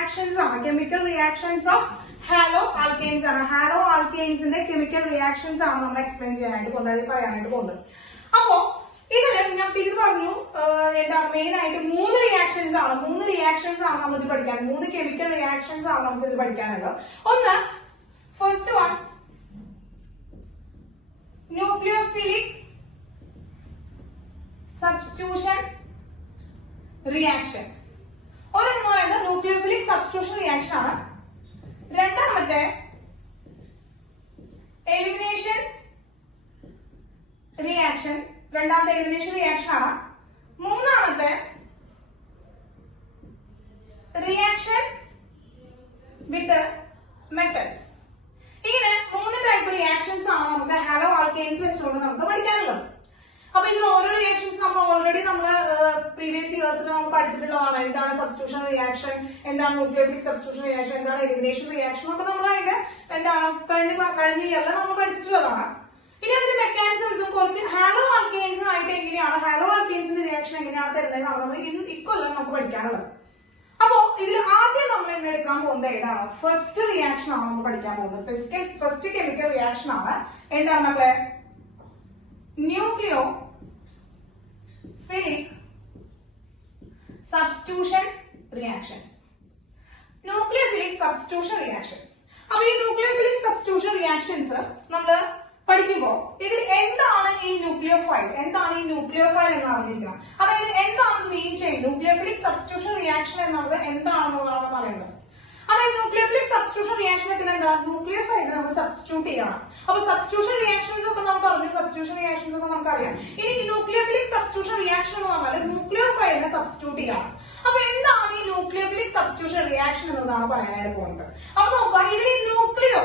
reactions are chemical reactions of haloalkanes ആണ്. Haloalkanes ന്റെ chemical reactions ആണ് നമ്മൾ explain ചെയ്യാനായിട്ട് പോകുന്നത്, അത് പറയാനായിട്ട് പോകുന്നത്. അപ്പോ ഇതില് ഞാൻ ടീച്ചർ പറഞ്ഞു എന്താണ് മെയിൻ ആയിട്ട് മൂന്ന് റിയാക്ഷൻസ് ആണ് നമ്മൾ ഇത് പഠിക്കാൻ, മൂന്ന് കെമിക്കൽ റിയാക്ഷൻസ് ആണ് നമുക്ക് ഇത് പഠിക്കാനുള്ളത്. ഒന്ന്, first one nucleophilic substitution reaction. ഒരെണ്ണം പറയുന്നത് ന്യൂക്ലിയോഫിലിക് സബ്സ്റ്റിറ്റ്യൂഷൻ റിയാക്ഷൻ ആണ്. രണ്ടാമത്തെ എലിമിനേഷൻ റിയാക്ഷൻ, രണ്ടാമത്തെ എലിമിനേഷൻ റിയാക്ഷൻ ആണ്. മൂന്നാമത്തെ റിയാക്ഷൻ വിത്ത് മെറ്റൽസ്. ഇങ്ങനെ മൂന്ന് ടൈപ്പ് റിയാക്ഷൻസ് ആണ് നമുക്ക് ഹാലോ ആൽക്കെയിൻസ് വെച്ചുകൊണ്ട് നമുക്ക് പഠിക്കാനുള്ളത്. അപ്പൊ ഇതിൽ ഓരോ റിയാക്ഷൻസ് നമ്മൾ ഓൾറെഡി പ്രീവിയസ് ഇയേഴ്സിൽ നമ്മൾ പഠിച്ചിട്ടുള്ളതാണ്. എന്താണ് സബ്സ്റ്റിറ്റ്യൂഷൻ റിയാക്ഷൻ, എന്താണ് ന്യൂക്ലിയോഫിലിക് സബ്സ്റ്റിറ്റ്യൂഷൻ റിയാക്ഷൻ, എന്താണ് എലിമിനേഷൻ റിയാക്ഷൻ ഒക്കെ നമ്മൾ അതിന്റെ എന്താണ് കഴിഞ്ഞ ഇയറിൽ നമ്മൾ പഠിച്ചിട്ടുള്ളതാണ്. ഇനി അതിന്റെ മെക്കാനിസംസും കുറച്ച് ഹാലോ ആൽക്കെയിൻസിനായിട്ട് എങ്ങനെയാണ് ഹാലോ ആൽക്കെയിൻസിന്റെ റിയാക്ഷൻ എങ്ങനെയാണ് തരുന്നതെന്നാണ് നമ്മൾ ഇക്കൊല്ലം നമുക്ക് പഠിക്കാനുള്ളത്. അപ്പോ ഇതിൽ ആദ്യം നമ്മൾ ഇന്ന് എടുക്കാൻ പോകുന്നത് ഏതാണ്? ഫസ്റ്റ് റിയാക്ഷൻ ആണ് നമ്മൾ പഠിക്കാൻ പോകുന്നത്. ഫസ്റ്റ് കെമിക്കൽ റിയാക്ഷൻ ആണ് എന്താണ് മക്കളെ? Nucleophilic substitution reactions. Nucleophilic substitution reactions. അപ്പൊ ഈ ന്യൂക്ലിയോഫിലിക് സബ്സ്റ്റിറ്റ്യൂഷൻ റിയാക്ഷൻസ് നമ്മൾ പഠിക്കുമ്പോൾ ഇതിൽ എന്താണ് ഈ ന്യൂക്ലിയോഫൈൽ, എന്താണ് ഈ ന്യൂക്ലിയോഫൈൽ എന്ന് അറിഞ്ഞിരിക്കണം. അതായത് എന്താണ് മീൻ ചെയ്യുന്നത്, ന്യൂക്ലിയോഫിലിക് സബ്സ്റ്റിറ്റ്യൂഷൻ റിയാക്ഷൻ എന്നുള്ളത് എന്താണെന്നുള്ളതാണ് പറയുന്നത്. അതായത് ന്യൂക്ലിയോഫിലിക് സബ്സ്റ്റിറ്റ്യൂഷൻ റിയാക്ഷൻ എന്താ, ന്യൂക്ലിയോഫൈൽ നമുക്ക് സബ്സ്റ്റിറ്റ്യൂട്ട് ചെയ്യണം. അപ്പൊ സബ്സ്റ്റിറ്റ്യൂഷൻ റിയാക്ഷൻസ് ഒക്കെ നമ്മൾ പറഞ്ഞു, സബ്സ്റ്റിറ്റ്യൂഷൻ റിയാക്ഷൻസ് ഒക്കെ നമുക്കറിയാം. ഇനി ഈ ന്യൂക്ലിയോഫിലിക് സബ്സ്റ്റിറ്റ്യൂഷൻ റിയാക്ഷൻ എന്ന് പറഞ്ഞാൽ ന്യൂക്ലിയോഫൈലിനെ സബ്സ്റ്റിറ്റ്യൂട്ട് ചെയ്യണം. അപ്പൊ എന്താണ് ഈ ന്യൂക്ലിയോഫിലിക് സബ്സ്റ്റിറ്റ്യൂഷൻ റിയാക്ഷൻ എന്നതാണ് പറയാനായിട്ട് പോകുന്നത്. അപ്പൊ നോക്കുക, ഇതിൽ ഈ ന്യൂക്ലിയോ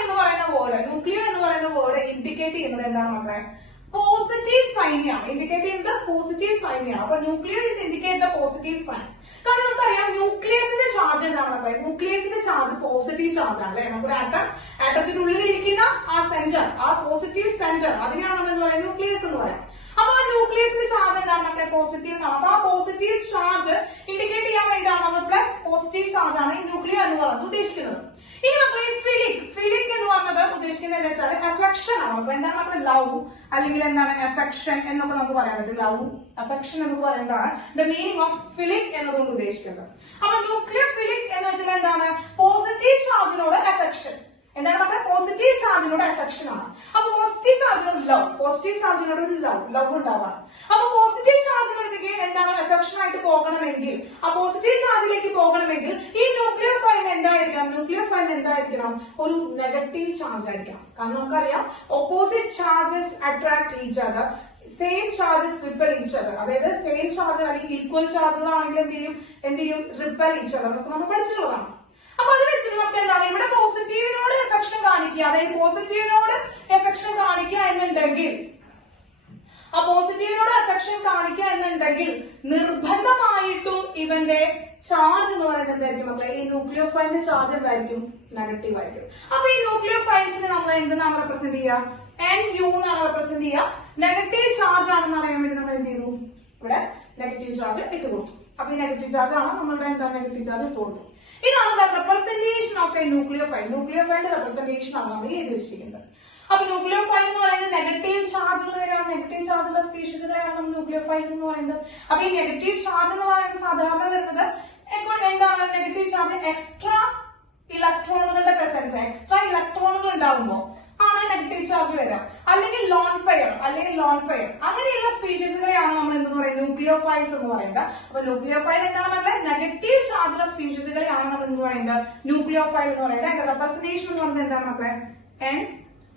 എന്ന് പറയുന്ന വേർഡ് ഇൻഡിക്കേറ്റ് ചെയ്യുന്നത് എന്താണ് മക്കളെ? പോസിറ്റീവ് സൈനാണ്. ഇൻഡിക്കേറ്റ് ചെയ്യുന്നത് പോസിറ്റീവ് സൈനാണ്. അപ്പൊ nucleo is indicate the positive sign. കാരണം നമുക്കറിയാം ന്യൂക്ലിയസിന്റെ ചാർജ് എന്താണ് മക്കളെ? ന്യൂക്ലിയസിന്റെ ചാർജ് പോസിറ്റീവ് ചാർജ് ആണ് അല്ലെ. നമുക്കൊരു ആറ്റത്തിന്റെ ഉള്ളിൽ ഇരിക്കുന്ന ആ സെന്റർ, ആ പോസിറ്റീവ് സെന്റർ, അതിനാണ് നമ്മൾ പറയുന്നത് ന്യൂക്ലിയസ് എന്ന് പറയാം. അപ്പൊ ആ ന്യൂക്ലിയസിന്റെ ചാർജ് എന്താണ് മക്കളെ? പോസിറ്റീവ് എന്നാണ്. അപ്പൊ ആ പോസിറ്റീവ് ചാർജ് ഇൻഡിക്കേറ്റ് ചെയ്യാൻ വേണ്ടിയാണ് നമ്മൾ പ്ലസ് പോസിറ്റീവ് ചാർജ് ആണ് ഈ ന്യൂക്ലിയോ എന്ന് പറയുന്നത് ഉദ്ദേശിക്കുന്നത്. ഇനി മക്കളെ ഫിലിക് എന്ന് പറഞ്ഞത് ഉദ്ദേശിക്കുന്നത് എന്താ വെച്ചാൽ അഫെക്ഷൻ ആണ്. അപ്പൊ എന്താണ് മക്കളെ? ലവ് അല്ലെങ്കിൽ എന്താണ് അഫെക്ഷൻ എന്നൊക്കെ നമുക്ക് പറയാൻ പറ്റും. ലവ്, അഫെക്ഷൻ എന്ന് പറയുന്നതാണ് ദ മീനിങ് ഓഫ് ഫിലിക് എന്നതുകൊണ്ട് ഉദ്ദേശിക്കുന്നത്. അപ്പൊ ന്യൂക്ലിയോഫിലിക് എന്ന് വെച്ചാൽ എന്താണ്? പോസിറ്റീവ് ചാർജിനോട് അഫെക്ഷൻ. എന്താണ് മക്കളെ? പോസിറ്റീവ് ചാർജിനോട് അഫെക്ഷൻ ആണ്. അപ്പൊ പോസിറ്റീവ് ചാർജിനോട് ലവ്, പോസിറ്റീവ് ചാർജിനോട് ലവ് ഉണ്ടാവാണ്. അപ്പൊ പോസിറ്റീവ് ചാർജിനോടേക്ക് എന്താണ് അഫെക്ഷൻ ആയിട്ട് പോകണമെങ്കിൽ, ആ പോസിറ്റീവ് ചാർജിലേക്ക് പോകണമെങ്കിൽ ഈ ന്യൂക്ലിയോഫൈലിന് എന്തായിരിക്കണം? ഒരു നെഗറ്റീവ് ചാർജ് ആയിരിക്കണം. കാരണം നമുക്കറിയാം opposite charges attract each other, same charges ripple each other. അതായത് സെയിം ചാർജ് അല്ലെങ്കിൽ ഈക്വൽ ചാർജുകളാണെങ്കിൽ എന്ത് ചെയ്യും? റിപ്പൽ ഈച്ച് അതർ എന്നൊക്കെ നമ്മൾ പഠിച്ചിട്ടുള്ളതാണ്. അപ്പൊ അത് വെച്ചിട്ട് നമുക്ക് എന്താണ് ഇവിടെ പോസിറ്റീവിനോട് എഫെക്ഷൻ കാണിക്കുക, അതായത് പോസിറ്റീവിനോട് എഫെക്ഷൻ കാണിക്കുക എന്നുണ്ടെങ്കിൽ, ആ പോസിറ്റീവിനോട് എഫെക്ഷൻ കാണിക്കുക എന്നുണ്ടെങ്കിൽ നിർബന്ധമായിട്ടും ഇവന്റെ ചാർജ് എന്ന് പറയുന്നത് എന്തായിരിക്കും മക്കളെ? ഈ ന്യൂക്ലിയോഫൈലിന്റെ ചാർജ് എന്തായിരിക്കും? നെഗറ്റീവ് ആയിരിക്കും. അപ്പൊ ഈ ന്യൂക്ലിയോഫൈൽസിനെ നമ്മൾ എന്താണ് റെപ്രസെന്റ് ചെയ്യുക? NU എന്നാണ് റെപ്രസെന്റ് ചെയ്യുക. നെഗറ്റീവ് ചാർജ് ആണെന്ന് അറിയാൻ വേണ്ടി നമ്മൾ എന്ത് ചെയ്തു? ഇവിടെ നെഗറ്റീവ് ചാർജ് ഇട്ട് കൊടുത്തു. അപ്പൊ ഈ നെഗറ്റീവ് ചാർജ് ആണ് നമ്മളുടെ എന്താ നെഗറ്റീവ് ചാർജ് ഇട്ട് കൊടുത്തു. ഇതാണ് റെപ്രസെന്റേഷൻ ഓഫ് എ ന്യൂക്ലിയോഫൈൽ. ന്യൂക്ലിയോഫൈലിന്റെ റെപ്രസെന്റേഷൻ ആണ് നമ്മൾ എഴുതി വെച്ചിരിക്കുന്നത്. അപ്പൊ ന്യൂക്ലിയോഫൈൽ എന്ന് പറയുന്നത് നെഗറ്റീവ് ചാർജുകളെയാണ്, നെഗറ്റീവ് ചാർജുള്ള സ്പീഷീസുകളെയാണ് നമ്മൾ ന്യൂക്ലിയോഫൈൽസ് എന്ന് പറയുന്നത്. അപ്പൊ ഈ നെഗറ്റീവ് ചാർജ് എന്ന് പറയുന്നത് സാധാരണ വരുന്നത് എന്താണ്? നെഗറ്റീവ് ചാർജ് എക്സ്ട്രാ ഇലക്ട്രോണുകളുടെ പ്രസൻസ്, എക്സ്ട്രാ ഇലക്ട്രോണുകൾ ഉണ്ടാകുമ്പോൾ ആണ് നെഗറ്റീവ് ചാർജ് വരിക. അല്ലെങ്കിൽ ലോൺ പെയർ അങ്ങനെയുള്ള സ്പീഷീസുകളെയാണ് നമ്മൾ എന്ന് പറയുന്നത് ന്യൂക്ലിയോഫൈൽസ് എന്ന് പറയുന്നത്. അപ്പൊ ന്യൂക്ലിയോഫൈൽ എന്താണ് മക്കളെ? നെഗറ്റീവ് ചാർജുള്ള സ്പീഷീസുകളെയാണ് നമ്മൾ എന്ന് പറയുന്നത് ന്യൂക്ലിയോഫൈൽ എന്ന് പറയുന്നത്. അതിന്റെ റെപ്രസെന്റേഷൻ എന്ന് പറയുന്നത് എന്താണ് മക്കളെ?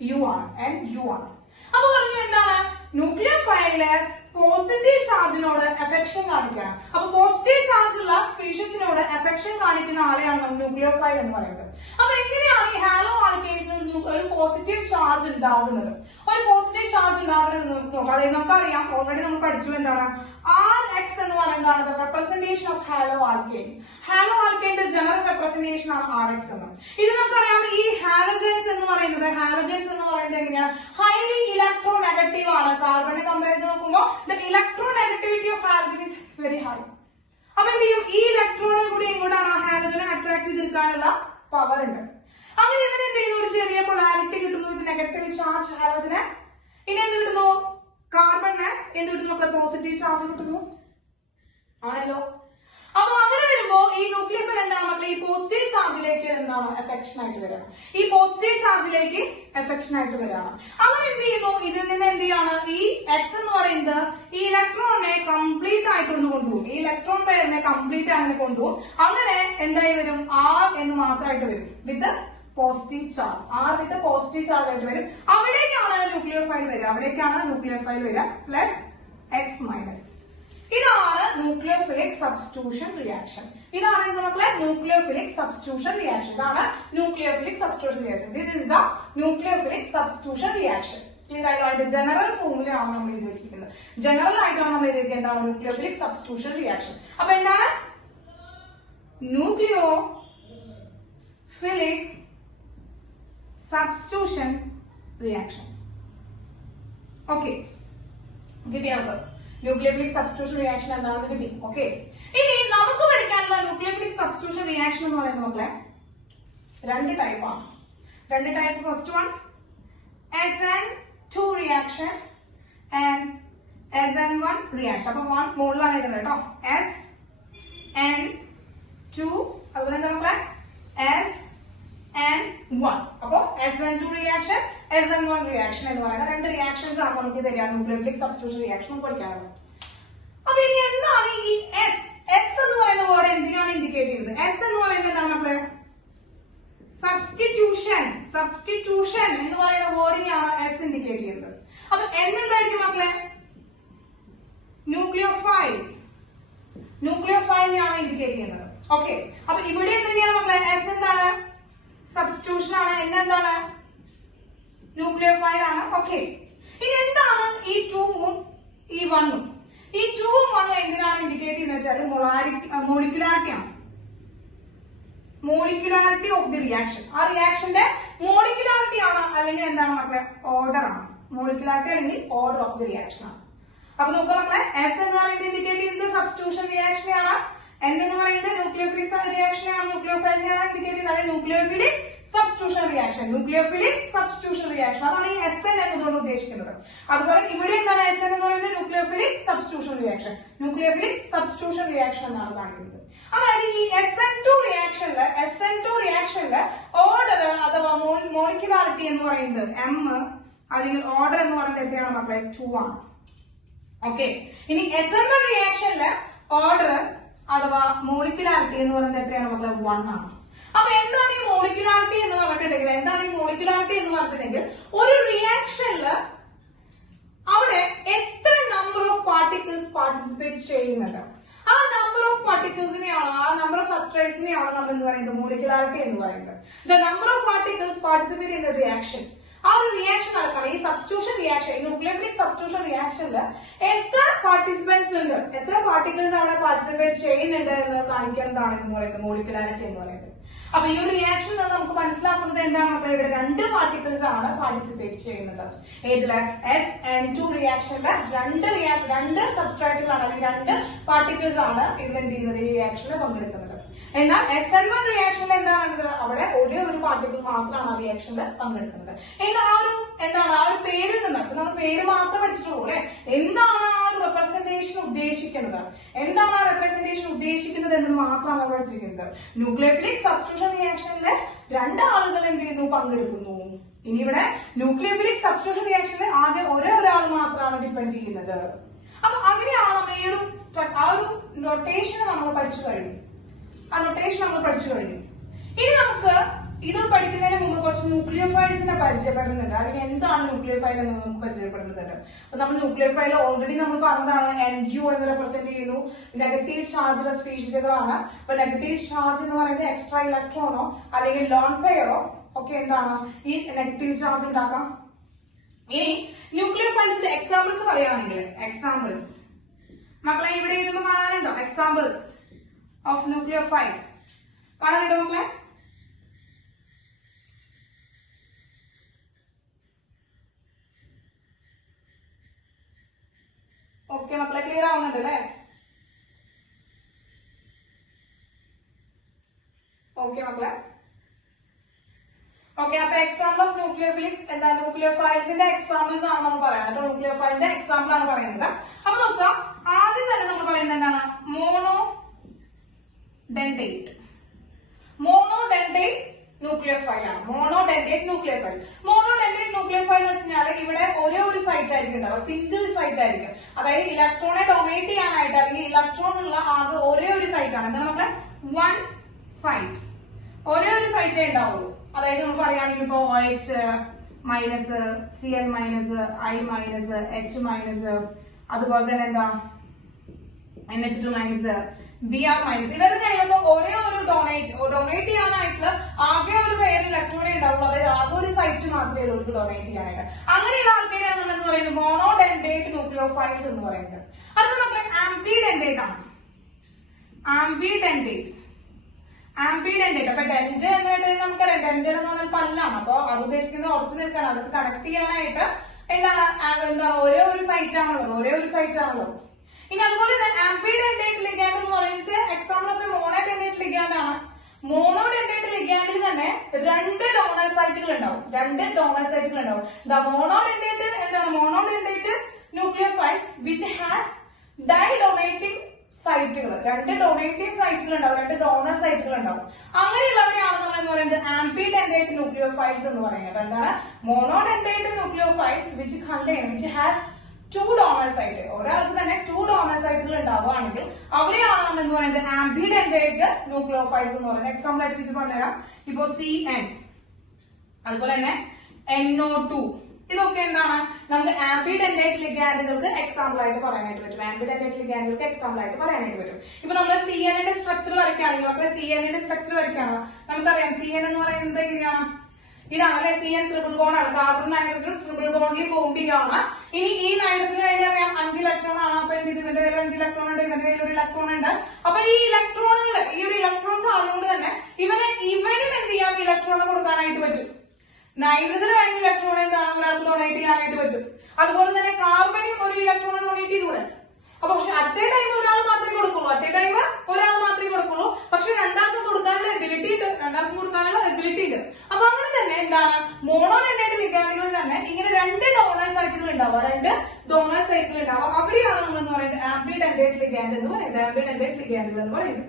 NU ആണ്. അപ്പൊ പറഞ്ഞു എന്താണ്? ന്യൂക്ലിയോഫൈലില് പോസിറ്റീവ് ചാർജിനോട് എഫെക്ഷൻ കാണിക്കുകയാണ്. അപ്പൊ പോസിറ്റീവ് ചാർജുള്ള സ്പീഷീസിനോട് എഫെക്ഷൻ കാണിക്കുന്ന ആളെയാണ് നമ്മൾ ന്യൂക്ലിയോഫൈൽ എന്ന് പറയുന്നത്. അപ്പൊ എങ്ങനെയാണ് ഈ ഹാലോ ആൽക്കെയിൻസിന് ഒരു പോസിറ്റീവ് ചാർജ് ഉണ്ടാകുന്നത്? ഒരു പോസിറ്റീവ് ചാർജ് ഉണ്ടാകുന്നത് നോക്കാം. അതായത് നമുക്കറിയാം, ഓൾറെഡി നമ്മൾ പഠിച്ചു എന്താണ് RX എന്ന് പറയുന്നതാണ് representation of halo alkane. Halo ആൽക്കെയിന്റെ ജനറൽ റെപ്രസെന്റേഷൻ ആണ് RX എന്ന്. ഇത് നമുക്കറിയാം ഈ ഹാലജൻസ് എന്ന് പറയുന്നത് എങ്ങനെയാണ്? ഹൈലി ഇലക്ട്രോ നെഗറ്റീവ് ആണ്. കാർബണിനെ കമ്പയർ ചെയ്ത് നോക്കുമ്പോൾ the electronegativity of halogen is very high. അപ്പൊ എന്ത് ചെയ്യും? ഈ ഇലക്ട്രോണും കൂടി എങ്ങോട്ടാണ് ഹാലോജനെ അട്രാക്ട് ചെയ്തെടുക്കാനുള്ള പവർ ഉണ്ട്. അങ്ങനെ ഇവർ എന്ത് ചെയ്യുന്നു? ഒരു ചെറിയ പൊളാരിറ്റി കിട്ടുന്നു, ഇത് നെഗറ്റീവ് ചാർജ് ഹാലോജന്. ഇനി എന്ത് കിട്ടുന്നു? കാർബണിന് എന്ത് കിട്ടുന്നു? നമ്മുടെ പോസിറ്റീവ് ചാർജ് കിട്ടുന്നു ആണല്ലോ. അപ്പൊ അങ്ങനെ വരുമ്പോ ഈ ന്യൂക്ലിയർ എന്താണ് മക്കളെ? ഈ പോസിറ്റീവ് ചാർജിലേക്ക് എന്താണ് എഫെക്ഷൻ ആയിട്ട് വരാം. ഈ പോസിറ്റീവ് ചാർജിലേക്ക് എഫെക്ഷൻ ആയിട്ട് വരാം. അങ്ങനെ എന്ത് ചെയ്യുന്നു? ഇതിൽ നിന്ന് എന്ത് ചെയ്യാണ്? ഈ എക്സ് എന്ന് പറയുന്നത് ഈ ഇലക്ട്രോണിനെ കംപ്ലീറ്റ് ആയിട്ട് കൊണ്ടുപോകും. ഈ ഇലക്ട്രോൺ പെയറിനെ കംപ്ലീറ്റ് അങ്ങനെ കൊണ്ടുപോകും. അങ്ങനെ എന്തായി വരും? ആർ എന്ന് മാത്രമായിട്ട് വരും with positive charge. R with positive charge ആയിട്ട് വരും. അവിടേക്കാണ് ന്യൂക്ലിയോഫൈൽ വരിക. അവിടേക്കാണ് ന്യൂക്ലിയോഫൈൽ വരിക. Plus X minus. ഇതാണ് ന്യൂക്ലിയോഫിലിക് സബ്സ്റ്റിറ്റ്യൂഷൻ റിയാക്ഷൻ. ഇതാണ് എന്താ മക്കളെ? Nucleophilic substitution reaction. ഇതാണ് nucleophilic substitution reaction. This is the nucleophilic substitution reaction. Clear ആയല്ലോ? അതിന്റെ ജനറൽ ഫോർമുലയാണ് നമ്മൾ ഇത് വെച്ചിരിക്കുന്നത്. ജനറൽ ആയിട്ടാണ് നമ്മൾ ഇത് എന്താണ് ന്യൂക്ലിയോഫിലിക് സബ്സ്റ്റിറ്റ്യൂഷൻ റിയാക്ഷൻ. അപ്പൊ എന്താണ് ന്യൂക്ലിയോഫിലിക് സബ്സ്റ്റിറ്റ്യൂഷൻ റിയാക്ഷൻ? ഓക്കെ, കിട്ടിയാൽ ന്യൂക്ലിയോഫിലിക് സബ്സ്റ്റിറ്റ്യൂഷൻ റിയാക്ഷൻ എന്താണെന്ന് കിട്ടി. ഓക്കെ, ഇനി നമുക്ക് പഠിക്കാനുള്ള ന്യൂക്ലിയോഫിലിക് സബ്സ്റ്റിറ്റ്യൂഷൻ റിയാക്ഷൻ എന്ന് പറയുന്നത് മക്കളെ രണ്ട് ടൈപ്പാണ്. രണ്ട് type. First one SN2 reaction and SN1 reaction. അപ്പൊ വൺ മുകളിലാണ് എഴുതുന്നത് കേട്ടോ. SN2 അതുപോലെ എന്താ മക്കളെ? SN1. അപ്പൊ SN2 റിയാക്ഷൻ, SN1 റിയാക്ഷൻ എന്ന് പറയുന്ന രണ്ട് റിയാക്ഷൻസ് ആണ് നമുക്ക് തരിക ന്യൂക്ലിയോഫിലിക് സബ്സ്റ്റിറ്റ്യൂഷൻ റിയാക്ഷൻ പഠിക്കാനുള്ളത്. അപ്പൊ ഇനി എന്താണ് ഈ എസ്? എസ് എന്ന് പറയുന്ന വേർഡ് എന്തിനാണ് ഇൻഡിക്കേറ്റ് ചെയ്യുന്നത്? എസ് എന്ന് പറയുന്നത് എന്താണ് മക്കളെ? സബ്സ്റ്റിറ്റ്യൂഷൻ. സബ്സ്റ്റിറ്റ്യൂഷൻ എന്ന് പറയുന്ന വേർഡിനെയാണ് എസ് ഇൻഡിക്കേറ്റ് ചെയ്യുന്നത്. അപ്പൊ എൻ എന്തായിരിക്കും മക്കളെ? ന്യൂക്ലിയോഫൈൽ. ന്യൂക്ലിയോഫൈലിനെയാണ് ഇൻഡിക്കേറ്റ് ചെയ്യുന്നത്. ഓക്കെ, അപ്പൊ ഇവിടെ എന്തൊക്കെയാണ് മക്കളെ? എസ് എന്താണ്? സബ്സ്റ്റിറ്റ്യൂഷൻ ആണ്. എൻ എന്താണ്? ന്യൂക്ലിയോഫൈൽ ആണ്. ഓക്കെ, ഇനി എന്താണ് ഈ 2ഉം ഈ 1ഉം? ഈ 2ഉം 1ഉം എന്തിനാണ് ഇൻഡിക്കേറ്റ് ചെയ്യുന്നത് വെച്ചാൽ മോളിക്കുലാരിറ്റി ആണ്. Molecularity of the reaction. ആ റിയാക്ഷന്റെ മോളിക്കുലാരിറ്റി ആണ്, അല്ലെങ്കിൽ എന്താണ് മക്കളെ? ഓർഡർ ആണ്. മോളിക്കുലാരിറ്റി അല്ലെങ്കിൽ ഓർഡർ ഓഫ് ദി റിയാക്ഷൻ ആണ്. അപ്പൊ നോക്കുക മക്കളെ, എസ് എന്ന് പറയുന്നത് ഇൻഡിക്കേറ്റ് ചെയ്യുന്നത് സബ്സ്റ്റിറ്റ്യൂഷൻ റിയാക്ഷനെയാണ്. എൻ എന്ന് പറയുന്നത് ന്യൂക്ലിയോഫിലിക് റിയാക്ഷനെയാണ്, ന്യൂക്ലിയോഫൈലിനെയാണ് ഇൻഡിക്കേറ്റ് ചെയ്യുന്നത്. അതായത് nucleophilic substitution reaction. Nucleophilic substitution reaction അതാണ് ഈ SN എന്നതുകൊണ്ട് ഉദ്ദേശിക്കുന്നത്. അതുപോലെ ഇവിടെ എന്താണ് SN എന്ന് പറയുന്നത്? Nucleophilic substitution reaction. Nucleophilic substitution reaction എന്നാണ് കാണിക്കുന്നത്. അതായത് ഈ SN2 റിയാക്ഷനില് ഓർഡർ അഥവാ മോളിക്കുലാരിറ്റി എന്ന് പറയുന്നത് M, അല്ലെങ്കിൽ ഓർഡർ എന്ന് പറയുന്നത് എത്രയാണ് മക്കളെ? 2 ആണ്. ഓക്കെ, ഇനി SN1 റിയാക്ഷനില് ഓർഡർ അഥവാ മോളിക്കുലാരിറ്റി എന്ന് പറയുന്നത് എത്രയാണ് മക്കളെ? 1 ആണ്. അപ്പൊ എന്താണ് ഈ മോളിക്കുലാരിറ്റി എന്ന് പറഞ്ഞിട്ടുണ്ടെങ്കിൽ? ഒരു റിയാക്ഷനില് അവിടെ എത്ര നമ്പർ ഓഫ് പാർട്ടിക്കിൾസ് പാർട്ടിസിപ്പേറ്റ് ചെയ്യുന്നുണ്ട്, ആ നമ്പർ ഓഫ് പാർട്ടിക്കിൾസിനെയാണ്, ആ നമ്പർ ഓഫ് സബ്സ്ട്രേറ്റ്സിനെയാണ് നമ്മൾ എന്ന് പറയുന്നത് മോളിക്കുലാരിറ്റി എന്ന് പറയുന്നത്. The number of particles participate in the reaction. ആ ഒരു റിയാക്ഷൻ നടക്കണം. ഈ സബ്സ്റ്റിറ്റ്യൂഷൻ റിയാക്ഷൻ, ഈ ന്യൂക്ലിയോഫിലിക് സബ്സ്റ്റിറ്റ്യൂഷൻ റിയാക്ഷനിൽ എത്ര പാർട്ടിസിപ്പൻസ് ഉണ്ട്, എത്ര പാർട്ടിക്കിൾസ് അവിടെ പാർട്ടിസിപ്പേറ്റ് ചെയ്യുന്നുണ്ട് എന്ന് കാണിക്കുന്നതാണ് എന്ന് പറയുന്നത് മോളിക്കുലാരിറ്റി എന്ന് പറയുന്നത്. അപ്പൊ ഈ ഒരു റിയാക്ഷൻ നമുക്ക് മനസ്സിലാക്കുന്നത് എന്താണ് മക്കളെ? ഇവിടെ രണ്ട് പാർട്ടിക്കിൾസ് ആണ് പാർട്ടിസിപ്പേറ്റ് ചെയ്യുന്നത്. ഏതില്? SN2 റിയാക്ഷനില് രണ്ട് സബ്സ്ട്രേറ്റുകളാണ്, അല്ലെങ്കിൽ രണ്ട് പാർട്ടിക്കിൾസ് ആണ് ഇവിടെ എന്ത് ചെയ്യുന്നത്? ഈ റിയാക്ഷനിൽ പങ്കെടുക്കുന്നത്. എന്നാൽ SN1 റിയാക്ഷനിൽ എന്താണത്? അവിടെ ഒരേ ഒരു പാർട്ടിക്കിൾ മാത്രമാണ് ആ റിയാക്ഷനിൽ പങ്കെടുക്കുന്നത്. എന്നാൽ ആ ഒരു പേരിൽ നിന്ന് നമ്മൾ പേര് മാത്രം പഠിച്ചിട്ടുള്ളൂ അല്ലെ? എന്താണ് ആ ഒരു റെപ്രസെന്റേഷൻ ഉദ്ദേശിക്കുന്നത്, എന്താണ് ആ റെപ്രസെന്റേഷൻ ഉദ്ദേശിക്കുന്നത് എന്ന് മാത്രമാണ് പഠിച്ചിരിക്കുന്നത്. ന്യൂക്ലിയോഫിലിക് സബ്സ്റ്റിറ്റ്യൂഷൻ റിയാക്ഷനിലെ രണ്ടാളുകൾ എന്ത് ചെയ്യുന്നു? പങ്കെടുക്കുന്നു. ഇനി ഇവിടെ ന്യൂക്ലിയോഫിലിക് സബ്സ്റ്റിറ്റ്യൂഷൻ റിയാക്ഷനിൽ ആകെ ഒരേ ഒരാൾ മാത്രമാണ് ഡിപ്പെൻഡ് ചെയ്യുന്നത്. അപ്പൊ അങ്ങനെയാണ് നമ്മൾ ഈ ഒരു നൊട്ടേഷൻ നമ്മൾ പഠിച്ചു കഴിഞ്ഞു. ആ നൊട്ടേഷൻ നമ്മൾ പഠിച്ചു കഴിഞ്ഞു. ഇനി നമുക്ക് ഇത് പഠിക്കുന്നതിന് മുമ്പ് കുറച്ച് ന്യൂക്ലിയോഫൈൽസിനെ പരിചയപ്പെടുന്നുണ്ട്, അല്ലെങ്കിൽ എന്താണ് ന്യൂക്ലിയോഫൈൽ എന്ന് നമുക്ക് പരിചയപ്പെടുന്നുണ്ട്. അപ്പൊ നമ്മൾ ന്യൂക്ലിയോഫൈൽ ഓൾറെഡി നമ്മൾ പറഞ്ഞതാണ്. NU എന്ന് റെപ്രസെന്റ് ചെയ്യുന്നു നെഗറ്റീവ് ചാർജ് സ്പീഷീസുകളാണ്. അപ്പൊ നെഗറ്റീവ് ചാർജ് എന്ന് പറയുന്നത് എക്സ്ട്രാ ഇലക്ട്രോണോ അല്ലെങ്കിൽ ലോൺ പെയറോ ഒക്കെ എന്താണ് ഈ നെഗറ്റീവ് ചാർജ് ഉണ്ടാക്കാം. ഇനി ന്യൂക്ലിയോഫൈൽസിന്റെ എക്സാമ്പിൾസ് പറയുകയാണെങ്കിൽ, എക്സാമ്പിൾസ് മക്കളെ ഇവിടെ ഇരുന്ന് കാണാനുണ്ടോ? എക്സാമ്പിൾസ് ഓഫ് ന്യൂക്ലിയോഫൈൽ കാണാനുണ്ടോ മക്കളെ? ഓക്കെ മക്കളെ, ക്ലിയർ ആവുന്നുണ്ട് അല്ലേ? ഓക്കെ മക്കളെ. ഓക്കെ, അപ്പൊ എക്സാമ്പിൾ ഓഫ് ന്യൂക്ലിയോഫിലിക് എന്താ, ന്യൂക്ലിയോഫൈൽസിന്റെ എക്സാമ്പിൾസ് ആണ് നമ്മൾ പറയുന്നത്. അപ്പൊ ന്യൂക്ലിയോഫൈലിന്റെ എക്സാമ്പിൾ ആണ് പറയുന്നത്. അപ്പൊ നോക്കാം, ആദ്യം തന്നെ നമ്മൾ പറയുന്നത് എന്താണ്, മോണോഡെൻഡേറ്റ്. മോണോഡെൻഡേറ്റ് ന്യൂക്ലിയോഫൈൽ ആണ്. മോണോഡെൻഡേറ്റ് ന്യൂക്ലിയോഫൈൽ. മോണോഡെൻഡേറ്റ് ന്യൂക്ലിയോഫൈൽ എന്ന് വെച്ചാൽ ഇവിടെ ഒരേ ഒരു സൈറ്റ് ആയിരിക്കും ഉണ്ടാവുക, സിംഗിൾ സൈറ്റ് ആയിരിക്കും. അതായത് ഇലക്ട്രോണെ ഡൊണേറ്റ് ചെയ്യാനായിട്ട് അല്ലെങ്കിൽ ഇലക്ട്രോൺ ഉള്ള ആകെ ഒരേ ഒരു സൈറ്റ് ആണ്. എന്താണ് നമ്മുടെ വൺ സൈറ്റ്, ഒരേ ഒരു സൈറ്റേ ഉണ്ടാവുള്ളൂ. അതായത് നമ്മൾ പറയുകയാണെങ്കിൽ ഇപ്പോ OH minus, Cl minus, I minus, H minus, അതുപോലെ തന്നെ എന്താ NH2 മൈനസ്, Br മൈനസ്, ഇവരുടെ കയ്യിലൊക്കെ ഒരേ ഒരു ഡൊണേറ്റ് ചെയ്യാനായിട്ടുള്ള ആകെ ഒരു പേര് ഇലക്ട്രോണേ ഉണ്ടാവുള്ളൂ. അതായത് ആകെ ഒരു സൈറ്റ് മാത്രമേ ഉള്ളൂ അവർക്ക് ഡൊണേറ്റ് ചെയ്യാനായിട്ട്. അങ്ങനെയുള്ള ആൾക്കാരെയാണ് നമ്മൾ പറയുന്നത് മോണോഡെൻഡേറ്റ് ന്യൂക്ലിയോഫൈൽസ് എന്ന് പറയുന്നത്. അടുത്ത നമുക്ക് ആംബിഡെൻഡേറ്റ് ആണ്. ആംബിഡെൻഡേറ്റ് അപ്പൊ ഡെന്റ് എന്നായിട്ട് നമുക്കറിയാം, ഡെന്റ് എന്ന് പറഞ്ഞാൽ പല്ലാണ്. അപ്പൊ അത് ഉദ്ദേശിക്കുന്നത് ഉറച്ചു നിൽക്കാൻ, അതൊക്കെ കണക്ട് ചെയ്യാനായിട്ട് എന്താണ് ഒരേ ഒരു സൈറ്റ് ആണുള്ളത്. ഇനി അതുപോലെ തന്നെ ആംബിഡെൻഡേറ്റ് ലിഗാൻഡ് എന്ന് പറയുന്നത് എക്സാമ്പിൾ ഓഫ് മോണോഡെൻഡേറ്റ് ലിഗാൻഡ് ആണ്. മോണോഡെൻഡേറ്റ് ലിഗാൻഡിൽ തന്നെ രണ്ട് ഡോണർ സൈറ്റുകൾ ഉണ്ടാവും. മോണോഡെൻഡേറ്റ് എന്താണ്, മോണോഡെൻഡേറ്റ് ന്യൂക്ലിയോഫൈൽസ് വിച്ച് ഹാസ് ഡൈഡൊണേറ്റിംഗ് സൈറ്റുകൾ, രണ്ട് ഡൊണേറ്റിംഗ് സൈറ്റുകൾ ഉണ്ടാവും, രണ്ട് ഡോണർ സൈറ്റുകൾ ഉണ്ടാവും. അങ്ങനെയുള്ളവരെയാണ് നമ്മൾ എന്ന് പറയുന്നത് ആംബിഡെൻഡേറ്റ് ന്യൂക്ലിയോഫൈൽസ് എന്ന് പറയുന്നത്. അപ്പൊ എന്താണ്, monodentate nucleophiles which has two donor site. ഒരാൾക്ക് തന്നെ ടു ഡോണർ സൈറ്റുകൾ ഉണ്ടാവുകയാണെങ്കിൽ അവരെയാണ് നമ്മൾ എന്ന് പറയുന്നത് ആംബിഡെൻഡേറ്റ് ന്യൂക്ലിയോഫൈൽസ് എന്ന് പറയുന്നത്. എക്സാമ്പിൾ ആയിട്ട് പറഞ്ഞുതരാം. ഇപ്പോ Cn, അതുപോലെ തന്നെ NO2, ഇതൊക്കെ എന്താണ് നമുക്ക് ആംബിഡെൻഡേറ്റ് ലിഗാൻഡുകൾക്ക് എക്സാമ്പിൾ ആയിട്ട് പറയാനായിട്ട് പറ്റും. ഇപ്പൊ നമ്മൾ Cn-ന്റെ സ്ട്രക്ചർ വരയ്ക്കുകയാണെങ്കിൽ നമുക്കറിയാം Cn എന്ന് പറയുന്നത് എങ്ങനെയാണ്, ഇതാണ് അല്ലെ, Cn ട്രിപ്പിൾ ബോണ്ട് ആണ്. കാർബൺ നൈട്രജൻ ട്രിപ്പിൾ ബോണ്ടിൽ ബോണ്ട് ചെയ്യാണ്. ഇനി ഈ നൈട്രജന് വേണ്ടി അറിയാം 5 ഇലക്ട്രോൺ ആണ്. അപ്പൊ ഇവന്റെ കയ്യിൽ 5 ഇലക്ട്രോൺ ഉണ്ട്, ഇവന്റെ കയ്യിൽ ഒരു ഇലക്ട്രോൺ ഉണ്ട്. അപ്പൊ ഈ ഒരു ഇലക്ട്രോൺ അതുകൊണ്ട് തന്നെ ഇവനും എന്ത് ചെയ്യാം, ഇലക്ട്രോൺ കൊടുക്കാനായിട്ട് പറ്റും. നൈട്രജന് വേണമെങ്കിൽ ഇലക്ട്രോൺ എന്താണ് ഒരാൾക്ക് ഡൊണേറ്റ് ചെയ്യാനായിട്ട് പറ്റും. അതുപോലെ തന്നെ കാർബണിൽ ഒരു ഇലക്ട്രോൺ ഡൊണേറ്റ് ചെയ്തുകൂടെ. അപ്പൊ പക്ഷെ അറ്റ് എ ടൈം ഒരാൾ മാത്രമേ കൊടുക്കുള്ളൂ. പക്ഷെ രണ്ടാൾക്കും കൊടുക്കാനുള്ള എബിലിറ്റി ഉണ്ട്. അപ്പൊ അങ്ങനെ തന്നെ എന്താണ് മോണോഡെൻഡേറ്റ് ലിഗാൻഡുകളിൽ തന്നെ ഇങ്ങനെ രണ്ട് ഡോണർ സൈറ്റുകൾ ഉണ്ടാവുക. അവരെയാണ് നമ്മൾ എന്ന് പറയുന്നത് ആംബിഡെൻഡേറ്റ് ലിഗാൻഡ് എന്ന് പറയുന്നത്.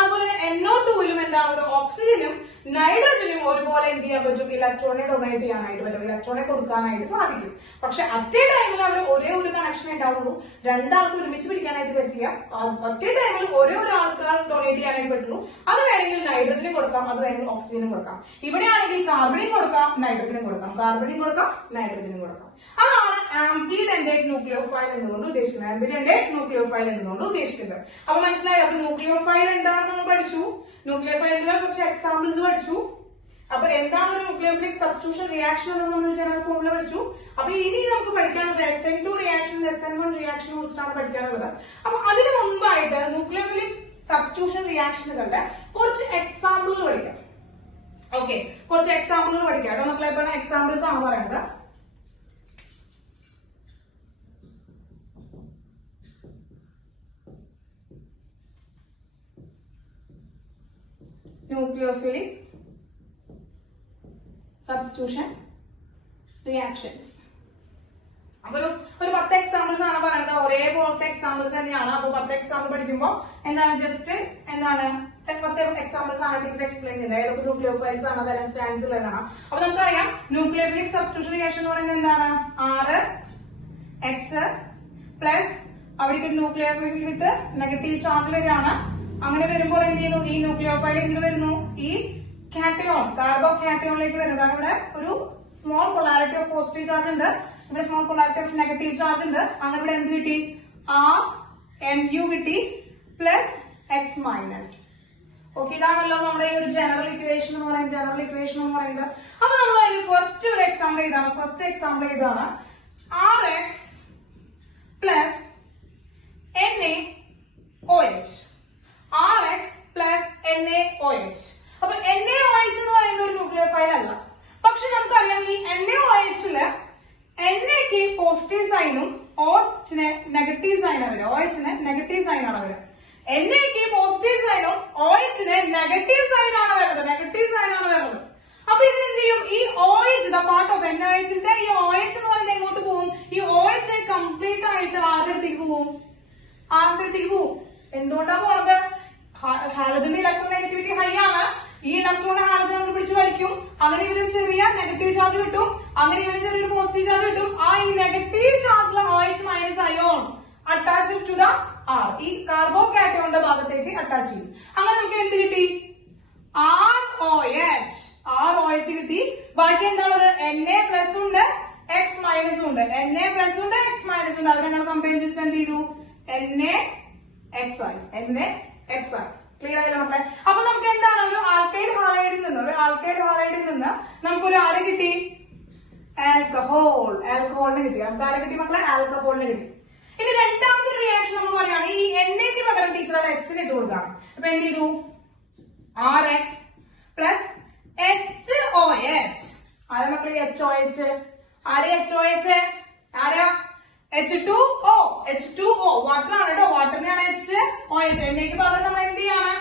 അതുപോലെ തന്നെ NO2-ലും എന്താണ്, ഒരു ഓക്സിജനും നൈട്രജനും ഒരുപോലെ എന്ത് ചെയ്യാൻ പറ്റും, ഇലക്ട്രോണെ ഡൊണേറ്റ് ചെയ്യാനായിട്ട് പറ്റും, ഇലക്ട്രോണെ കൊടുക്കാനായിട്ട് സാധിക്കും. പക്ഷെ അറ്റ് എ ടൈമിൽ അവർ ഒരേ ഒരു കണക്ഷൻ ഉണ്ടാവുള്ളൂ, രണ്ടാൾക്ക് ഒരുമിച്ച് പിടിക്കാനായിട്ട് പറ്റില്ല. ഒറ്റ ടൈമിൽ ഒരേ ഒരു ആൾക്കാർ ഡൊണേറ്റ് ചെയ്യാനായിട്ട് പറ്റുള്ളൂ. അത് വേണമെങ്കിൽ നൈട്രജനും കൊടുക്കാം, അത് വേണമെങ്കിൽ ഓക്സിജനും കൊടുക്കാം. ഇവിടെയാണെങ്കിൽ കാർബണിനും കൊടുക്കാം, നൈട്രജനും കൊടുക്കാം. അതാണ് ആംബിഡെൻഡേറ്റ് ന്യൂക്ലിയോഫൈൽ എന്നുകൊണ്ട് ഉദ്ദേശിക്കുന്നത്. അപ്പൊ മനസ്സിലായോ? അപ്പൊ ന്യൂക്ലിയോഫൈൽ എന്താണെന്ന് നമ്മൾ പഠിച്ചു. ന്യൂക്ലിയോഫൈലിന്റെ കുറച്ച് എക്സാമ്പിൾസ് പഠിച്ചു. അപ്പൊ എന്താണ് ഒരു ന്യൂക്ലിയോഫിലിക് സബ്സ്റ്റിറ്റ്യൂഷൻ റിയാക്ഷൻ എന്ന് നമ്മൾ ജനറൽ ഫോർമുല പഠിച്ചു. അപ്പൊ ഇനി നമുക്ക് പഠിക്കാനുള്ളത് SN2 റിയാക്ഷൻ, SN1 റിയാക്ഷനെ കുറിച്ചിട്ടാണ് പഠിക്കാനുള്ളത്. അപ്പൊ അതിന് മുമ്പായിട്ട് ന്യൂക്ലിയോഫിലിക് സബ്സ്റ്റിറ്റ്യൂഷൻ റിയാക്ഷനുകളുടെ കുറച്ച് എക്സാമ്പിളുകൾ പഠിക്കാം. ഓക്കെ, കുറച്ച് എക്സാമ്പിളുകൾ പഠിക്കാം. അപ്പൊ മക്കളെ എക്സാമ്പിൾസ് ആണ് പറയുന്നത്. Nucleophilic substitution reactions. അപ്പൊ ഒരു 10 എക്സാമ്പിൾസ് ആണ് പറയുന്നത്. ഒരേപോലത്തെ എക്സാമ്പിൾസ് തന്നെയാണ്. അപ്പൊ 10 എക്സാമ്പിൾ പഠിക്കുമ്പോൾ എന്താണ് 10 എക്സാമ്പിൾസ് ആണ് ടീച്ചർ എക്സ്പ്ലെയിൻ ചെയ്യുന്നത്. ഏതൊക്കെ ന്യൂക്ലിയോഫൈൽസ് ആണ് വരാൻ ചാൻസ് ഉള്ളതാണ്. അപ്പൊ നമുക്കറിയാം ന്യൂക്ലിയോഫിലിക് സബ്സ്റ്റിറ്റ്യൂഷൻ റിയാക്ഷൻ എന്ന് പറയുന്നത് എന്താണ്, RX പ്ലസ് അവിടെ ന്യൂക്ലിയോഫിലിക് വിത്ത് നെഗറ്റീവ് ചാർജ് വരെയാണ്. അങ്ങനെ വരുമ്പോൾ എന്ത് ചെയ്യുന്നു, ഈ ന്യൂക്ലിയോഫൈൽ എങ്ങനെ വരുന്നു, ഈ കാറ്റയോൺ കാർബോ കാറ്റയോണിലേക്ക് വരുന്നു. കാരണം ഇവിടെ ഒരു small polarity of positive charge ഉണ്ട്, ഇവിടെ small polarity of negative charge ഉണ്ട്. അങ്ങനെ ഇവിടെ എന്ത് കിട്ടി, RNU കിട്ടി പ്ലസ് X മൈനസ്. ഓക്കെ, ഇതാണല്ലോ നമ്മുടെ ഈ ഒരു ജനറൽ ഇക്വേഷൻ എന്ന് പറയുന്നത്. അപ്പൊ നമ്മൾ അതിൽ ഫസ്റ്റ് എക്സാമ്പിൾ ഇതാണ് RX plus NaOH. RX plus NaOH. അപ്പൊ NaOH എന്ന് പറയുന്ന ഒരു ന്യൂക്ലിയോഫൈൽ അല്ല. പക്ഷെ നമുക്കറിയാം ഈ NaOH-ല് Naക്ക് പോസിറ്റീവ് സൈനും OH-ന് നെഗറ്റീവ് സൈനാണ് വരിക. NAക്ക് പോസിറ്റീവ് സൈനും OHന് നെഗറ്റീവ് സൈൻ ആണ് വരുന്നത്. അപ്പൊ ഇതിന് എന്ത് ചെയ്യും? ഈ OH പാർട്ട് ഓഫ് NaOHന്റെ ഈ OH എന്ന് പറയുന്നത് എങ്ങോട്ട് പോകും? ഈ OH കംപ്ലീറ്റ് ആയിട്ട് ആരുടെ അടുത്തേക്ക് പോകും? എന്തുകൊണ്ടാണ് പോണത്? ഹാലജന്റെ ഇലക്ട്രോനെഗറ്റിവിറ്റി ഹൈ ആണ്. ഈ ഇലക്ട്രോണെ ഹാലജൻ കൊണ്ട് പിടിച്ച് വലിക്കും. അങ്ങനെ ഇവരൊരു ചെറിയ നെഗറ്റീവ് ചാർജ് കിട്ടും. അങ്ങനെ ഇവന് ചെറിയൊരു പോസിറ്റീവ് ചാർജ് കിട്ടും. ഈ നെഗറ്റീവ് ചാർജിലെ OH minus ion attach to the R, ഈ കാർബോകാറ്റയോണിന്റെ ഭാഗത്തേക്ക് അറ്റാച്ച് ചെയ്യും. അങ്ങനെ നമുക്ക് എന്ത് കിട്ടി? ROH കിട്ടി. ബാക്കി എന്താണത്? Na പ്ലസ് ഉണ്ട്, X മൈനസ് ഉണ്ട്. Na പ്ലസ് ഉണ്ട്, X മൈനസ് ഉണ്ട്. അത് ഞങ്ങൾ കമ്പയർ ചെയ്തിട്ട് എന്ത് ചെയ്തു? NaX ആയി. ക്ലിയർ ആയില്ല മക്കളെ? അപ്പൊ നമുക്ക് എന്താണ്? ഒരു ആൽക്കൈൽ ഹാലൈഡിൽ നിന്ന് നമുക്കൊരു ആരെ കിട്ടി? ആൽക്കഹോളിന് കിട്ടി. നമുക്ക് ആരെ കിട്ടി മക്കളെ? ആൽക്കഹോളിന് കിട്ടി. ഇനി രണ്ടാമത്തെ റിയാക്ഷൻ നമ്മൾ പറയുകയാണ്, ഈ NAക്ക് പകരം ടീച്ചറുടെ Hന് ഇട്ട് കൊടുക്കാം. അപ്പൊ എന്ത് ചെയ്തു? RX plus HOH. ആരാ മക്കളെ HOH? ആരാ? H2O. വാട്ടർ ആണ് കേട്ടോ. വാട്ടറിനാണ് HOH. NAക്ക് പകരം നമ്മൾ എന്ത് ചെയ്യാണ്?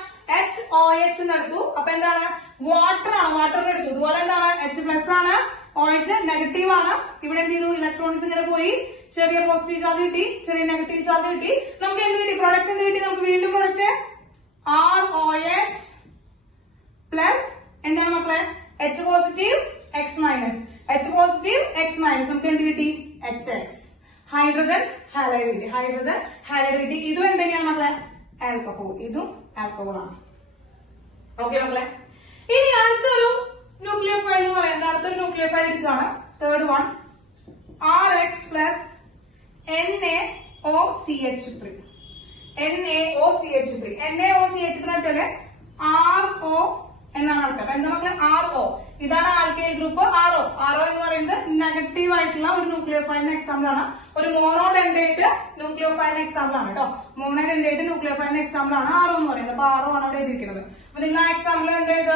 HOH എടുത്തു. അപ്പൊ എന്താണ്? വാട്ടർ ആണ്. വാട്ടറിന് എടുത്തു. ഇതുപോലെ എന്താണ്? H പ്ലസ് ആണ്, OH നെഗറ്റീവ് ആണ്. ഇവിടെ എന്ത് ചെയ്തു? ഇലക്ട്രോൺസ് ഇങ്ങനെ പോയി ചെറിയ പോസിറ്റീവ് ചാർജ് കിട്ടി, ചെറിയ നെഗറ്റീവ് ചാർജ് കിട്ടി. നമുക്ക് എന്ത് കിട്ടി? പ്രൊഡക്റ്റ് എന്ത് കിട്ടി? നമുക്ക് വീണ്ടും പ്രൊഡക്റ്റ് ROH പ്ലസ് എന്താണ് മക്കളെ? H positive X minus. നമുക്ക് എന്ത് കിട്ടി? HX. ഹൈഡ്രജൻ ഹാലൈഡ് കിട്ടി. ഇതും എന്തെങ്കിലും മക്കളെ? ആൽക്കഹോൾ. ഇതും ആൽക്കഹോൾ ആണ്. ഓക്കെ മക്കളെ? ഇനി അടുത്തൊരു ന്യൂക്ലിയോഫൈൽ എന്ന് പറയുന്നത്, അടുത്തൊരു ന്യൂക്ലിയോഫൈൽ എടുക്കുകയാണ്. Third one, RX plus NaOCH3. NaOCH3 വെച്ചാല് RO എന്നാണ് അർത്ഥം. എന്താ മക്കളെ? RO. ഇതാണ് ആൽക്കൈൽ ഗ്രൂപ്പ് RO. RO എന്ന് പറയുന്നത് നെഗറ്റീവ് ആയിട്ടുള്ള ഒരു ന്യൂക്ലിയോഫൈലിന് എക്സാമ്പിൾ ആണ്. ഒരു മോണോഡെൻഡേറ്റ് ന്യൂക്ലിയോഫൈലിന് എക്സാമ്പിൾ ആണ് കേട്ടോ. മോണോഡെൻഡേറ്റ് ന്യൂക്ലിയോഫൈലിന് എക്സാമ്പിൾ ആണ് RO എന്ന് പറയുന്നത്. അപ്പൊ RO ആണ് അവിടെ എഴുതിയിരിക്കുന്നത്. അപ്പൊ നിങ്ങൾ ആ എക്സാമ്പിൾ എന്താ എഴുതുക?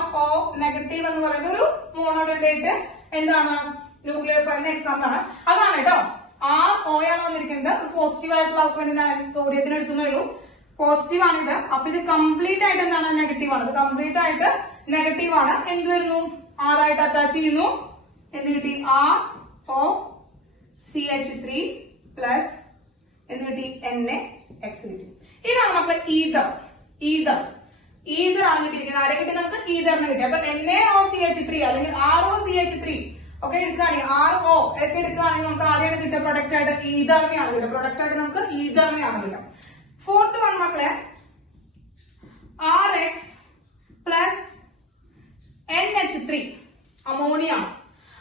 RO നെഗറ്റീവ് എന്ന് പറയുന്നത് ഒരു മോണോഡെൻഡേറ്റ് എന്താണ്? ന്യൂക്ലിയോഫൈലിന് എക്സാമ്പിൾ ആണ്. അതാണ് കേട്ടോ. RO ആണ് വന്നിരിക്കുന്നത്. പോസിറ്റീവ് ആയിട്ടുള്ള ആൾക്ക് വേണ്ടി ഞാൻ സോഡിയത്തിന് എടുത്തുന്നേ ഉള്ളൂ. പോസിറ്റീവ് ആണിത്. അപ്പൊ ഇത് കംപ്ലീറ്റ് ആയിട്ട് എന്താണ്? നെഗറ്റീവ് ആണ്. ഇത് കംപ്ലീറ്റ് ആയിട്ട് നെഗറ്റീവ് ആണ്. എന്ത് വരുന്നു? R ആയിട്ട് അറ്റാച്ച് ചെയ്യുന്നു. എന്ത് കിട്ടി? ROCH3 പ്ലസ് എന്ത് കിട്ടി? NaX കിട്ടി. ഇതാണ് മക്കളെ ഈതർ ആണ് കിട്ടിയിരിക്കുന്നത്. ആരെ കിട്ടി? നമുക്ക് ഈതറിന് കിട്ടി. അപ്പൊ NaOCH3 അല്ലെങ്കിൽ ROCH3 ഒക്കെ എടുക്കുകയാണെങ്കിൽ, RO ഒക്കെ എടുക്കുകയാണെങ്കിൽ നമുക്ക് ആരെയാണ് കിട്ടുക? പ്രൊഡക്റ്റ് ആയിട്ട് ഈതറിനെയാണ് കിട്ടുക. ഫോർത്ത് വൺ മക്കളെ RX പ്ലസ് NH3 അമോണിയ ആണ്.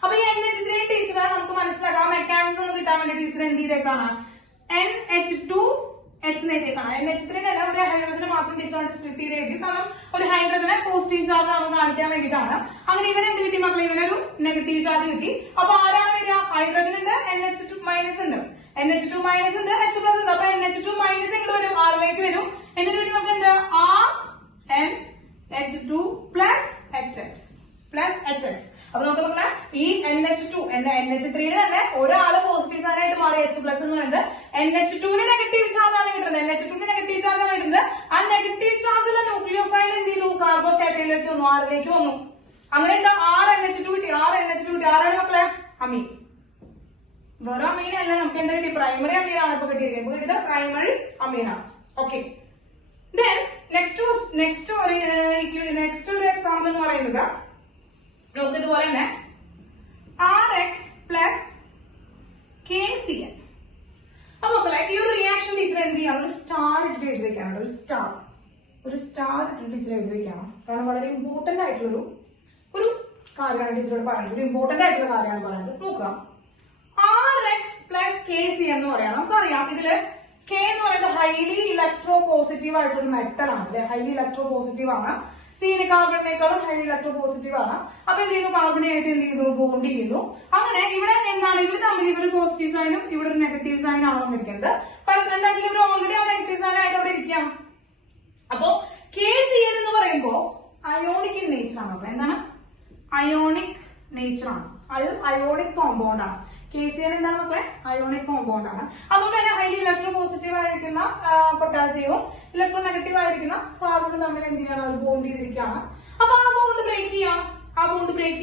അപ്പൊ ഈ NH3 ടീച്ചറെ നമുക്ക് മനസ്സിലാക്കാം. മെക്കാനിസം ഒന്ന് കിട്ടാൻ വേണ്ടി ടീച്ചർ എന്ത് ചെയ്തേക്കാണ്? NH2H എഴുതിയേക്കാണ്. NH3 അല്ല, ഒരു ഹൈഡ്രജനെ മാത്രം ടീച്ചർ സ്പ്ലിറ്റ് ചെയ്ത് എഴുതി. കാരണം ഒരു ഹൈഡ്രജനെ പോസിറ്റീവ് ചാർജ് ആണെന്ന് കാണിക്കാൻ വേണ്ടിയിട്ടാണ്. അങ്ങനെ ഇവന് എന്ത് കിട്ടി മക്കളെ? ഇവനൊരു നെഗറ്റീവ് ചാർജ് കിട്ടി. അപ്പൊ ആരാണ് വരിക? ഹൈഡ്രജൻ ഉണ്ട്, NH2 മൈനസ് ഉണ്ട്, NH2 മൈനസ് ഉണ്ട്, H പ്ലസ് ഉണ്ട്. അപ്പൊ NH2 മൈനസ് ഇങ്ങോട്ട് വരും, R-ലേക്ക് വരും. എന്നിട്ട് നമുക്ക് എന്താ? RNH2 plus HX. അപ്പൊ നമുക്ക് മക്കളെ ഈ NH3 തന്നെ ഒരാള് പോസിറ്റീവ് ചാർജായിട്ട് മാറി H പ്ലസ് എന്ന് പറയുന്നത്. NH2 നെഗറ്റീവ് ചാർജ് ആണ് കിട്ടുന്നത്. ആ നെഗറ്റീവ് ചാർജുള്ള ന്യൂക്ലിയോഫൈൽ എന്ത് ചെയ്തു? കാർബോകാറ്റയോണിലേക്ക് വന്നു, R-ലേക്ക് വന്നു. അങ്ങനെ എന്താ? RNH2 കിട്ടി. ആരാണ് മക്കളെ? അമീൻ. വെറും അമീനല്ല, നമുക്ക് എന്താ കിട്ടി? പ്രൈമറി അമീനാണ് ഇപ്പൊ കിട്ടിയിരിക്കുന്നത്. കിട്ടിയത് പ്രൈമറി അമീനാണ്. ഓക്കെ. നെക്സ്റ്റ് ഒരു എക്സാമ്പിൾ എന്ന് പറയുന്നത് നമുക്ക് ഇതുപോലെ തന്നെ RX പ്ലസ് KCl. അപ്പൊ മക്കളെ ഈ ഒരു റിയാക്ഷൻ ടീച്ചർ എന്ത് ചെയ്യണം? ഒരു സ്റ്റാർ ഇട്ടിട്ട് എഴുതി വെക്കാണ്. ഒരു സ്റ്റാർ ഇട്ടിട്ട് ടീച്ചർ എഴുതി വെക്കണം. കാരണം വളരെ ഇമ്പോർട്ടന്റ് ആയിട്ടുള്ള ഒരു കാര്യമാണ് ടീച്ചറോട് പറയുന്നത്. ഒരു ഇമ്പോർട്ടന്റ് ആയിട്ടുള്ള കാര്യമാണ് പറയുന്നത്. നോക്കാം. RX പ്ലസ് KCl എന്ന് പറയാം. നമുക്കറിയാം ഇതില് K എന്ന് പറയുന്നത് ഹൈലി ഇലക്ട്രോ പോസിറ്റീവ് ആയിട്ടുള്ള ഒരു മെറ്റൽ ആണ് അല്ലെ? ഹൈലി ഇലക്ട്രോ പോസിറ്റീവ് ആണ്. കാർബണിനേക്കാളും ഹൈലി ഇലക്ട്രോ പോസിറ്റീവ് ആണ്. അപ്പൊ എന്ത് ചെയ്യുന്നു? കാർബണായിട്ട് എന്ത് ചെയ്യുന്നു? ബോണ്ട് ചെയ്യുന്നു. അങ്ങനെ ഇവിടെ എന്താണ്? ഇവർ തമ്മിൽ ഇവിടെ പോസിറ്റീവ് സൈനും ഇവിടെ ഒരു നെഗറ്റീവ് സൈൻ ആണ് വന്നിരിക്കുന്നത്. എന്തായാലും ഇവർ ഓൾറെഡി ആ നെഗറ്റീവ് സൈൻ ആയിട്ട് അവിടെ ഇരിക്കാം. അപ്പോ KCl എന്ന് പറയുമ്പോ അയോണിക് ഇൻ നേച്ചർ ആണ്. അപ്പൊ എന്താണ്? അയോണിക് നേച്ചർ ആണ്. അത് അയോണിക് കോമ്പൗണ്ട് ആണ്. KCl എന്താണ് മക്കളെ? അയോണിക് കോമ്പൗണ്ട് ആണ്. അതുകൊണ്ട് തന്നെ ഹൈലി ഇലക്ട്രോ പോസിറ്റീവ് ആയിരിക്കുന്ന പൊട്ടാസ്യവും ഇലക്ട്രോ നെഗറ്റീവ് ആയിരിക്കുന്ന കാർബണും തമ്മിൽ എന്ത് ചെയ്യണം? ഒരു ബോണ്ട് ചെയ്തിരിക്കുകയാണ്. അപ്പൊ ആ ബോണ്ട് ബ്രേക്ക്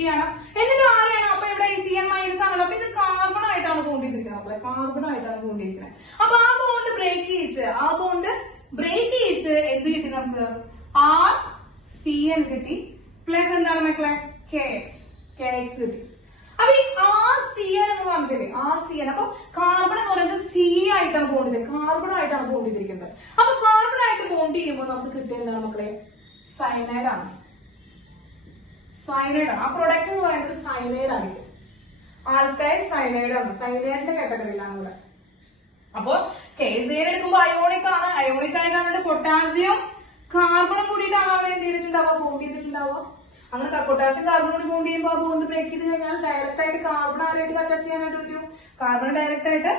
ചെയ്യണം. എന്നിട്ട് ആരെയാണ്? അപ്പൊ ഇവിടെ CN- ആണല്ലോ. അപ്പൊ ഇത് കാർബൺ ആയിട്ടാണ് ബോണ്ട് ചെയ്തിരിക്കുന്നത്. അപ്പൊ ആ ബോണ്ട് ബ്രേക്ക് ചെയ്യിച്ച് എന്ത് കിട്ടി നമുക്ക്? RCN കിട്ടി. പ്ലസ് എന്താണ് മക്കളെ? KX കിട്ടി. അപ്പൊ ഈ RCN എന്ന് പറഞ്ഞില്ലേ? RCN. അപ്പൊ കാർബൺ എന്ന് പറയുന്നത് C ആയിട്ടാണ് ബോണ്ട് ചെയ്തിരിക്കുന്നത്. അപ്പൊ കാർബൺ ആയിട്ട് ബോണ്ട് ചെയ്യുമ്പോൾ നമുക്ക് കിട്ടിയ എന്താണ് മക്കളെ? സയനൈഡ് ആണ്. ആ പ്രൊഡക്റ്റ് എന്ന് പറയുന്നത് സയനൈഡ് ആയിരിക്കും. ആൽക്കൈൽ സയനൈഡ് ആണ്. സയനൈഡിന്റെ കാറ്റഗറിയിലാണ് ഇവിടെ. അപ്പൊ KCl എടുക്കുമ്പോ അയോണിക് ആണ്. അയോണിക് ആയിട്ടാണ് പൊട്ടാസ്യം കാർബണും കൂടിയിട്ടാണ് അവർ എന്ത് ചെയ്തിട്ടുണ്ടാവുക? ബോണ്ട് ചെയ്തിട്ടുണ്ടാവുക. അങ്ങനെ പൊട്ടാസ്യം കാർബൺ കൂടി ബോണ്ട് ചെയ്യുമ്പോൾ ആ ബോണ്ട് ബ്രേക്ക് ചെയ്ത് കഴിഞ്ഞാൽ ഡയറക്റ്റ് ആയിട്ട് കാർബൺ ആരായിട്ട് അറ്റാച്ച് ചെയ്യാനായിട്ട് പറ്റും? കാർബൺ ഡയറക്റ്റ് ആയിട്ട്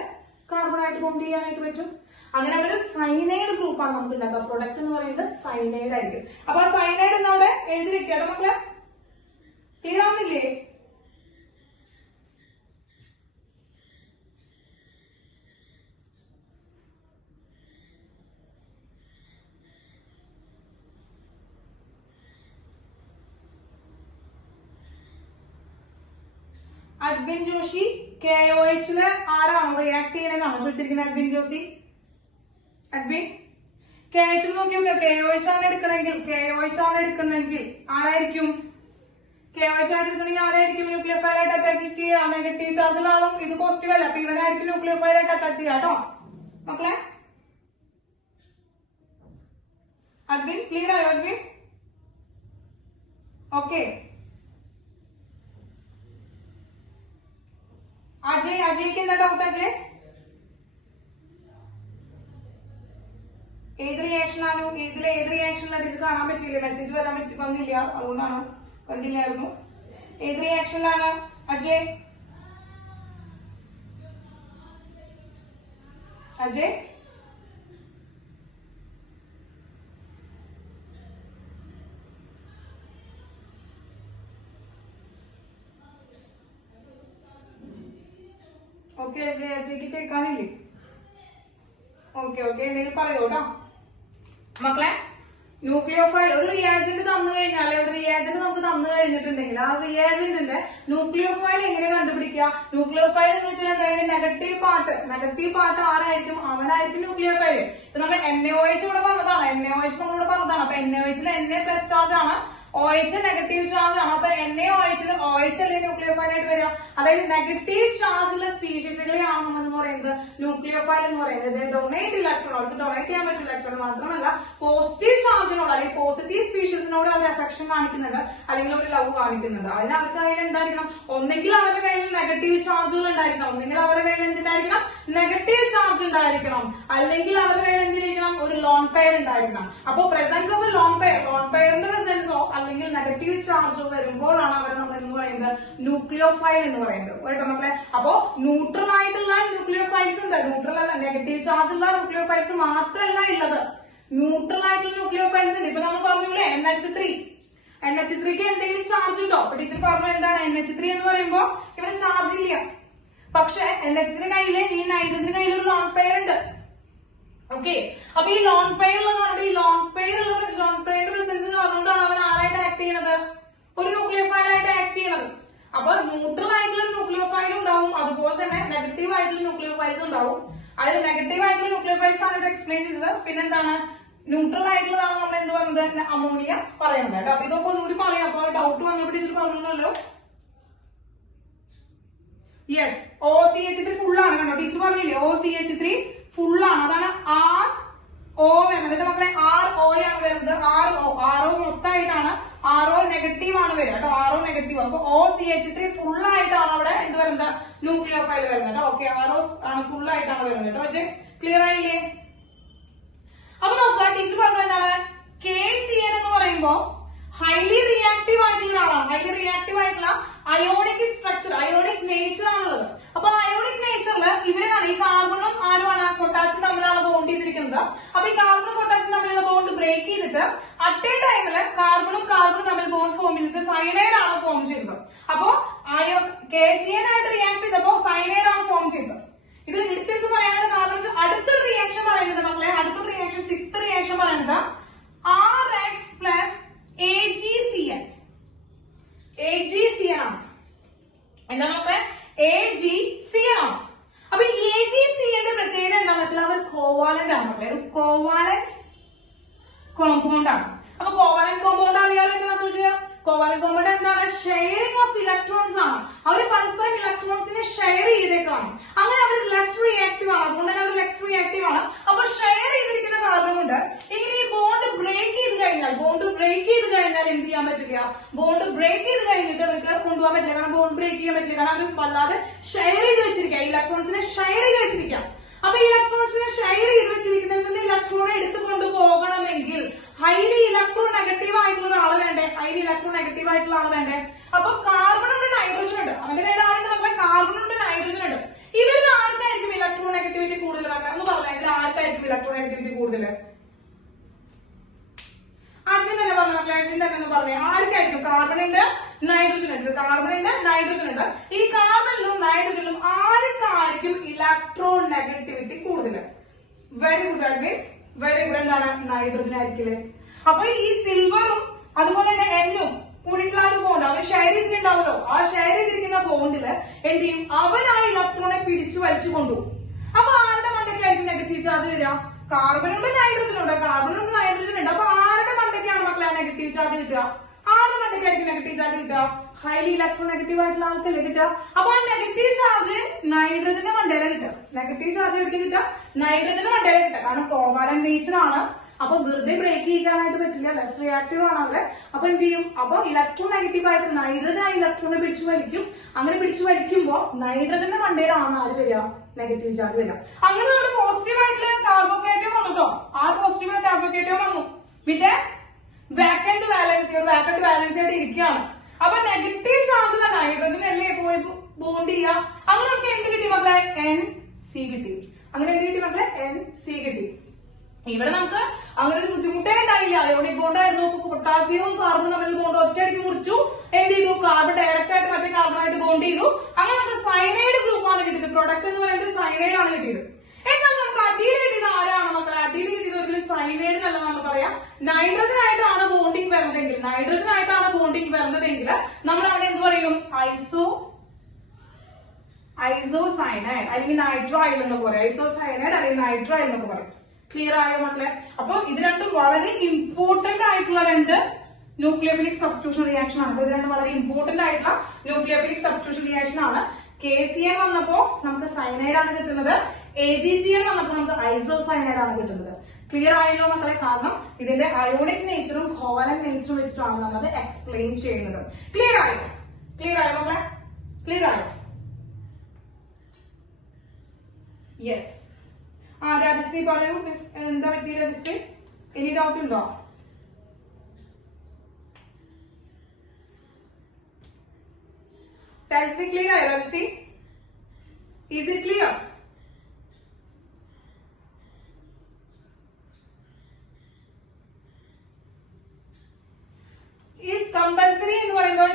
കാർബണായിട്ട് ബോണ്ട് ചെയ്യാനായിട്ട് പറ്റും. അങ്ങനെ അവിടെ ഒരു സൈനൈഡ് ഗ്രൂപ്പാണ് നമുക്ക് ഉണ്ടാക്കുക. പ്രൊഡക്റ്റ് എന്ന് പറയുന്നത് സൈനൈഡ് ആയിരിക്കും. അപ്പൊ ആ സൈനൈഡ് എന്നവിടെ എഴുതി വെക്കാം മക്കളെ. ക്ലിയർ ആവുന്നില്ലേ? അഡ്വിൻ ജോഷി KOH ആരാണോ റിയാക്ട് ചെയ്യണമെന്നാണോ ചോദിച്ചിരിക്കുന്നത്? അഡ്വിൻ ജോഷി KOH നോക്കി നോക്കിയോ? KOH ആണ് എടുക്കുന്നെങ്കിൽ ആരായിരിക്കും? KOH ആയിട്ട് എടുക്കണമെങ്കിൽ ആരായിരിക്കും ന്യൂക്ലിയോഫൈൽ ആയിട്ട് അറ്റാക്ക് ചെയ്യുക? നെഗറ്റീവ് ചാർജിലാണോ? ഇത് പോസിറ്റീവ് അല്ല. അപ്പൊ ഇവനായിരിക്കും ന്യൂക്ലിയോഫൈൽ ആയിട്ട് അറ്റാക്ക് ചെയ്യുക കേട്ടോ മക്കളെ. അഡ്വിൻ ക്ലിയർ ആയോ? അഡ്വിൻ ഓക്കെ. അജയ്ക്ക് എന്താ ഡൗട്ട്? അജയ് ഏത് റിയാക്ഷനാണ്? ഏത് റിയാക്ഷനിലാണ്? ഇത് കാണാൻ പറ്റില്ല. മെസ്സേജ് വന്നില്ല, അതുകൊണ്ടാണ് കണ്ടില്ലായിരുന്നു. ഏത് റിയാക്ഷനിലാണ് അജയ്? ഓക്കെ അജയ്ക്ക് കേൾക്കാനില്ലേ? ഓക്കെ എന്തെങ്കിലും പറയൂ കേട്ടോ മക്കളെ. ന്യൂക്ലിയോഫൈൽ ഒരു റിയാജന്റ് തന്നു കഴിഞ്ഞാൽ, നമുക്ക് തന്നു കഴിഞ്ഞിട്ടുണ്ടെങ്കിൽ ആ റിയാജന്റിന്റെ ന്യൂക്ലിയോഫൈൽ എങ്ങനെ കണ്ടുപിടിക്കുക? ന്യൂക്ലിയോഫൈൽ എന്ന് വെച്ചാൽ എന്തായാലും നെഗറ്റീവ് പാർട്ട് ആരായിരിക്കും? അവനായിരിക്കും ന്യൂക്ലിയോഫൈൽ. ഇപ്പൊ നമ്മൾ NaOH ഇവിടെ പറഞ്ഞതാണ്. അപ്പൊ NaOH Na പ്ലസ് ചാർജ് ആണ്, OH നെഗറ്റീവ് ചാർജ് ആണ്. അപ്പൊ NaOH അല്ലേ ന്യൂക്ലിയോഫൈൽ ആയിട്ട് വരിക. അതായത് നെഗറ്റീവ് ചാർജുള്ള സ്പീഷീസുകളെയാണ് നമ്മൾ എന്ന് പറയുന്നത് ന്യൂക്ലിയോഫൈൽ എന്ന് പറയുന്നത്. ഡൊണേറ്റ് ഇലക്ട്രോൺ, അവർക്ക് ഡൊണേറ്റ് ചെയ്യാൻ പറ്റും ഇലക്ട്രോൺ മാത്രമല്ല പോസിറ്റീവ് ചാർജിനോട് അല്ലെങ്കിൽ പോസിറ്റീവ് സ്പീഷീസിനോട് അവർ അഫെക്ഷൻ കാണിക്കുന്നുണ്ട്, അല്ലെങ്കിൽ ഒരു ലവ് കാണിക്കുന്നുണ്ട്. അതിന് അവർക്ക് കയ്യിൽ എന്തായിരിക്കണം? ഒന്നെങ്കിൽ അവരുടെ കയ്യിൽ നെഗറ്റീവ് ചാർജുകൾ ഉണ്ടായിരിക്കണം, അല്ലെങ്കിൽ അവരുടെ കയ്യിൽ എന്തുണ്ടായിരിക്കണം? നെഗറ്റീവ് ചാർജ് ഉണ്ടായിരിക്കണം, അല്ലെങ്കിൽ അവരുടെ കയ്യിൽ എന്തിരിക്കണം? ഒരു ലോൺ പെയർ ഉണ്ടായിരിക്കണം. അപ്പൊ പ്രസൻസ് ഓഫ് ലോൺ പെയറിന്റെ പ്രസൻസോ അല്ലെങ്കിൽ നെഗറ്റീവ് ചാർജോ വരുമ്പോഴാണ് അവരെ നമ്മൾ എന്ന് പറയുന്നത് ന്യൂക്ലിയോഫൈൽ എന്ന് പറയുന്നത് കേട്ടോ മക്കളെ. അപ്പോ ന്യൂട്രൽ ആയിട്ടുള്ള ന്യൂക്ലിയോഫൈൽസ് ഉണ്ട്. ന്യൂട്രൽ അല്ല, നെഗറ്റീവ് ചാർജ് ഉള്ള ന്യൂക്ലിയോഫൈൽസ് മാത്രമല്ല ഉള്ളത്, ന്യൂട്രൽ ആയിട്ടുള്ള ന്യൂക്ലിയോഫൈൽസ് ഉണ്ട്. ഇപ്പൊ നമ്മൾ പറഞ്ഞില്ലേ NH3ക്ക് എന്തെങ്കിലും ചാർജ് ഉണ്ടോ? ടീച്ചർ പറഞ്ഞു എന്താണ് NH3 എന്ന് പറയുമ്പോ ഇവിടെ ചാർജ് ഇല്ല. പക്ഷെ NH3 കയ്യില് ഈ നൈട്രജന്റെ കയ്യിൽ ഒരു ലോൺ പെയർ ഉണ്ട്. ഓക്കെ, അപ്പൊ ഈ ലോൺ പെയറിന്റെ പ്രസൻസ് പറഞ്ഞുകൊണ്ടാണ് അവൻ ആരായിട്ട് ആക്ട് ചെയ്യുന്നത്? ഒരു ന്യൂക്ലിയോഫൈൽ ആയിട്ട് ആക്ട് ചെയ്യുന്നത്. അപ്പൊ ന്യൂട്രൽ ആയിട്ടുള്ള ന്യൂക്ലിയോഫൈൽ ഉണ്ടാവും, അതുപോലെ തന്നെ നെഗറ്റീവ് ആയിട്ടുള്ള ന്യൂക്ലിയോഫൈൽസ് ഉണ്ടാവും. അതിൽ നെഗറ്റീവ് ആയിട്ടുള്ള ന്യൂക്ലിയോഫൈൽസ് ആണ് എക്സ്പ്ലെയിൻ ചെയ്തത്. പിന്നെന്താണ്? ന്യൂട്രൽ ആയിട്ടുള്ളതാണ് നമ്മൾ എന്ത് പറയുന്നത്? അമോണിയ പറയുന്നത് കേട്ടോ. അപ്പൊ ഇതൊക്കെ ഒന്നുകൂടി പറയാം. അപ്പൊ ഡൗട്ട് വന്നപ്പോൾ ടീച്ചർ പറഞ്ഞല്ലോ. യെസ്, OCH3 ഫുൾ ആണ് കണ്ടോ, ടീച്ചർ പറഞ്ഞില്ലേ OCH3 ഫുൾ ആണ്. അതാണ് RO വരുന്നത് മക്കളെ. RO ആണ് വരുന്നത്. RO മൊത്തമായിട്ടാണ്. RO നെഗറ്റീവ് ആണ് വരിക കേട്ടോ. RO negative. അപ്പൊ OCH3 ഫുൾ ആയിട്ടാണ് അവിടെ എന്ത് വരുന്നത്? ന്യൂക്ലിയോഫൈൽ വരുന്നത്. ഓക്കെ, RO ആണ് ഫുൾ ആയിട്ടാണ് വരുന്നത് കേട്ടോ. പക്ഷേ ക്ലിയർ ആയില്ലേ? അപ്പൊ നോക്കുക, ടീച്ചർ പറഞ്ഞത് എന്താണ്? KCN എന്ന് പറയുമ്പോ ഹൈലി റിയാക്റ്റീവ് ആയിട്ടുള്ള ഒരാളാണ്. ഹൈലി റിയാക്റ്റീവ് ആയിട്ടുള്ള അയോണിക് സ്ട്രക്ചർ, അയോണിക് നേച്ചർ ആണുള്ളത്. അപ്പൊ അയോണിക് നേച്ചറിൽ ഇവരാണ് ഈ കാർബണും ആരുമാണ്? പൊട്ടാസ്യം തമ്മിലാണ് ബോണ്ട് ചെയ്തിരിക്കുന്നത്. അപ്പൊ ഈ കാർബണും പൊട്ടാസ്യം തമ്മിലുള്ള ബോണ്ട് ബ്രേക്ക് ചെയ്തിട്ട് അറ്റ് എ ടൈമില് കാർബണും കാർബണും തമ്മിൽ ബോണ്ട് ഫോം ചെയ്തിട്ട് സയനൈഡ് ആണ് ഫോം ചെയ്തത്. അപ്പോ KCN ആയിട്ട് റിയാക്ട് ചെയ്തപ്പോ സയനൈഡ് ആണ് ഫോം ചെയ്തത്. ഇത് എടുത്തെടുത്ത് പറയാനുള്ള കാരണം അടുത്തൊരു റിയാക്ഷൻ പറയുന്നത് മക്കളെ, അടുത്തൊരു റിയാക്ഷൻ 6th റിയാക്ഷൻ പറയുന്നത് RX പ്ലസ് AgCN. AgCN ആണ്. എന്താണ് മക്കളെ? AgCN ആണ്. അപ്പൊ AgCN ന്റെ പ്രത്യേകത എന്താണെന്ന് വെച്ചാൽ അവർ കോവാലന്റ് ആണ് മക്കളെ, ഒരു കോവാലന്റ് കോമ്പൗണ്ട് ആണ്. അപ്പൊ കോവാലന്റ് കോമ്പൗണ്ട് അറിയാലോ എന്റെ മക്കൾക്ക്. കോവാലന്റ് കോമ്പൗണ്ട് എന്താണ്? ഷെയറിംഗ് ഓഫ് ഇലക്ട്രോൺസ് ആണ്. അവർ പരസ്പരം ഇലക്ട്രോൺസിനെ ഷെയർ ചെയ്തേക്കാണ്. അങ്ങനെ അവർ ലെസ് റിയാക്റ്റീവ് ആണ്. അതുകൊണ്ട് തന്നെ അവർ ലെസ് റിയാക്റ്റീവ് ആണ്. അപ്പൊ ഷെയർ ചെയ്തിരിക്കുന്ന കാർബൺ കൊണ്ട് ഇങ്ങനെ ഈ ബോണ്ട് ബ്രേക്ക് ചെയ്ത് കഴിഞ്ഞാൽ എന്ത് ചെയ്യാൻ പറ്റില്ല? ബോണ്ട് ബ്രേക്ക് ചെയ്ത് കഴിഞ്ഞിട്ട് അവർക്ക് കൊണ്ടുപോകാൻ പറ്റില്ല. കാരണം ബോണ്ട് ബ്രേക്ക് ചെയ്യാൻ പറ്റില്ല. കാരണം അവർ വല്ലാതെ ഷെയർ ചെയ്ത് വെച്ചിരിക്കുക, ഇലക്ട്രോൺസിനെ ഷെയർ ചെയ്ത് വെച്ചിരിക്കാം. അപ്പൊ ഇലക്ട്രോൺസിനെ ഷെയർ ചെയ്ത് വെച്ചിരിക്കുന്നതിൽ നിന്ന് ഇലക്ട്രോണെ എടുത്തു കൊണ്ടുപോകണമെങ്കിൽ ഹൈലി ഇലക്ട്രോ നെഗറ്റീവ് ആയിട്ടുള്ള ഒരാൾ വേണ്ടേ? ഹൈലി ഇലക്ട്രോ നെഗറ്റീവ് ആയിട്ടുള്ള ആൾ വേണ്ടേ? അപ്പൊ കാർബൺ ഉണ്ട്, നൈട്രജൻ ഉണ്ട്. അവന്റെ പേര് ആരുടെ മക്കളെ? കാർബൺ ഉണ്ട്, നൈട്രജൻ ഉണ്ട്. ഇവരിൽ ആർക്കായിരിക്കും ഇലക്ട്രോ നെഗറ്റിവിറ്റി കൂടുതൽ? എന്ന് പറഞ്ഞാൽ ഇതിൽ ആർക്കായിരിക്കും ഇലക്ട്രോ നെഗറ്റിവിറ്റി കൂടുതൽ? ആദ്യം തന്നെ പറഞ്ഞ മക്കളെ, ആദ്യം തന്നെ പറഞ്ഞേ ആർക്കായിരിക്കും? കാർബൺ ഉണ്ട്, നൈട്രജൻ ഉണ്ട്. കാർബൺ ഉണ്ട്, നൈട്രജൻ ഉണ്ട്. ഈ കാർബണിലും നൈട്രജനിലും ആർക്കായിരിക്കും ഇലക്ട്രോ നെഗറ്റിവിറ്റി കൂടുതൽ? വെരി ഗുഡ് ആയിട്ട്, വെരി ഗുഡ്. എന്താണ്? നൈട്രജൻ ആയിരിക്കില്ലേ? അപ്പൊ ഈ സിൽവറും അതുപോലെ തന്നെ എന്നും കൂടിയിട്ടുള്ള ഒരു ബോണ്ട് അവൻ ഷെയർ ചെയ്തിട്ടുണ്ടാവല്ലോ. ആ ഷെയർ ചെയ്തിരിക്കുന്ന ബോണ്ടില് എന്ത് ചെയ്യും? അവൻ ആ ഇലക്ട്രോണെ പിടിച്ചു വലിച്ചു കൊണ്ടുപോകും. അപ്പൊ ആരുടെ മണ്ടയ്ക്കായിരിക്കും നെഗറ്റീവ് ചാർജ് വരിക? കാർബണുണ്ട്, നൈട്രജൻ ഉണ്ട്. കാർബണുണ്ട്, നൈട്രജൻ ഉണ്ട്. അപ്പൊ ആരുടെ മണ്ടയ്ക്കാണ് മക്കളെ നെഗറ്റീവ് ചാർജ് കിട്ടുക? ആരുടെ മണ്ടയ്ക്കായിരിക്കും നെഗറ്റീവ് ചാർജ് കിട്ടുക? ഹൈലി ഇലക്ട്രോ നെഗറ്റീവ് ആയിട്ടുള്ള ആൾക്കല്ലേ കിട്ടുക. അപ്പൊ ആ നെഗറ്റീവ് ചാർജ് നൈട്രജന്റെ മണ്ടയിലെ കിട്ടുക. നെഗറ്റീവ് ചാർജ് എവിടെ കിട്ടുക? നൈട്രജന്റെ മണ്ടയിലെ കിട്ടുക. കാരണം കോവാലന്റ് നേച്ചർ ആണ്. അപ്പൊ വെറുതെ ബ്രേക്ക് ചെയ്യാനായിട്ട് പറ്റില്ല, ലെസ് റിയാക്റ്റീവ് ആണ് അവര്. അപ്പൊ എന്ത് ചെയ്യും? അപ്പൊ ഇലക്ട്രോ നെഗറ്റീവ് ആയിട്ട് നൈട്രജൻ ആ ഇലക്ട്രോണെ പിടിച്ചു വലിക്കും. അങ്ങനെ പിടിച്ചു വലിക്കുമ്പോ നൈട്രജന്റെ മണ്ടയിലാണ് ആര് വരിക? നെഗറ്റീവ് ചാർജ് വരിക. അങ്ങനെ നമ്മുടെ പോസിറ്റീവ് ആയിട്ടുള്ള കാർബോക്കേറ്റീവ് വന്നു കേട്ടോ. ആ പോസിറ്റീവ് കാർബോക്കേറ്റീവ് വന്നു വിത്ത് വാക്കന്റ് വാലൻസി. ഒരു വാക്കന്റ് വാലൻസി ആയിട്ട് ഇരിക്കുകയാണ്. അപ്പൊ നെഗറ്റീവ് ചാർജുള്ള നൈട്രജൻ അല്ലേ പോയി ബോണ്ട് ചെയ്യുക. അങ്ങനെയൊക്കെ എന്ത് കിട്ടി മക്കളെ? NC കിട്ടി. അങ്ങനെ എന്ത് കിട്ടി മക്കളെ? NC കിട്ടി. ഇവിടെ നമുക്ക് അങ്ങനെ ഒരു ബുദ്ധിമുട്ടേ ഉണ്ടായില്ല. അയോണിക് ബോണ്ട് ആയിരുന്നു. പൊട്ടാസ്യവും കാർബൺ തമ്മിൽ ബോണ്ട് ഒറ്റയടിക്ക് മുറിച്ചു. എന്ത് ചെയ്തു? കാർബൺ ഡയറക്റ്റ് ആയിട്ട് മറ്റേ കാർബണായിട്ട് ബോണ്ട് ചെയ്തു. അങ്ങനെ നമുക്ക് സയനൈഡ് ഗ്രൂപ്പാണ് കിട്ടിയത്. പ്രൊഡക്റ്റ് എന്ന് പറയുന്നത് സയനൈഡ് ആണ് കിട്ടിയത്. എന്നാൽ നമുക്ക് അടിയിൽ കിട്ടിയത് ആരാണ് മക്കളെ? അടിയിൽ കിട്ടിയത് ഒരിക്കലും സയനൈഡ് എന്നല്ല നമ്മൾ പറയാം. നൈട്രജൻ ആയിട്ടാണ് ബോണ്ടിങ് വരുന്നതെങ്കിൽ നമ്മൾ അവിടെ എന്ത് പറയും? ഐസോസയനൈഡ് അല്ലെങ്കിൽ നൈട്രൈൽ എന്നൊക്കെ പറയും. ഐസോസയനൈഡ് അല്ലെങ്കിൽ നൈട്രൈൽ എന്നൊക്കെ പറയും. ക്ലിയർ ആയോ മക്കളെ? അപ്പൊ ഇത് രണ്ടും വളരെ ഇമ്പോർട്ടന്റ് ആയിട്ടുള്ള രണ്ട് ന്യൂക്ലിയോഫിലിക് സബ്സ്റ്റിറ്റ്യൂഷൻ റിയാക്ഷൻ ആണ്. ഇത് രണ്ടും വളരെ ഇമ്പോർട്ടന്റ് ആയിട്ടുള്ള ന്യൂക്ലിയോഫിലിക് സബ്സ്റ്റിറ്റ്യൂഷൻ റിയാക്ഷൻ ആണ്. KCN വന്നപ്പോ നമുക്ക് സയനൈഡ് ആണ് കിട്ടുന്നത്. AgCN വന്നപ്പോ നമുക്ക് ഐസോസയനൈഡ് ആണ് കിട്ടുന്നത്. ക്ലിയർ ആയല്ലോ മക്കളെ? കാരണം ഇതിന്റെ അയോണിക് നേച്ചറും കോവാലന്റ് നേച്ചറും വെച്ചിട്ടാണ് നമ്മൾ എക്സ്പ്ലെയിൻ ചെയ്യുന്നത്. ക്ലിയർ ആയോ? ക്ലിയർ ആയോ മക്കളെ? ക്ലിയർ ആയോ? യെസ്. രാജശ്രീ പറയൂ മിസ്, എന്താ പറ്റിയ രാജശ്രീ? എനി ഡൗട്ട് ഉണ്ടോ? രാജശ്രീ ക്ലിയർ ആയോ? Rajashree, is it clear? Is compulsory എന്ന് പറയുമ്പോൾ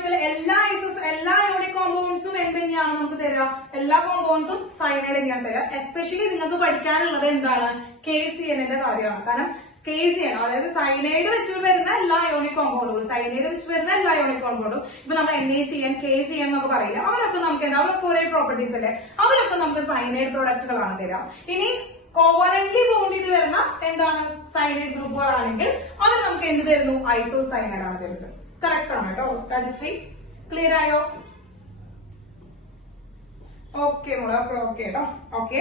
എല്ലാ അയോണിക് കോമ്പൗണ്ട്സും എന്ത് തന്നെയാണ് നമുക്ക് തരിക? എല്ലാ കോമ്പൗണ്ട്സും സയനൈഡ് തന്നെയാണ് തരിക. എസ്പെഷ്യലി നിങ്ങൾക്ക് പഠിക്കാനുള്ളത് എന്താണ്? KCN ന്റെ കാര്യമാണ്. കാരണം KCN അതായത് സയനൈഡ് വെച്ച് വരുന്ന എല്ലാ അയോണിക് കോമ്പൗണ്ടുകളും ഇപ്പൊ നമ്മൾ NaCN, KCN എന്നൊക്കെ പറയില്ല. അവരൊക്കെ നമുക്ക് എന്താ? അവരൊക്കെ ഒരേ പ്രോപ്പർട്ടീസ് അല്ലേ? അവരൊക്കെ നമുക്ക് സയനൈഡ് പ്രൊഡക്റ്റുകളാണ് തരാം. ഇനി കോവാലന്റ്ലി ബോണ്ട് ചെയ്ത് വരുന്ന എന്താണ്? സയനൈഡ് ഗ്രൂപ്പുകളാണെങ്കിൽ അവർ നമുക്ക് എന്ത് തരുന്നു? ഐസോസയനൈഡ് ആണ് തരുന്നത്. കറക്റ്റ് ആണ് കേട്ടോ രാജശ്രീ. ക്ലിയർ ആയോ? ഓക്കെ മോളെ, ഓക്കെ കേട്ടോ. ഓക്കെ.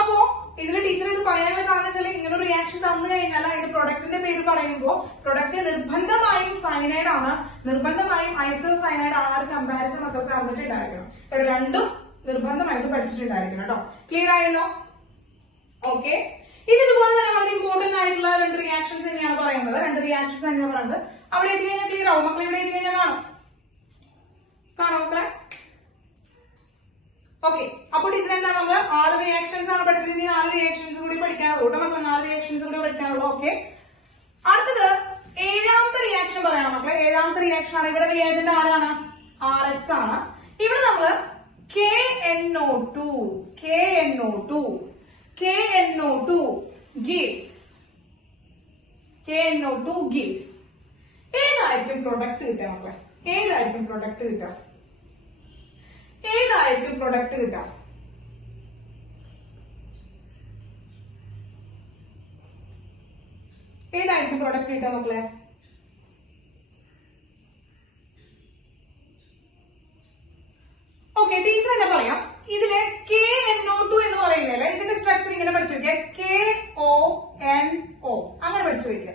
അപ്പോ ഇതിൽ ടീച്ചർ ഇത് പറയാനുള്ള കാരണം വെച്ചാൽ ഇങ്ങനെ റിയാക്ഷൻ തന്നു കഴിഞ്ഞാൽ അതിന്റെ പ്രൊഡക്റ്റിന്റെ പേര് പറയുമ്പോൾ പ്രൊഡക്റ്റ് നിർബന്ധമായും സയനൈഡ് ആണ്, നിർബന്ധമായും ഐസോസയനൈഡ് ആണ്. ആ ഒരു കമ്പാരിസൺ മക്കൾക്ക് അറിഞ്ഞിട്ടുണ്ടായിരിക്കണം. രണ്ടും നിർബന്ധമായിട്ട് പഠിച്ചിട്ടുണ്ടായിരിക്കണം കേട്ടോ. ക്ലിയർ ആയല്ലോ? ഓക്കെ. ഇതുപോലെ തന്നെ വളരെ ഇമ്പോർട്ടന്റ് ആയിട്ടുള്ള രണ്ട് റിയാക്ഷൻസ് തന്നെയാണ് പറയുന്നത്. അവിടെ എത്തി കഴിഞ്ഞാൽ ക്ലിയർ ആവും മക്കളെ. ഇവിടെ എത്തി കഴിഞ്ഞാൽ കാണോ മക്കളെ? ഓക്കെ. അപ്പോൾ ടീച്ചർ എന്താണ്? നമ്മള് 6 റിയാക്ഷൻസ് ആണ് പഠിച്ചത്. ഇനി 4 റിയാക്ഷൻസ് കൂടി പഠിക്കാനുള്ളൂ കേട്ടോ മക്കളെ. 4 റിയാക്ഷൻസ് കൂടി പഠിക്കാനുള്ളൂ. ഓക്കെ. അടുത്തത് 7 ഏഴാമത്തെ റിയാക്ഷൻ ആണ്. ഇവിടെ റിയാജന്റ് ആരാണ്? RH ആണ്. ഇവിടെ നമ്മള് KNO2 gives ഏതായിരിക്കും പ്രൊഡക്റ്റ് കിട്ടുക മക്കളെ? ഏതായിരിക്കും പ്രൊഡക്റ്റ് കിട്ടുക? ഏതായിരിക്കും പ്രൊഡക്റ്റ് കിട്ടുക? ഏതായിരിക്കും പ്രൊഡക്റ്റ് കിട്ടുക മക്കളെ? ഓക്കെ, ടീച്ചർ എന്താ പറയാം, ഇതില് KNO2 എന്ന് പറയുന്നില്ലേ, ഇതിന്റെ സ്ട്രക്ചർ ഇങ്ങനെ പഠിച്ചു വെക്കുക, KONO അങ്ങനെ പഠിച്ചു വെക്കുക.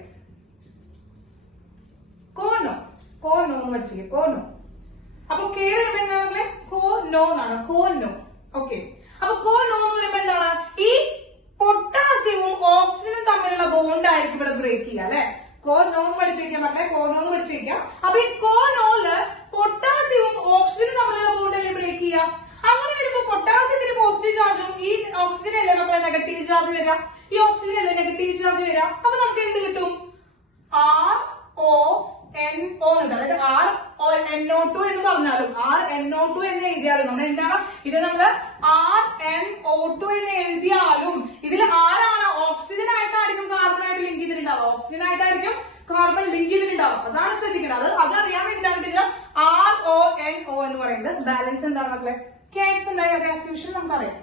കോനോ എന്ന് പഠിച്ചു, കോനോ. അപ്പൊ K വരുമ്പോ എന്താണ് മക്കളെ? കോനോ എന്നാണ്, കോനോ. ഓക്കെ, അപ്പൊ കോനോ എന്ന് പറയുമ്പോ എന്താണ്? ഈ പൊട്ടാസ്യവും ഓക്സിജനും തമ്മിലുള്ള ബോണ്ട് ആയിരിക്കും ഇവിടെ ബ്രേക്ക് ചെയ്യുക അല്ലെ. കോനോ പഠിച്ചു വെക്കാം മക്കളെ, കോനോ എന്ന് പഠിച്ചു വെക്കാം. അപ്പൊ ഈ കോനോയില് പൊട്ടാസ്യവും ഓക്സിജനും തമ്മിലുള്ള ബോണ്ട് അല്ലേ ബ്രേക്ക് ചെയ്യുക. അങ്ങനെ വരുമ്പോ പൊട്ടാസ്യത്തിന് പോസിറ്റീവ് ചാർജും ഈ ഓക്സിജൻ അല്ലേ മക്കളെ നെഗറ്റീവ് ചാർജ് വരിക, ഈ ഓക്സിജൻ അല്ലേ നെഗറ്റീവ് ചാർജ് വരിക. അപ്പൊ നമുക്ക് എന്ത് കിട്ടും? RONO, അതായത് RNO2 എന്ന് പറഞ്ഞാലും RNO2 എന്ന് എഴുതിയാലും നമ്മൾ എന്താണ് ഇത്, നമ്മള് RNO2 എന്ന് എഴുതിയാലും ഇതിൽ ആരാണ് ഓക്സിജൻ ആയിട്ടായിരിക്കും കാർബൺ ആയിട്ട് ലിങ്ക് ചെയ്തിട്ടുണ്ടാവുക, ഓക്സിജൻ ആയിട്ടായിരിക്കും കാർബൺ ലിങ്ക് ചെയ്തിട്ടുണ്ടാവുക. അതാണ് ശ്രദ്ധിക്കേണ്ടത്. അത് അറിയാൻ വേണ്ടിയിട്ടാണ് ഇതിന് RONO എന്ന് പറയുന്നത്. ബാലൻസ് എന്താണ് മക്കളെ? ക്യാറ്റ്സ് ഉണ്ടായി, അത് ആസ് യൂഷ്വൽ നമുക്കറിയാം.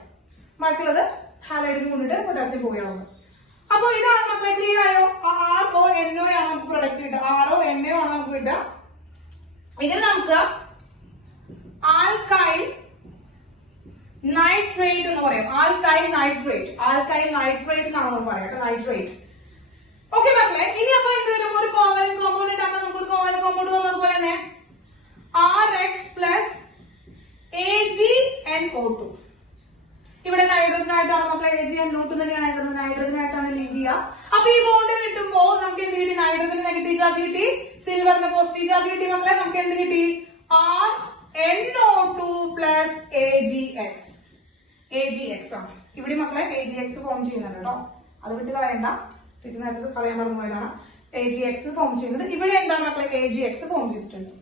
ബാക്കിയുള്ളത് ഹാലൈഡിന് കൊണ്ടിട്ട് പൊട്ടാസ്യം പോവുകയാണ്. അപ്പൊ ഇതാണ് മക്കളെ, ക്ലിയർ ആയോ? RONO ആണ് നമുക്ക് പ്രൊഡക്റ്റ് കിട്ടുക, RONO ആണ് നമുക്ക് കിട്ടുക. ഇതിൽ നമുക്ക് ആൽക്കൈൽ നൈട്രേറ്റ് എന്ന് പറയാം, ആൽക്കൈൽ നൈട്രേറ്റ് എന്നാണ് നമ്മൾ പറയാം, നൈട്രേറ്റ്. ഓക്കെ മക്കളെ, ഇനി അപ്പൊ എന്ത് വരും? ഒരു കോവലന്റ് കോമ്പൗണ്ട് ഉണ്ടാക്കാൻ നമുക്ക് ഒരു കോവലന്റ് കോമ്പൗണ്ട് വന്നു. അതുപോലെ തന്നെ RX പ്ലസ് AgNO2. ഇവിടെ നൈട്രജൻ ആയിട്ടാണ് മക്കളെ, AgNO2 തന്നെയാണ് നൈട്രജൻ ആയിട്ടാണ് ലിങ്ക് ചെയ്യുക. അപ്പൊ ഈ ബോണ്ട് കിട്ടുമ്പോ നമുക്ക് എന്ത് കിട്ടി? നൈട്രജന് നെഗറ്റീവ് ചാർജ് കിട്ടി, സിൽവറിന് പോസിറ്റീവ് ചാർജ് കിട്ടി മക്കളെ. നമുക്ക് എന്ത് കിട്ടി? RNO2 പ്ലസ് AgX ആണ്. ഇവിടെ മക്കളെ AgX ഫോം ചെയ്യുന്നുണ്ട് കേട്ടോ, അത് വിട്ട് കളയണ്ട. ടീച്ചർ നേരത്തെ പറയാൻ പറഞ്ഞു പോയതാണ്. AgX ഫോം ചെയ്യുന്നത് ഇവിടെ എന്താണ് മക്കളെ? AgX ഫോം ചെയ്തിട്ടുണ്ട്.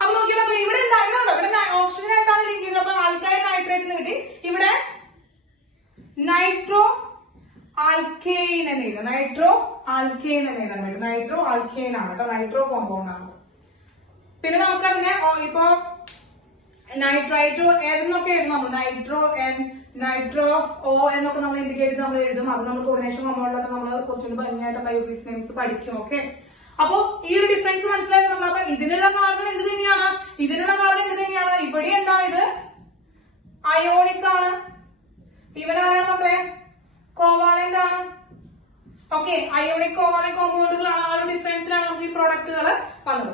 അപ്പൊ നോക്കിയാൽ മക്കളെ ഇവിടെ എന്തായാലും ഇവിടെ ഓക്സിജൻ ആയിട്ടാണ് ലിങ്ക് ചെയ്തത്. അപ്പൊ ആൽക്കൈൽ നൈട്രേറ്റ് എന്ന് കിട്ടി. ഇവിടെ നൈട്രോ ആൽക്കെയിൻ എന്ന് എഴുതാം, നൈട്രോ ആൽക്കെയിൻ ആണ് കേട്ടോ, നൈട്രോ കോമ്പൗണ്ട് ആണ്. പിന്നെ നമുക്കതിനെ ഇപ്പൊ നൈട്രൈറ്റോ ഏതെന്നൊക്കെ എഴുതും നമ്മൾ, നൈട്രോ O എന്നൊക്കെ നമ്മൾ ഇൻഡിക്കേറ്റ് നമ്മൾ എഴുതും. അത് നമ്മൾ കോർഡിനേഷൻ കോമ്പൗണ്ടിലൊക്കെ നമ്മൾ കുറച്ചുകൂടി ഭംഗിയായിട്ടൊക്കെ യൂസ് നെയിംസ് പഠിക്കും. ഓക്കെ, അപ്പൊ ഈ ഒരു ഡിഫറൻസ് മനസ്സിലാക്കി നമ്മൾ. അപ്പൊ ഇതിനുള്ള കാർബൺ എന്ത് തന്നെയാണ്? ഇവിടെ എന്താണ്? ഇത് അയോണിക് ആണ്. ഇവനാരാണ് മക്കളെ? കോവാലന്റ് ആണ്. ഓക്കെ, അയോണിക് കോവാലന്റ് കോമ്പൗണ്ടുകളാണ്. ആ ഒരു ഡിഫറൻസിലാണ് നമുക്ക് ഈ പ്രോഡക്റ്റുകൾ വന്നത്.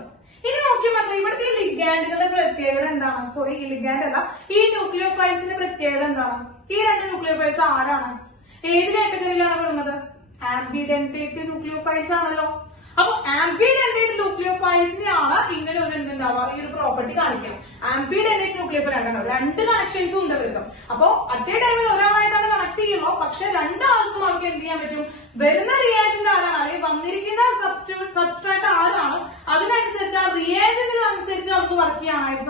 ഇനി നോക്കിയ മക്കളെ, ഇവിടുത്തെ ലിഗാൻഡുകളുടെ പ്രത്യേകത എന്താണ്? സോറി, ഈ ലിഗാൻഡ് അല്ല, ഈ ന്യൂക്ലിയോഫൈൽസിന്റെ പ്രത്യേകത എന്താണ്? ഈ രണ്ട് ന്യൂക്ലിയോഫൈൽസ് ആരാണ്? ഏത് കാറ്റഗറിയിലാണ് വരുന്നത്? ആംബിഡെന്റേറ്റ് ന്യൂക്ലിയോഫൈൽസ് ആണല്ലോ. അപ്പൊ ആംബിഡെന്റേറ്റ് ന്യൂക്ലിയോഫൈൽസിനെയാണ് ഇങ്ങനെ ഒരു എന്തുണ്ടാവുക, ഈ ഒരു പ്രോപ്പർട്ടി കാണിക്കാം. ആംബിഡെന്റേറ്റ് ന്യൂക്ലിയോഫൈൽ രണ്ട് കണക്ഷൻസും ഉണ്ട് അവർക്ക്. അപ്പൊ അറ്റേ ടൈമിൽ ഒരാളായിട്ടാണ് കണക്ട് ചെയ്യുമോ, പക്ഷെ രണ്ടാൾക്കും അവർക്ക് എന്ത് ചെയ്യാൻ പറ്റും? വരുന്ന റിയാജന്റ് ആരാണ്, അല്ലെങ്കിൽ വന്നിരിക്കുന്ന സബ്സ്ട്രാറ്റ് ആരാണ്, അതിനനുസരിച്ച് ആ റിയാജന്റിന് അനുസരിച്ച് അവർക്ക് വർക്ക് ചെയ്യാനായിട്ട്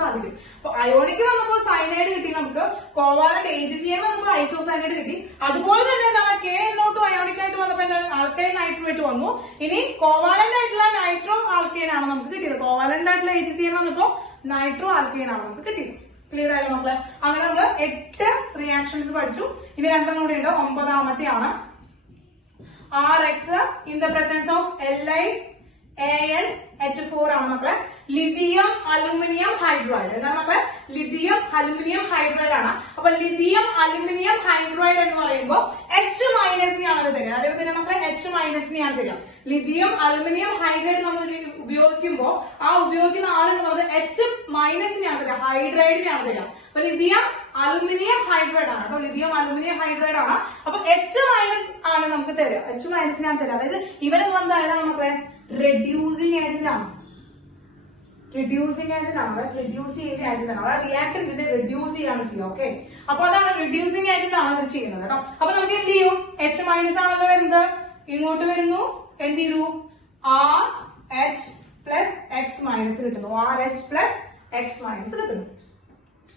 സാധിക്കും. അപ്പൊ അയോണിക്ക് വന്നപ്പോൾ സൈനൈഡ് കിട്ടി നമുക്ക്, കോവാലന്റ് AgCN വന്നപ്പോൾ ഐസോസൈനൈഡ് കിട്ടി. അതുപോലെ തന്നെ എന്താണ് KNO2 അയോണിക് ആയിട്ട് വന്നപ്പോൾ എന്താണ് ആൽക്കൈൽ നൈട്രേറ്റ് വന്നു. ഇനി കോവാലന്റ് ആയിട്ടുള്ള നൈട്രോ ആൽക്കൈൻ ആണ് നമുക്ക് കിട്ടിയത്. കോവാലന്റ് ആയിട്ടുള്ള AgCN വന്നപ്പോൾ നൈട്രോ ആൽക്കൈൻ ആണ് നമുക്ക് കിട്ടിയത്. ക്ലിയർ ആയല്ലോ മക്കളെ? അങ്ങനെ നമ്മൾ 8 റിയാക്ഷൻസ് പഠിച്ചു. ഇനി രണ്ടെണ്ണം കൂടി ഉണ്ട്, 9ാമത്തെ ആണ്. RX in the presence of LiAlH4 ആണ് മക്കളെ. Lithium aluminium hydride. എന്താണ് മക്കളെ? ലിഥിയം അലുമിനിയം ഹൈഡ്രൈഡ് ആണ്. അപ്പൊ ലിഥിയം അലുമിനിയം ഹൈഡ്രൈഡ് എന്ന് പറയുമ്പോൾ H- ആണ് തരിക. അതേപോലെ തന്നെ മക്കളെ H- തരിക. ലിഥിയം അലുമിനിയം ഹൈഡ്രൈഡ് നമ്മൾ ഉപയോഗിക്കുമ്പോൾ ആ ഉപയോഗിക്കുന്ന ആളെന്ന് പറയുന്നത് H- തരിക, ഹൈഡ്രൈഡിനെയാണ് തരിക. അപ്പൊ ലിഥിയം അലുമിനിയം ഹൈഡ്രൈഡ് ആണ് കേട്ടോ, ലിഥിയം അലുമിനിയം ഹൈഡ്രൈഡ് ആണ്. അപ്പൊ H- ആണ് നമുക്ക് തരിക, H- തരിക. അതായത് ഇവരെന്ന് പറഞ്ഞാൽ ഏതാണ് മക്കളെ? റെഡ്യൂസിങ് ഏജന്റ് ആണ്. റിഡ്യൂസിങ് ഏജന്റ് ആണ്, റിയാക്ടന്റിനെ റെഡ്യൂസ് ചെയ്യാണ് ചെയ്യുക. ഓക്കെ, അപ്പൊ അതാണ് റിഡ്യൂസിങ് ഏജന്റ് ആണ് അവർ ചെയ്യുന്നത് കേട്ടോ. അപ്പൊ നമുക്ക് എന്ത് ചെയ്യും? H- ആണല്ലോ വരുന്നത്, ഇങ്ങോട്ട് വരുന്നു, എന്ത് ചെയ്തു? R H plus X minus കിട്ടുന്നു. R H plus X minus കിട്ടുന്നു.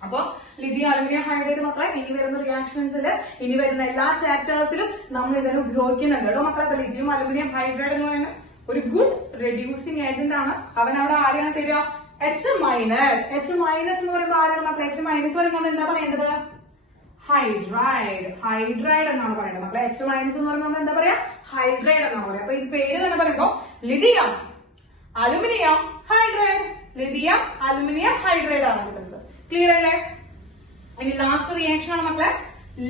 അപ്പൊ ലിഥിയം അലുമിനിയം ഹൈഡ്രൈഡ് മക്കളെ ഇനി വരുന്ന റിയാക്ഷൻസിൽ ഇനി വരുന്ന എല്ലാ ചാപ്റ്റേഴ്സിലും നമ്മൾ ഇതിനെ ഉപയോഗിക്കുന്നുണ്ട് കേട്ടോ മക്കളെ. അപ്പൊ ലിഥിയം അലുമിനിയം ഹൈഡ്രൈഡ് എന്ന് പറയുന്ന ഒരു ഗുഡ് റെഡ്യൂസിങ് ഏജന്റ് ആണ്. അവൻ അവിടെ ആരെയാണ് തരിക? H minus. എച്ച് മൈനസ് എന്ന് പറയുമ്പോൾ ആരാണ് മക്കളെ? എച്ച് മൈനസ് പറയുമ്പോൾ എന്താ പറയേണ്ടത്? ഹൈഡ്രൈഡ്. ഹൈഡ്രൈഡ് എന്നാണ് പറയേണ്ടത് മക്കളെ. എച്ച് മൈനസ് എന്ന് പറയുമ്പോൾ എന്താ പറയാ? ഹൈഡ്രൈഡ് എന്നാണ് പറയാ. അപ്പൊ ഇത് പേര് തന്നെ പറയുമ്പോ lithium aluminium hydride. Lithium aluminium hydride ആണ് കിട്ടുന്നത്. ക്ലിയർ അല്ലേ? ഇനി ലാസ്റ്റ് റിയാക്ഷൻ ആണ് മക്കളെ.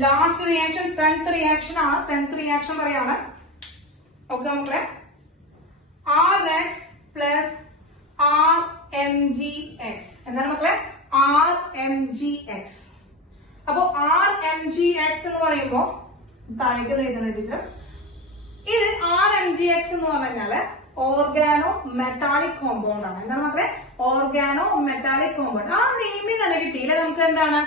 ലാസ്റ്റ് റിയാക്ഷൻ 10th റിയാക്ഷൻ ആണ്. 10th റിയാക്ഷൻ പറയാണ്. ഓക്കെ മക്കളെ. R X plus R M G X. എന്താണ് മക്കളെ? R M G X. അപ്പോ ആർ എം ജി എക്സ് എന്ന് പറയുമ്പോ താഴേക്ക് എഴുതണം ടീച്ചർ. ഇത് ആർ എം ജി എക്സ് എന്ന് പറഞ്ഞു കഴിഞ്ഞാല് ഓർഗാനോ മെറ്റാലിക് കോമ്പൗണ്ട് ആണ്. എന്താണ് മക്കളെ? Organo metallic compound. ആ നെയിമിൽ തന്നെ കിട്ടിയില്ലേ നമുക്ക്? എന്താണ്?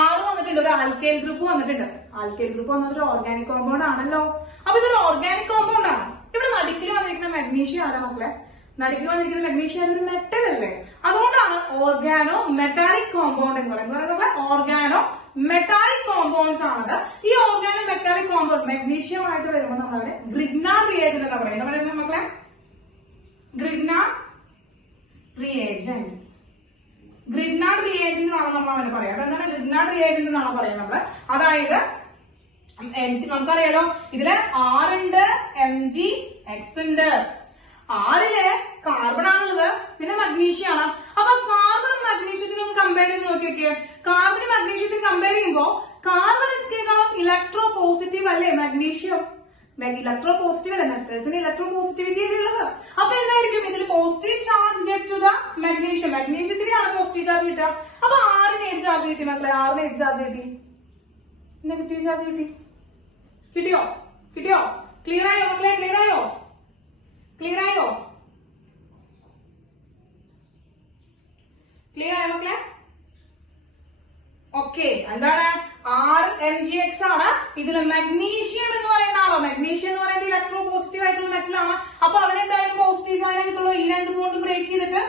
ആറ് വന്നിട്ടുണ്ട്, ഒരു ആൽക്കൈൽ ഗ്രൂപ്പ് വന്നിട്ടുണ്ട്. ആൽക്കൈൽ ഗ്രൂപ്പ് വന്നിട്ട് ഓർഗാനിക് കോമ്പൗണ്ട് ആണല്ലോ. അപ്പൊ ഇതൊരു ഓർഗാനിക് കോമ്പൗണ്ട് ആണ്. ഇവിടെ നടുക്കിൽ വന്നിരിക്കുന്ന മാഗ്നീഷ്യം ആരാ മക്കളെ? നടുക്കിൽ വന്നിരിക്കുന്ന മാഗ്നീഷ്യം ഒരു മെറ്റൽ അല്ലേ? അതുകൊണ്ടാണ് ഓർഗാനോ മെറ്റാലിക് കോമ്പൗണ്ട് എന്ന് പറയുന്നത്. ഓർഗാനോ മെറ്റാലിക് കോമ്പൗണ്ട്സ് ആണ്. ഈ ഓർഗാനോ മെറ്റാലിക് കോമ്പൗണ്ട് മാഗ്നീഷ്യം ആയിട്ട് വരുമ്പോൾ നമ്മൾ അവരെ ഗ്രിഗ്നാർഡ് റിയേജന്റ് എന്നാ പറയുന്നത്. പറയുന്നത് മക്കളെ ഗ്രിഗ്നാർഡ് റിയേജന്റ്. ഗ്രിഗ്നാർഡ് റിയേജന്റ് എന്നാണ് നമ്മൾ അവന് പറയാം. എന്താണ് ഗ്രിഗ്നാർഡ് റിയേജന്റ് എന്നാണ് പറയാം നമ്മള്. അതായത് നമുക്കറിയാലോ ഇതില് ആർ ഉണ്ട്, എം ജി എക്സ് ഉണ്ട്. ആറില് കാർബൺ ആണുള്ളത്, പിന്നെ മഗ്നീഷ്യം ആണ്. അപ്പൊ കാർബണും മഗ്നീഷ്യത്തിനും ഒന്ന് കമ്പയർ ചെയ്ത് നോക്കിയൊക്കെ. കാർബണും മഗ്നീഷ്യത്തിനും കമ്പയർ ചെയ്യുമ്പോ കാർബണത്തേക്കാളും ഇലക്ട്രോ പോസിറ്റീവ് അല്ലേ മഗ്നീഷ്യം? ഇലക്ട്രോ പോസിറ്റീവ് അല്ലേ? മെറ്റൽസിന് ഇലക്ട്രോ പോസിറ്റിവിറ്റി ഉള്ളത്. അപ്പൊ എന്തായിരിക്കും ഇതിൽ positive charge get to the magnesium. മഗ്നീഷ്യത്തിനാണ് പോസിറ്റീവ് ചാർജ് കിട്ടുക. അപ്പൊ ആറിന് ഏത് ചാർജ് കിട്ടി മക്കളെ? ആറിന് ഏത് ചാർജ് കിട്ടി? നെഗറ്റീവ് ചാർജ് കിട്ടി. കിട്ടിയോ? കിട്ടിയോ? ക്ലിയർ ആയോ മക്കളെ? ക്ലിയർ ആയോ? ക്ലിയർ ആയോ? ക്ലിയർ ആയോ മക്കളെ? ഓക്കെ. എന്താണ്? ആർ എം ജി എക്സ് ആണ്. ഇതിൽ മഗ്നീഷ്യം എന്ന് പറയുന്ന ആളോ? മഗ്നീഷ്യം എന്ന് പറയുന്നത് ഇലക്ട്രോ പോസിറ്റീവ് ആയിട്ടുള്ള മെറ്റൽ ആണ്. അപ്പൊ അവനെന്തായാലും പോസിറ്റീവ് സാധനം കിട്ടുള്ളൂ. ഈ രണ്ട് കൊണ്ട് ബ്രേക്ക് ചെയ്തിട്ട്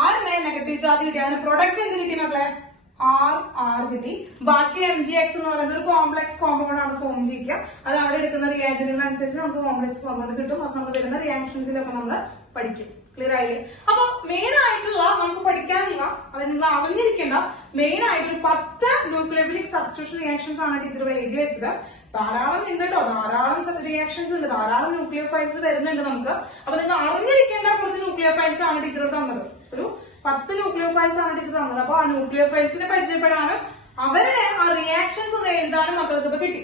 ആറിന് നെഗറ്റീവ് ചാർജ് കിട്ടി. അതിന് പ്രൊഡക്റ്റ് എന്ത് കിട്ടി മക്കളെ? ആർ കിട്ടി. ബാക്കി എം ജി എക്സ് എന്ന് പറയുന്നത് ഒരു കോംപ്ലക്സ് കോമ്പൗണ്ട് ആണ് ഫോം ചെയ്യുക. അത് അവിടെ എടുക്കുന്ന റിയാജന്റിനനുസരിച്ച് നമുക്ക് കോംപ്ലക്സ് കോമ്പൗണ്ട് കിട്ടും. അത് നമ്മൾ വരുന്ന റിയാക്ഷൻസിലൊക്കെ നമ്മൾ പഠിക്കും. ക്ലിയർ ആയില്ലേ? അപ്പൊ മെയിൻ ആയിട്ടുള്ള നമുക്ക് പഠിക്കാനുള്ള, അത് നിങ്ങൾ അറിഞ്ഞിരിക്കേണ്ട മെയിൻ ആയിട്ട് ഒരു 10 ന്യൂക്ലിയോഫിലിക് സബ്സ്റ്റിറ്റ്യൂഷൻ റിയാക്ഷൻസ് ആണ് ടീച്ചർ ഇവിടെ എഴുതി വെച്ചത്. ധാരാളം ഉണ്ട് കേട്ടോ, ധാരാളം റിയാക്ഷൻസ് ഉണ്ട്, ധാരാളം ന്യൂക്ലിയോഫൈൽസ് വരുന്നുണ്ട് നമുക്ക്. അപ്പൊ നിങ്ങൾ അറിഞ്ഞിരിക്കേണ്ട കുറച്ച് ന്യൂക്ലിയോഫൈൽസ് ആണ് ടീച്ചർ തന്നത്. ഒരു 10 ന്യൂക്ലിയോഫൈൽസ് ആണ് ടീച്ചർ തന്നത്. അപ്പൊ ആ ന്യൂക്ലിയോഫൈൽസിനെ പരിചയപ്പെടാനും അവരുടെ ആ റിയാക്ഷൻസ് ഒന്ന് എഴുതാനും മക്കൾക്ക് ഇപ്പൊ കിട്ടി.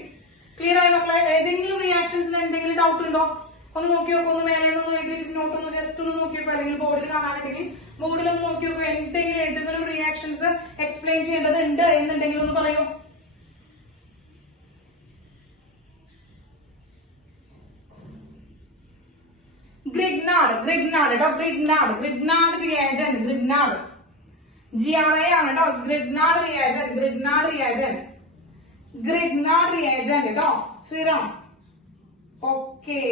ക്ലിയർ ആയി മക്കളെ? ഏതെങ്കിലും റിയാക്ഷൻസിന് എന്തെങ്കിലും ഡൗട്ട് ഉണ്ടോ? ഒന്ന് നോക്കി നോക്കൂ. ഒന്ന് മേലെ ഒന്ന് എഴുതി നോട്ടൊന്ന് ജസ്റ്റ് ഒന്ന് നോക്കി നോക്കൂ. അല്ലെങ്കിൽ ബോർഡിൽ കാണാനുണ്ടെങ്കിൽ ബോർഡിൽ ഒന്ന് നോക്കി നോക്കൂ. ഏതെങ്കിലും റിയാക്ഷൻസ് എക്സ്പ്ലെയിൻ ചെയ്യേണ്ടതുണ്ട് എന്നുണ്ടെങ്കിൽ ഒന്ന് പറയൂ. Grignard reagent. ഗ്രിഗ്നാർഡ് GRA ആണ് കേട്ടോ. ഗ്രിഗ്നാർഡ് റിയാജന്റ് കേട്ടോ ശ്രീറാം. ഓക്കെ.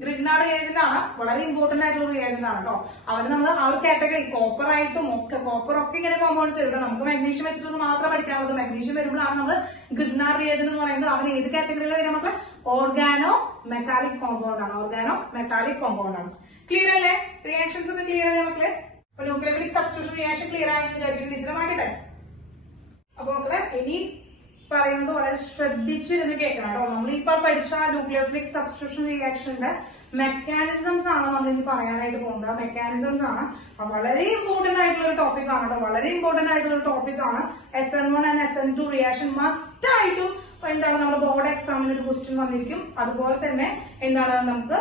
ഗ്രിഗ്നാർഡ് റിയാജന്റ് ആണ്. വളരെ ഇമ്പോർട്ടന്റ് ആയിട്ടുള്ള റിയാജന്റ് ആണ് കേട്ടോ. അവര് നമ്മൾ ആ ഒരു കാറ്റഗറി കോപ്പർ ആയിട്ടും ഒക്കെ ഇങ്ങനെ കോമ്പൗണ്ട്സ് വരും. നമുക്ക് മാഗ്നീഷ്യം വെച്ചിട്ട് മാത്രം പഠിക്കാവുന്നത്. മാഗ്നീഷ്യം വരുമ്പോഴാണ് നമ്മൾ ഗ്രിഗ്നാർഡ് റിയാജന്റ് എന്ന് പറയുന്നത്. അവൻ ഏത് കാറ്റഗറിയിൽ വരും നമുക്ക്? ഓർഗാനോ മെറ്റാലിക് കോമ്പൗണ്ട് ആണ്. ക്ലിയർ അല്ലേ? റിയാക്ഷൻസ് ഒക്കെ ക്ലിയർ ആയ മക്കളെ? ന്യൂക്ലിയോഫിലിക് സബ്സ്റ്റിറ്റ്യൂഷൻ റിയാക്ഷൻ ക്ലിയർ ആയെന്ന് വിചാരിക്കും. ടീച്ചറെ മാറ്റട്ടെ. അപ്പൊ മക്കളെ ഇനി പറയുന്നത് വളരെ ശ്രദ്ധിച്ചിരുന്ന് കേൾക്കണം കേട്ടോ. നമ്മളിപ്പോ പഠിച്ച ന്യൂക്ലിയോഫിലിക് സബ്സ്റ്റിറ്റ്യൂഷൻ റിയാക്ഷന്റെ മെക്കാനിസംസ് ആണ് നമ്മൾ ഇനി പറയാനായിട്ട് പോകുന്നത്. മെക്കാനിസംസ് ആണ് വളരെ ഇമ്പോർട്ടന്റ് ആയിട്ടുള്ള ഒരു ടോപ്പിക് ആണ് കേട്ടോ. വളരെ ഇമ്പോർട്ടന്റ് ആയിട്ടുള്ള ഒരു ടോപ്പിക് ആണ്. SN1 and SN2 reaction must ആയിട്ടും എന്താണ് നമ്മുടെ ബോർഡ് എക്സാമിന് ഒരു ക്വസ്റ്റ്യൻ വന്നിരിക്കും. അതുപോലെ തന്നെ എന്താണ് നമുക്ക്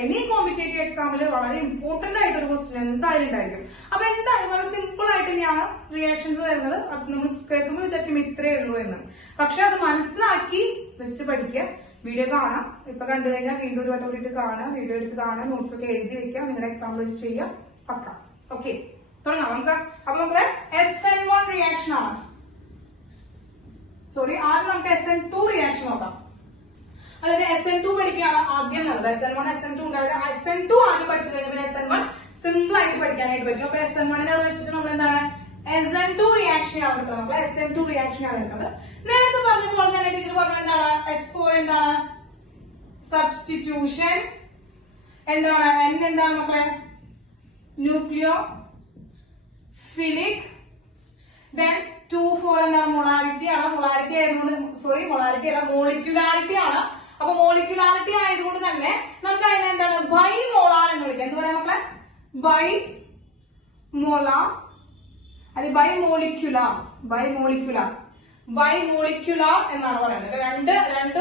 എനി കോമ്പറ്റേറ്റീവ് എക്സാമിൽ വളരെ ഇമ്പോർട്ടന്റ് ആയിട്ടൊരു ക്വസ്റ്റ്യൻ എന്തായാലും ഉണ്ടായിരിക്കും. അപ്പൊ എന്തായാലും വളരെ സിമ്പിൾ ആയിട്ട് തന്നെയാണ് റിയാക്ഷൻസ് വരുന്നത്. അപ്പൊ നമ്മൾ കേൾക്കുമ്പോൾ വിചാരിക്കും ഇത്രയേ ഉള്ളൂ എന്ന്. പക്ഷെ അത് മനസ്സിലാക്കി വെച്ച് പഠിക്കുക. വീഡിയോ കാണാം. ഇപ്പൊ കണ്ടു കഴിഞ്ഞാൽ വീണ്ടും ഒരു വട്ടം കൂടിയിട്ട് കാണാം. വീഡിയോ എടുത്ത് കാണാം. നോട്ട്സ് ഒക്കെ എഴുതി വെക്കാം. നിങ്ങളുടെ എക്സാം വെച്ച് ചെയ്യാം. പക്കാം. ഓക്കെ, തുടങ്ങാം നമുക്ക്. അപ്പൊ നമുക്ക് SN1 റിയാക്ഷൻ ആണ്. സോറി, ആദ്യം നമുക്ക് SN2 റിയാക്ഷൻ നോക്കാം. അതായത് SN2 പഠിക്കുകയാണ് ആദ്യം നല്ലത്. SN1 SN2 ഉണ്ടാവില്ല. SN2 ആദ്യം പഠിച്ചു കഴിഞ്ഞാൽ പിന്നെ SN1 സിമ്പിൾ ആയിട്ട് പഠിക്കാനായിട്ട് പറ്റും. അപ്പൊ SN1 അവിടെ വെച്ചിട്ട് നമ്മൾ എന്താണ് SN2 റിയാക്ഷൻ ആണ് എടുക്കുന്നത്. നമ്മൾ SN2 റിയാക്ഷൻ ആണ് എടുക്കുന്നത്. നേരത്തെ പറഞ്ഞ പോലെ തന്നെ ടീച്ചർ പറഞ്ഞ എന്താണ് S4 എന്താണ് സബ്സ്റ്റിറ്റ്യൂഷൻ, എന്താണ് N എന്താണ് മക്കളെ ന്യൂക്ലിയോഫിലിക്, then 2,4 എന്താണ് മൊളാരിറ്റി ആണ്. മൊളാരിറ്റി ആയതുകൊണ്ട് മൊളാരിറ്റി അല്ല മോളിക്യുലാരിറ്റി ആണ്. അപ്പൊ മോളിക്യുലാരിറ്റി ആയതുകൊണ്ട് തന്നെ നമുക്ക് അതിനെ എന്താണ് ബൈമോളാർ എന്ന് വിളിക്കാം. എന്ത് പറയാം മക്കളെ ബൈമോളാർ അത് ബൈമോളിക്യുലാർ എന്നാണ് പറയുന്നത്. രണ്ട്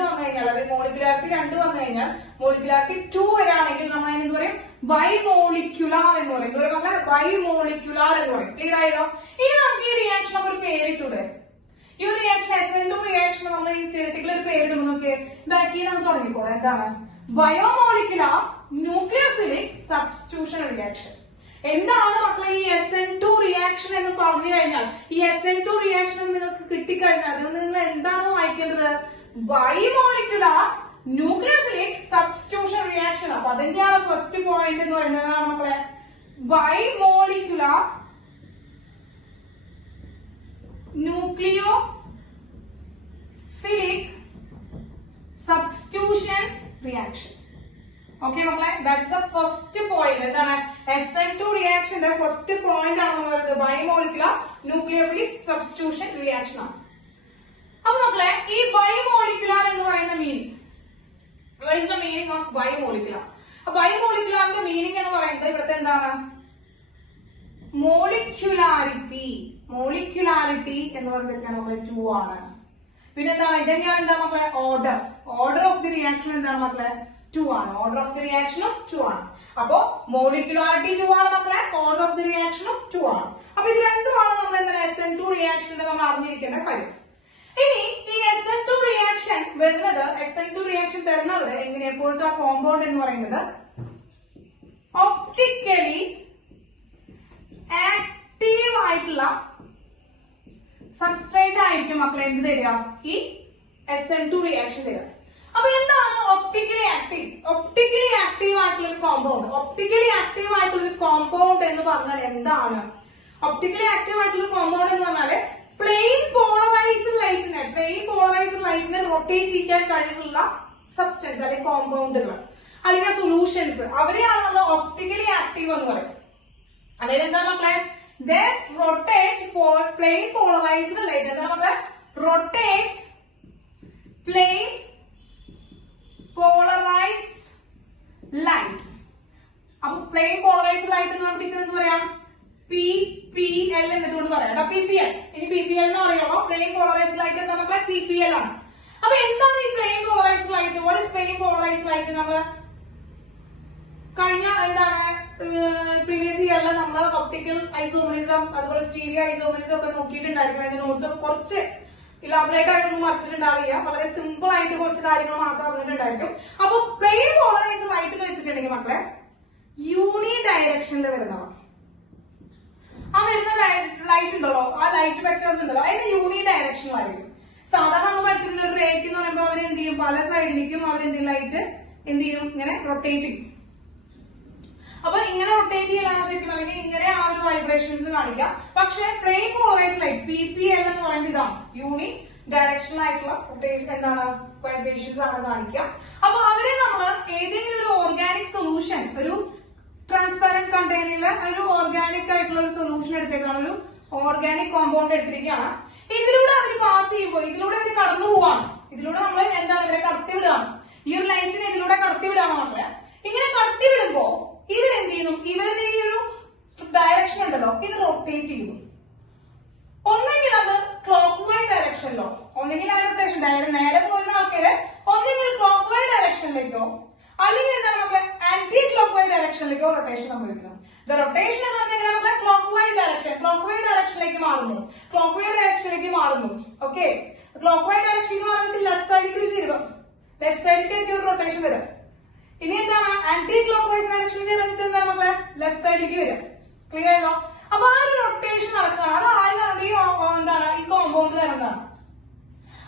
വന്നു കഴിഞ്ഞാൽ അതായത് മോളിക്യുലാരിറ്റി 2 വന്നു കഴിഞ്ഞാൽ മോളിക്യുലാരിറ്റി 2 വരാണെങ്കിൽ നമ്മൾ അതിന് എന്ത് പറയും ബൈമോളിക്യുലാർ എന്ന് പറയും. എന്ത് പറയും മക്കളെ ബൈമോളിക്യുലാർ എന്ന് പറയും. ക്ലിയർ ആയല്ലോ? ഇനി നമുക്ക് ഈ റിയാക്ഷൻ ഒരു പേരിട്ടൂടെ? ഈ ഒരു റിയാക്ഷൻ SN2 റിയാക്ഷൻ നമ്മൾ ഈ തിയററ്റിക്കൽ ഒരു പേരിടുമ്പോൾ നോക്കിയേ ബാക്കി നമുക്ക് തുടങ്ങിക്കോളാം. എന്താണ് ബയോമോളിക്യുലാർ ന്യൂക്ലിയോഫിലിക് സബ്സ്റ്റിറ്റ്യൂഷൻ റിയാക്ഷൻ. എന്താണ് മക്കളെ ഈ SN2 റിയാക്ഷൻ എന്ന് പറഞ്ഞു കഴിഞ്ഞാൽ ഈ SN2 റിയാക്ഷൻ നിങ്ങൾക്ക് കിട്ടിക്കഴിഞ്ഞാൽ അത് നിങ്ങൾ എന്താണോ വായിക്കേണ്ടത് ബൈമോളിക്യുലാർ ന്യൂക്ലിയോഫിലിക് സബ്സ്റ്റിറ്റ്യൂഷൻ റിയാക്ഷൻ. അപ്പൊ അതിന്റെയാണ് ഫസ്റ്റ് പോയിന്റ് എന്ന് പറയുന്നത് മക്കളെ ബൈമോളിക്യുലാർ ന്യൂക്ലിയോഫിലിക് സബ്സ്റ്റിറ്റ്യൂഷൻ റിയാക്ഷൻ. ഓക്കെ മക്കളെ ദാറ്റ്സ് ദ ഫസ്റ്റ് പോയിന്റ്. എന്താണ് SN2 റിയാക്ഷന്റെ ഫസ്റ്റ് പോയിന്റ് ആണ് നമ്മൾ പറയുന്നത് ബൈമോളിക്യുലാർ ന്യൂക്ലിയോഫിലിക് സബ്സ്റ്റിറ്റ്യൂഷൻ റിയാക്ഷൻ ആണ്. അപ്പൊ മക്കളെ ഈ ബൈമോളിക്യുലാർ എന്ന് പറയുന്ന meaning, what is the meaning of bimolecular? ബൈമോളിക്യുലാറിന്റെ മീനിങ് എന്ന് പറയുന്നത് ഇവിടുത്തെ എന്താണ് മോളിക്യുലാരിറ്റി എന്ന് പറയുന്നത് മക്കളെ 2 ആണ്. പിന്നെ എന്താണ് ഇതന്നെയാണ് എന്താ മക്കളെ ഓർഡർ ഓഫ് ദി റിയാക്ഷൻ എന്താണ് മക്കളെ 2 ആണ്. ഓർഡർ ഓഫ് ദി റിയാക്ഷനും 2 ആണ്. അപ്പോ മോളിക്യുലാരിറ്റി 2 ആണ് മക്കളെ, ഓർഡർ ഓഫ് ദി റിയാക്ഷനും 2 ആണ്. അപ്പൊ ഇത് രണ്ടുമാണ് നമ്മൾ എന്താണ് SN2 റിയാക്ഷന്റെ നമ്മൾ അറിഞ്ഞിരിക്കേണ്ട കാര്യം. ഇനി ഈ SN2 റിയാക്ഷൻ വരുന്നത് എങ്ങനെ എപ്പോഴത്തെ കോമ്പൗണ്ട് എന്ന് പറയുന്നത് ഒപ്റ്റിക്കലി ആക്റ്റീവ് ആയിട്ടുള്ള സബ്സ്ട്രേറ്റ് ആയിരിക്കും മക്കളെ എന്ത് തരിക ഈ SN2 റിയാക്ഷൻ തരിക. അപ്പൊ എന്താണ് ഒപ്റ്റിക്കലി ആക്റ്റീവ് ആയിട്ടുള്ള ഒരു കോമ്പൗണ്ട് എന്ന് പറഞ്ഞാൽ എന്താണ് ഒപ്റ്റിക്കലി ആക്റ്റീവ് ആയിട്ടുള്ള കോമ്പൗണ്ട് എന്ന് പറഞ്ഞാല് പ്ലെയിൻ പോളറൈസ്ഡ് ലൈറ്റിനെ റൊട്ടേറ്റ് ചെയ്യാൻ കഴിവുള്ള സബ്സ്റ്റൻസ് അല്ലെങ്കിൽ കോമ്പൗണ്ടുകൾ അല്ലെങ്കിൽ സൊല്യൂഷൻസ് അവരെയാണ് നമ്മൾ ഒപ്റ്റിക്കലി ആക്റ്റീവ് എന്ന് പറയുന്നത്. അതായത് എന്താ മക്കളെ they rotate plane polarized light. എന്താ മക്കളെ rotate plane polarized light. അപ്പൊ പ്ലെയിൻ പോളറൈസ്ഡ് ലൈറ്റ് എന്ന് നമുക്ക് എന്ത് പറയാം PPL എന്നിട്ട് പറയാം. PPL ഇനി PPL എന്ന് പറയുമ്പോൾ പ്ലെയിൻ പോളറൈസ്ഡ് ലൈറ്റ് എന്താ മക്കളെ PPL ആണ്. അപ്പൊ എന്താണ് ഈ plain polarised light? What is plain polarised light? നമ്മള് കഴിഞ്ഞ എന്താണ് പ്രീവിയസ് ഇയറിൽ നമ്മൾ ഒപ്റ്റിക്കൽ ഐസോമറിസം അതുപോലെ സ്റ്റീരിയോ ഐസോമറിസം ഒക്കെ നോക്കിയിട്ടുണ്ടായിരിക്കും. അതിന്റെ നോട്ട്സ് കുറച്ച് ഇലാബറേറ്റ് ആയിട്ടൊന്നും വരച്ചിട്ടുണ്ടാവില്ല, വളരെ സിമ്പിൾ ആയിട്ട് കുറച്ച് കാര്യങ്ങൾ മാത്രം വന്നിട്ടുണ്ടായിരിക്കും. അപ്പൊ പ്ലെയിൻ പോളറൈസ്ഡ് ലൈറ്റ് എന്ന് വെച്ചിട്ടുണ്ടെങ്കിൽ മക്കളെ യൂണി ഡയറക്ഷനിൽ വരുന്നവ ആ വരുന്ന ലൈറ്റ് ഉണ്ടല്ലോ, ആ ലൈറ്റ് വെക്ടേഴ്സ് ഉണ്ടല്ലോ അതിന് യൂണി ഡയറക്ഷനിലായിരിക്കും. സാധാരണ നമ്മൾ പഠിച്ചിട്ടുള്ള ഒരു റേക്ക് എന്ന് പറയുമ്പോൾ അവർ എന്ത് ചെയ്യും പല സൈഡിലേക്കും അവരെന്ത് ലൈറ്റ് എന്ത് ചെയ്യും ഇങ്ങനെ റൊട്ടേറ്റ് ചെയ്യും. അപ്പൊ ഇങ്ങനെ റൊട്ടേറ്റ് ചെയ്യാൻ ശരിക്കും അല്ലെങ്കിൽ ഇങ്ങനെ ആ ഒരു വൈബ്രേഷൻസ് കാണിക്കാം. പക്ഷെ പ്ലെയിൻ പോളറൈസ്ഡ് ലൈറ്റ് PPL എന്ന് പറയുന്നത് ഇതാണ് യൂണി ഡയറക്ഷണൽ ആയിട്ടുള്ള റൊട്ടേഷൻ എന്താണ് വൈബ്രേഷൻസ് ആണ് കാണിക്കുക. അപ്പൊ അവരെ നമ്മൾ ഏതെങ്കിലും ഒരു ഓർഗാനിക് സൊല്യൂഷൻ ഒരു ട്രാൻസ്പാരന്റ് കണ്ടെയ്നറിലെ ഒരു ഓർഗാനിക് ആയിട്ടുള്ള ഒരു സൊല്യൂഷൻ എടുത്തേക്കാണ്, ഒരു ഓർഗാനിക് കോമ്പൗണ്ട് എടുത്തിരിക്കുകയാണ്. ഇതിലൂടെ അവർ പാസ് ചെയ്യുമ്പോൾ ഇതിലൂടെ അവർ കടന്നു പോവാണ്. ഇതിലൂടെ നമ്മൾ എന്താണ് ഇവരെ കടത്തിവിടുകയാണ്, ഈ ഒരു ലൈറ്റിനെ ഇതിലൂടെ കടത്തിവിടുകയാണ് മക്കളെ. ഇങ്ങനെ കടത്തിവിടുമ്പോ ഇവരെന്ത് ചെയ്യുന്നു, ഇവരുടെ ഈ ഒരു ഡയറക്ഷൻ ഉണ്ടല്ലോ ഇത് റൊട്ടേറ്റ് ചെയ്യുന്നു. ഒന്നെങ്കിൽ അത് ക്ലോക്ക് വൈസ് ഡയറക്ഷനിലോ, ഒന്നെങ്കിൽ ആ റൊട്ടേഷൻ നേരെ പോകുന്ന ആൾക്കാര് ഒന്നെങ്കിൽ ക്ലോക്ക് വൈസ് ഡയറക്ഷനിലേക്കോ അല്ലെങ്കിൽ എന്താണ് നമുക്ക് ആന്റി ക്ലോക്ക് വൈസ് ഡയറക്ഷനിലേക്കോ റൊട്ടേഷൻ സംഭവിക്കുന്നു. റൊട്ടേഷൻ എന്ന് പറഞ്ഞാൽ നമുക്ക് ക്ലോക്ക് വൈസ് ഡയറക്ഷനിലേക്ക് മാറുന്നു. ഓക്കെ, ക്ലോക്ക് വൈസ് ഡയറക്ഷനിലേക്ക് മാറുന്നത് ലെഫ്റ്റ് സൈഡിലേക്ക് ഒരു ചെരുവ, ലെഫ്റ്റ് സൈഡിലേക്ക് ഒരു റൊട്ടേഷൻ വരാം. ഇനി എന്താണ് ആന്റി ക്ലോക്ക് വൈസ് ഡയറക്ഷനിൽ വരുന്നത് എന്താണ് നമ്മളെ ലെഫ്റ്റ് സൈഡിലേക്ക് വരാം. ക്ലിയർ ആയല്ലോ? അപ്പൊ ആ ഒരു റൊട്ടേഷൻ നടക്കുകയാണ്. അത് ആരാണ് ഈ എന്താണ് ഈ കോമ്പൗണ്ട് തരുന്നതാണ്.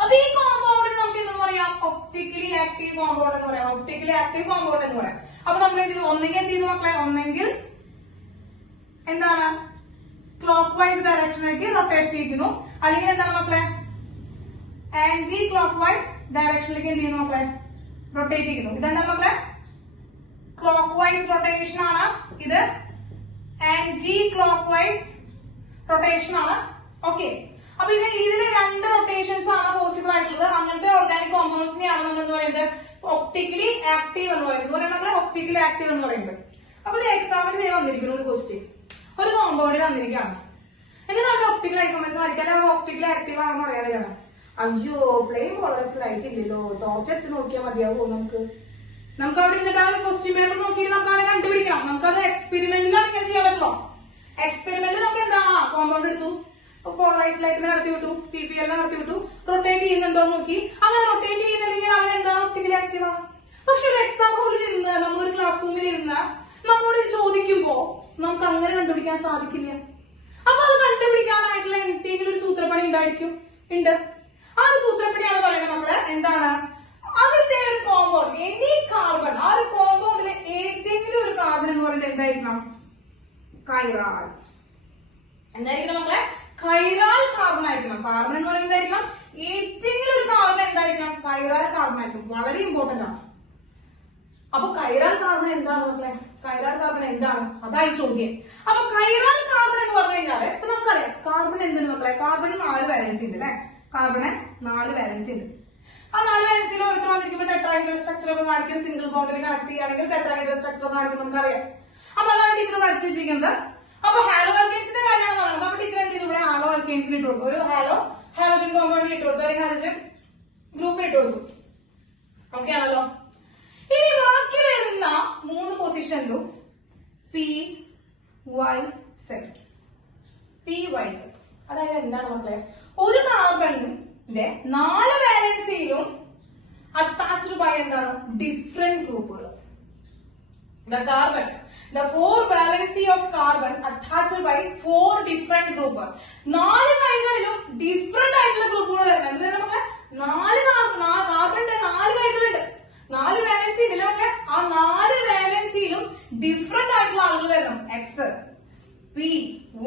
അപ്പൊ ഈ കോമ്പൗണ്ടിന് നമുക്ക് എന്തെന്ന് പറയാം, ഒപ്റ്റിക്കലി ആക്റ്റീവ് കോമ്പൗണ്ട് എന്ന് പറയാം, ഒപ്റ്റിക്കലി ആക്റ്റീവ് കോമ്പൗണ്ട് എന്ന് പറയാം. അപ്പൊ നമ്മൾ എന്ത് ചെയ്തു, ഒന്നെങ്കിൽ എന്ത് ചെയ്തു മക്കളെ, ഒന്നെങ്കിൽ എന്താണ് ക്ലോക്ക് വൈസ് ഡയറക്ഷനിലേക്ക് റൊട്ടേഷൻ ചെയ്യിക്കുന്നു, അല്ലെങ്കിൽ എന്താണ് മക്കളെ ആന്റി ക്ലോക്ക് വൈസ് ഡയറക്ഷനിലേക്ക് എന്ത് ചെയ്യുന്നു മക്കളെ, റൊട്ടേറ്റ് ചെയ്യുന്നു. ഇതെന്താണ് മക്കളെ, ക്ലോക്ക് വൈസ് റൊട്ടേഷൻ ആണ്, ഇത് ആന്റി ക്ലോക്ക് വൈസ് റൊട്ടേഷൻ ആണ്. ഓക്കെ, അപ്പൊ ഇതില് രണ്ട് റൊട്ടേഷൻസ് ആണ് പോസിബിൾ ആയിട്ടുള്ളത്. അങ്ങനത്തെ ഓർഗാനിക് കോമ്പൗണ്ട്സിനെയാണ് നമ്മൾ എന്ന് പറയുന്നത് ഒപ്റ്റിക്കലി ആക്റ്റീവ് എന്ന് പറയുന്നത്, ഒപ്റ്റിക്കലി ആക്റ്റീവ് എന്ന് പറയുന്നത്. അപ്പൊ ഇത് എക്സാമിന് ചെയ്യാൻ വന്നിരിക്കുന്നു ഒരു ക്വസ്റ്റ്യൻ, ഒരു കോമ്പൗണ്ടിൽ തന്നിരിക്കുകയാണ്, എന്നിട്ട് നമ്മുടെ ഒപ്റ്റിക്കൽ ഐസോമേഴ്സ് വരയ്ക്കാൻ ഒപ്റ്റിക്കലി ആക്റ്റീവ് ആണെന്ന് പറയാനാണ്. അയ്യോ പ്ലെയിൻ പോളറൈസ്ഡ് ലൈറ്റ് ഇല്ലല്ലോ, ടോർച്ചടിച്ച് നോക്കിയാൽ മതിയാവോ, നമുക്ക് അവിടെ ഇരുന്നിട്ട് ആ ഒരു ക്വസ്റ്റ്യൻ പേപ്പർ നോക്കിയിട്ട് നമുക്ക് അവനെ കണ്ടുപിടിക്കണം. നമുക്കത് എക്സ്പെരിമെന്റിലാണ് ഇങ്ങനെ ചെയ്യാൻ പറ്റുമോ? എക്സ്പെരിമെന്റിൽ നമുക്ക് എന്താ, കോമ്പൗണ്ട് എടുത്തു, പോളറൈസ്ഡ് ലൈറ്റിനെ നടത്തി വിട്ടു, PPL നടത്തി വിട്ടു, റൊട്ടേറ്റ് ചെയ്യുന്നുണ്ടോ നോക്കി, അങ്ങനെ റൊട്ടേറ്റ് ചെയ്യുന്നില്ലെങ്കിൽ അവൻ എന്താണ് ഒപ്റ്റിക്കലി ആക്റ്റീവ് ആണ്. പക്ഷെ ഒരു എക്സാം ഹോളിൽ ഇരുന്ന് നമ്മളൊരു ക്ലാസ് റൂമിൽ ഇരുന്ന് നമ്മളോട് ചോദിക്കുമ്പോ നമുക്ക് അങ്ങനെ കണ്ടുപിടിക്കാൻ സാധിക്കില്ല. അപ്പൊ അത് കണ്ടുപിടിക്കാനായിട്ടുള്ള എന്തെങ്കിലും ഒരു സൂത്രപ്പണി ഉണ്ടായിരിക്കും, ഉണ്ട്. ആ ഒരു സൂത്രപ്പണിയാണ് പറയുന്നത് നമ്മള് എന്താണ്, അതിന്റെ ഒരു കോമ്പൗണ്ട് എനി കാർബൺ, ആ ഒരു കോമ്പൗണ്ടിലെ ഏതെങ്കിലും ഒരു കാർബൺ എന്ന് പറയുന്നത് എന്തായിരിക്കണം, കൈറാൽ. എന്തായിരിക്കണം മക്കളെ, കൈറാൽ കാർബൺ ആയിരിക്കണം. കാർബൺ എന്ന് പറയുന്നത് എന്തായിരിക്കണം, ഏതെങ്കിലും ഒരു കാർബൺ എന്തായിരിക്കണം, കൈറാൽ കാർബൺ ആയിരിക്കും. വളരെ ഇമ്പോർട്ടന്റ് ആണ്. അപ്പൊ കൈറാൽ കാർബൺ എന്താണ് മക്കളെ, കൈറാൽ കാർബൺ എന്താണ്, അതായി ചോദ്യം. അപ്പൊ കൈറാൽ കാർബൺ എന്ന് പറഞ്ഞു കഴിഞ്ഞാല് ഇപ്പൊ നമുക്കറിയാം കാർബൺ എന്താണ് മക്കളെ, കാർബണിന് 4 വാലൻസി ഉണ്ട് അല്ലെ, കാർബണ് 4 വാലൻസി ഉണ്ട്. ആ 4 വാലൻസിയിൽ ഓരോരുത്തർ വന്നിരിക്കുമ്പോൾ ടെട്രാഹൈഡ്രൽ സ്ട്രക്ചർ ഒക്കെ കാണിക്കും, സിംഗിൾ ബോണ്ടിൽ കണക്ട് ചെയ്യുകയാണെങ്കിൽ ടെട്രാഹൈഡ്രൽ സ്ട്രക്ചർ ഒക്കെ കാണിക്കും, നമുക്കറിയാം. അപ്പൊ അതാണ് ടീച്ചർ പഠിച്ചു വെച്ചിരിക്കുന്നത്. അപ്പൊ ഹാലോ ആൽക്കെയ്ൻസിന്റെ കാര്യമാണ് പറയുന്നത്. അപ്പൊ ടീച്ചർ എന്ത് ചെയ്തു, ഇവിടെ ഹാലോ ആൽക്കെയ്ൻസിന് ഇട്ട് കൊടുത്തു, ഒരു ഹാലോജൻ കോമ്പൗണ്ടിൽ ഇട്ട് കൊടുത്തു, അല്ലെങ്കിൽ ഹാലോജൻ ഗ്രൂപ്പിൽ ഇട്ട് കൊടുത്തു. ഓക്കെ ആണല്ലോ. ഇനി ബാക്കി വരുന്ന 3 പൊസിഷനിലും PYZ, അതായത് എന്താണ് മക്കളെ, ഒരു കാർബണിന്റെ 4 വാലൻസിയിലും അറ്റാച്ച്ഡ് ബൈ എന്താണ്, ഡിഫറെന്റ് ഗ്രൂപ്പുകൾ. The 4 valency of carbon attached by 4 different group. 4 കൈകളിലും ഡിഫറെന്റ് ആയിട്ടുള്ള ഗ്രൂപ്പുകൾ വരണം. എന്താ നമുക്ക് 4 കാർബണിന്റെ 4 കൈകളുണ്ട്, 4 വാലൻസി ഇല്ല മക്കളെ, ആ 4 വാലൻസിയിലും ഡിഫറെന്റ് ആയിട്ടുള്ള ആളുകൾ വരണം. X, P,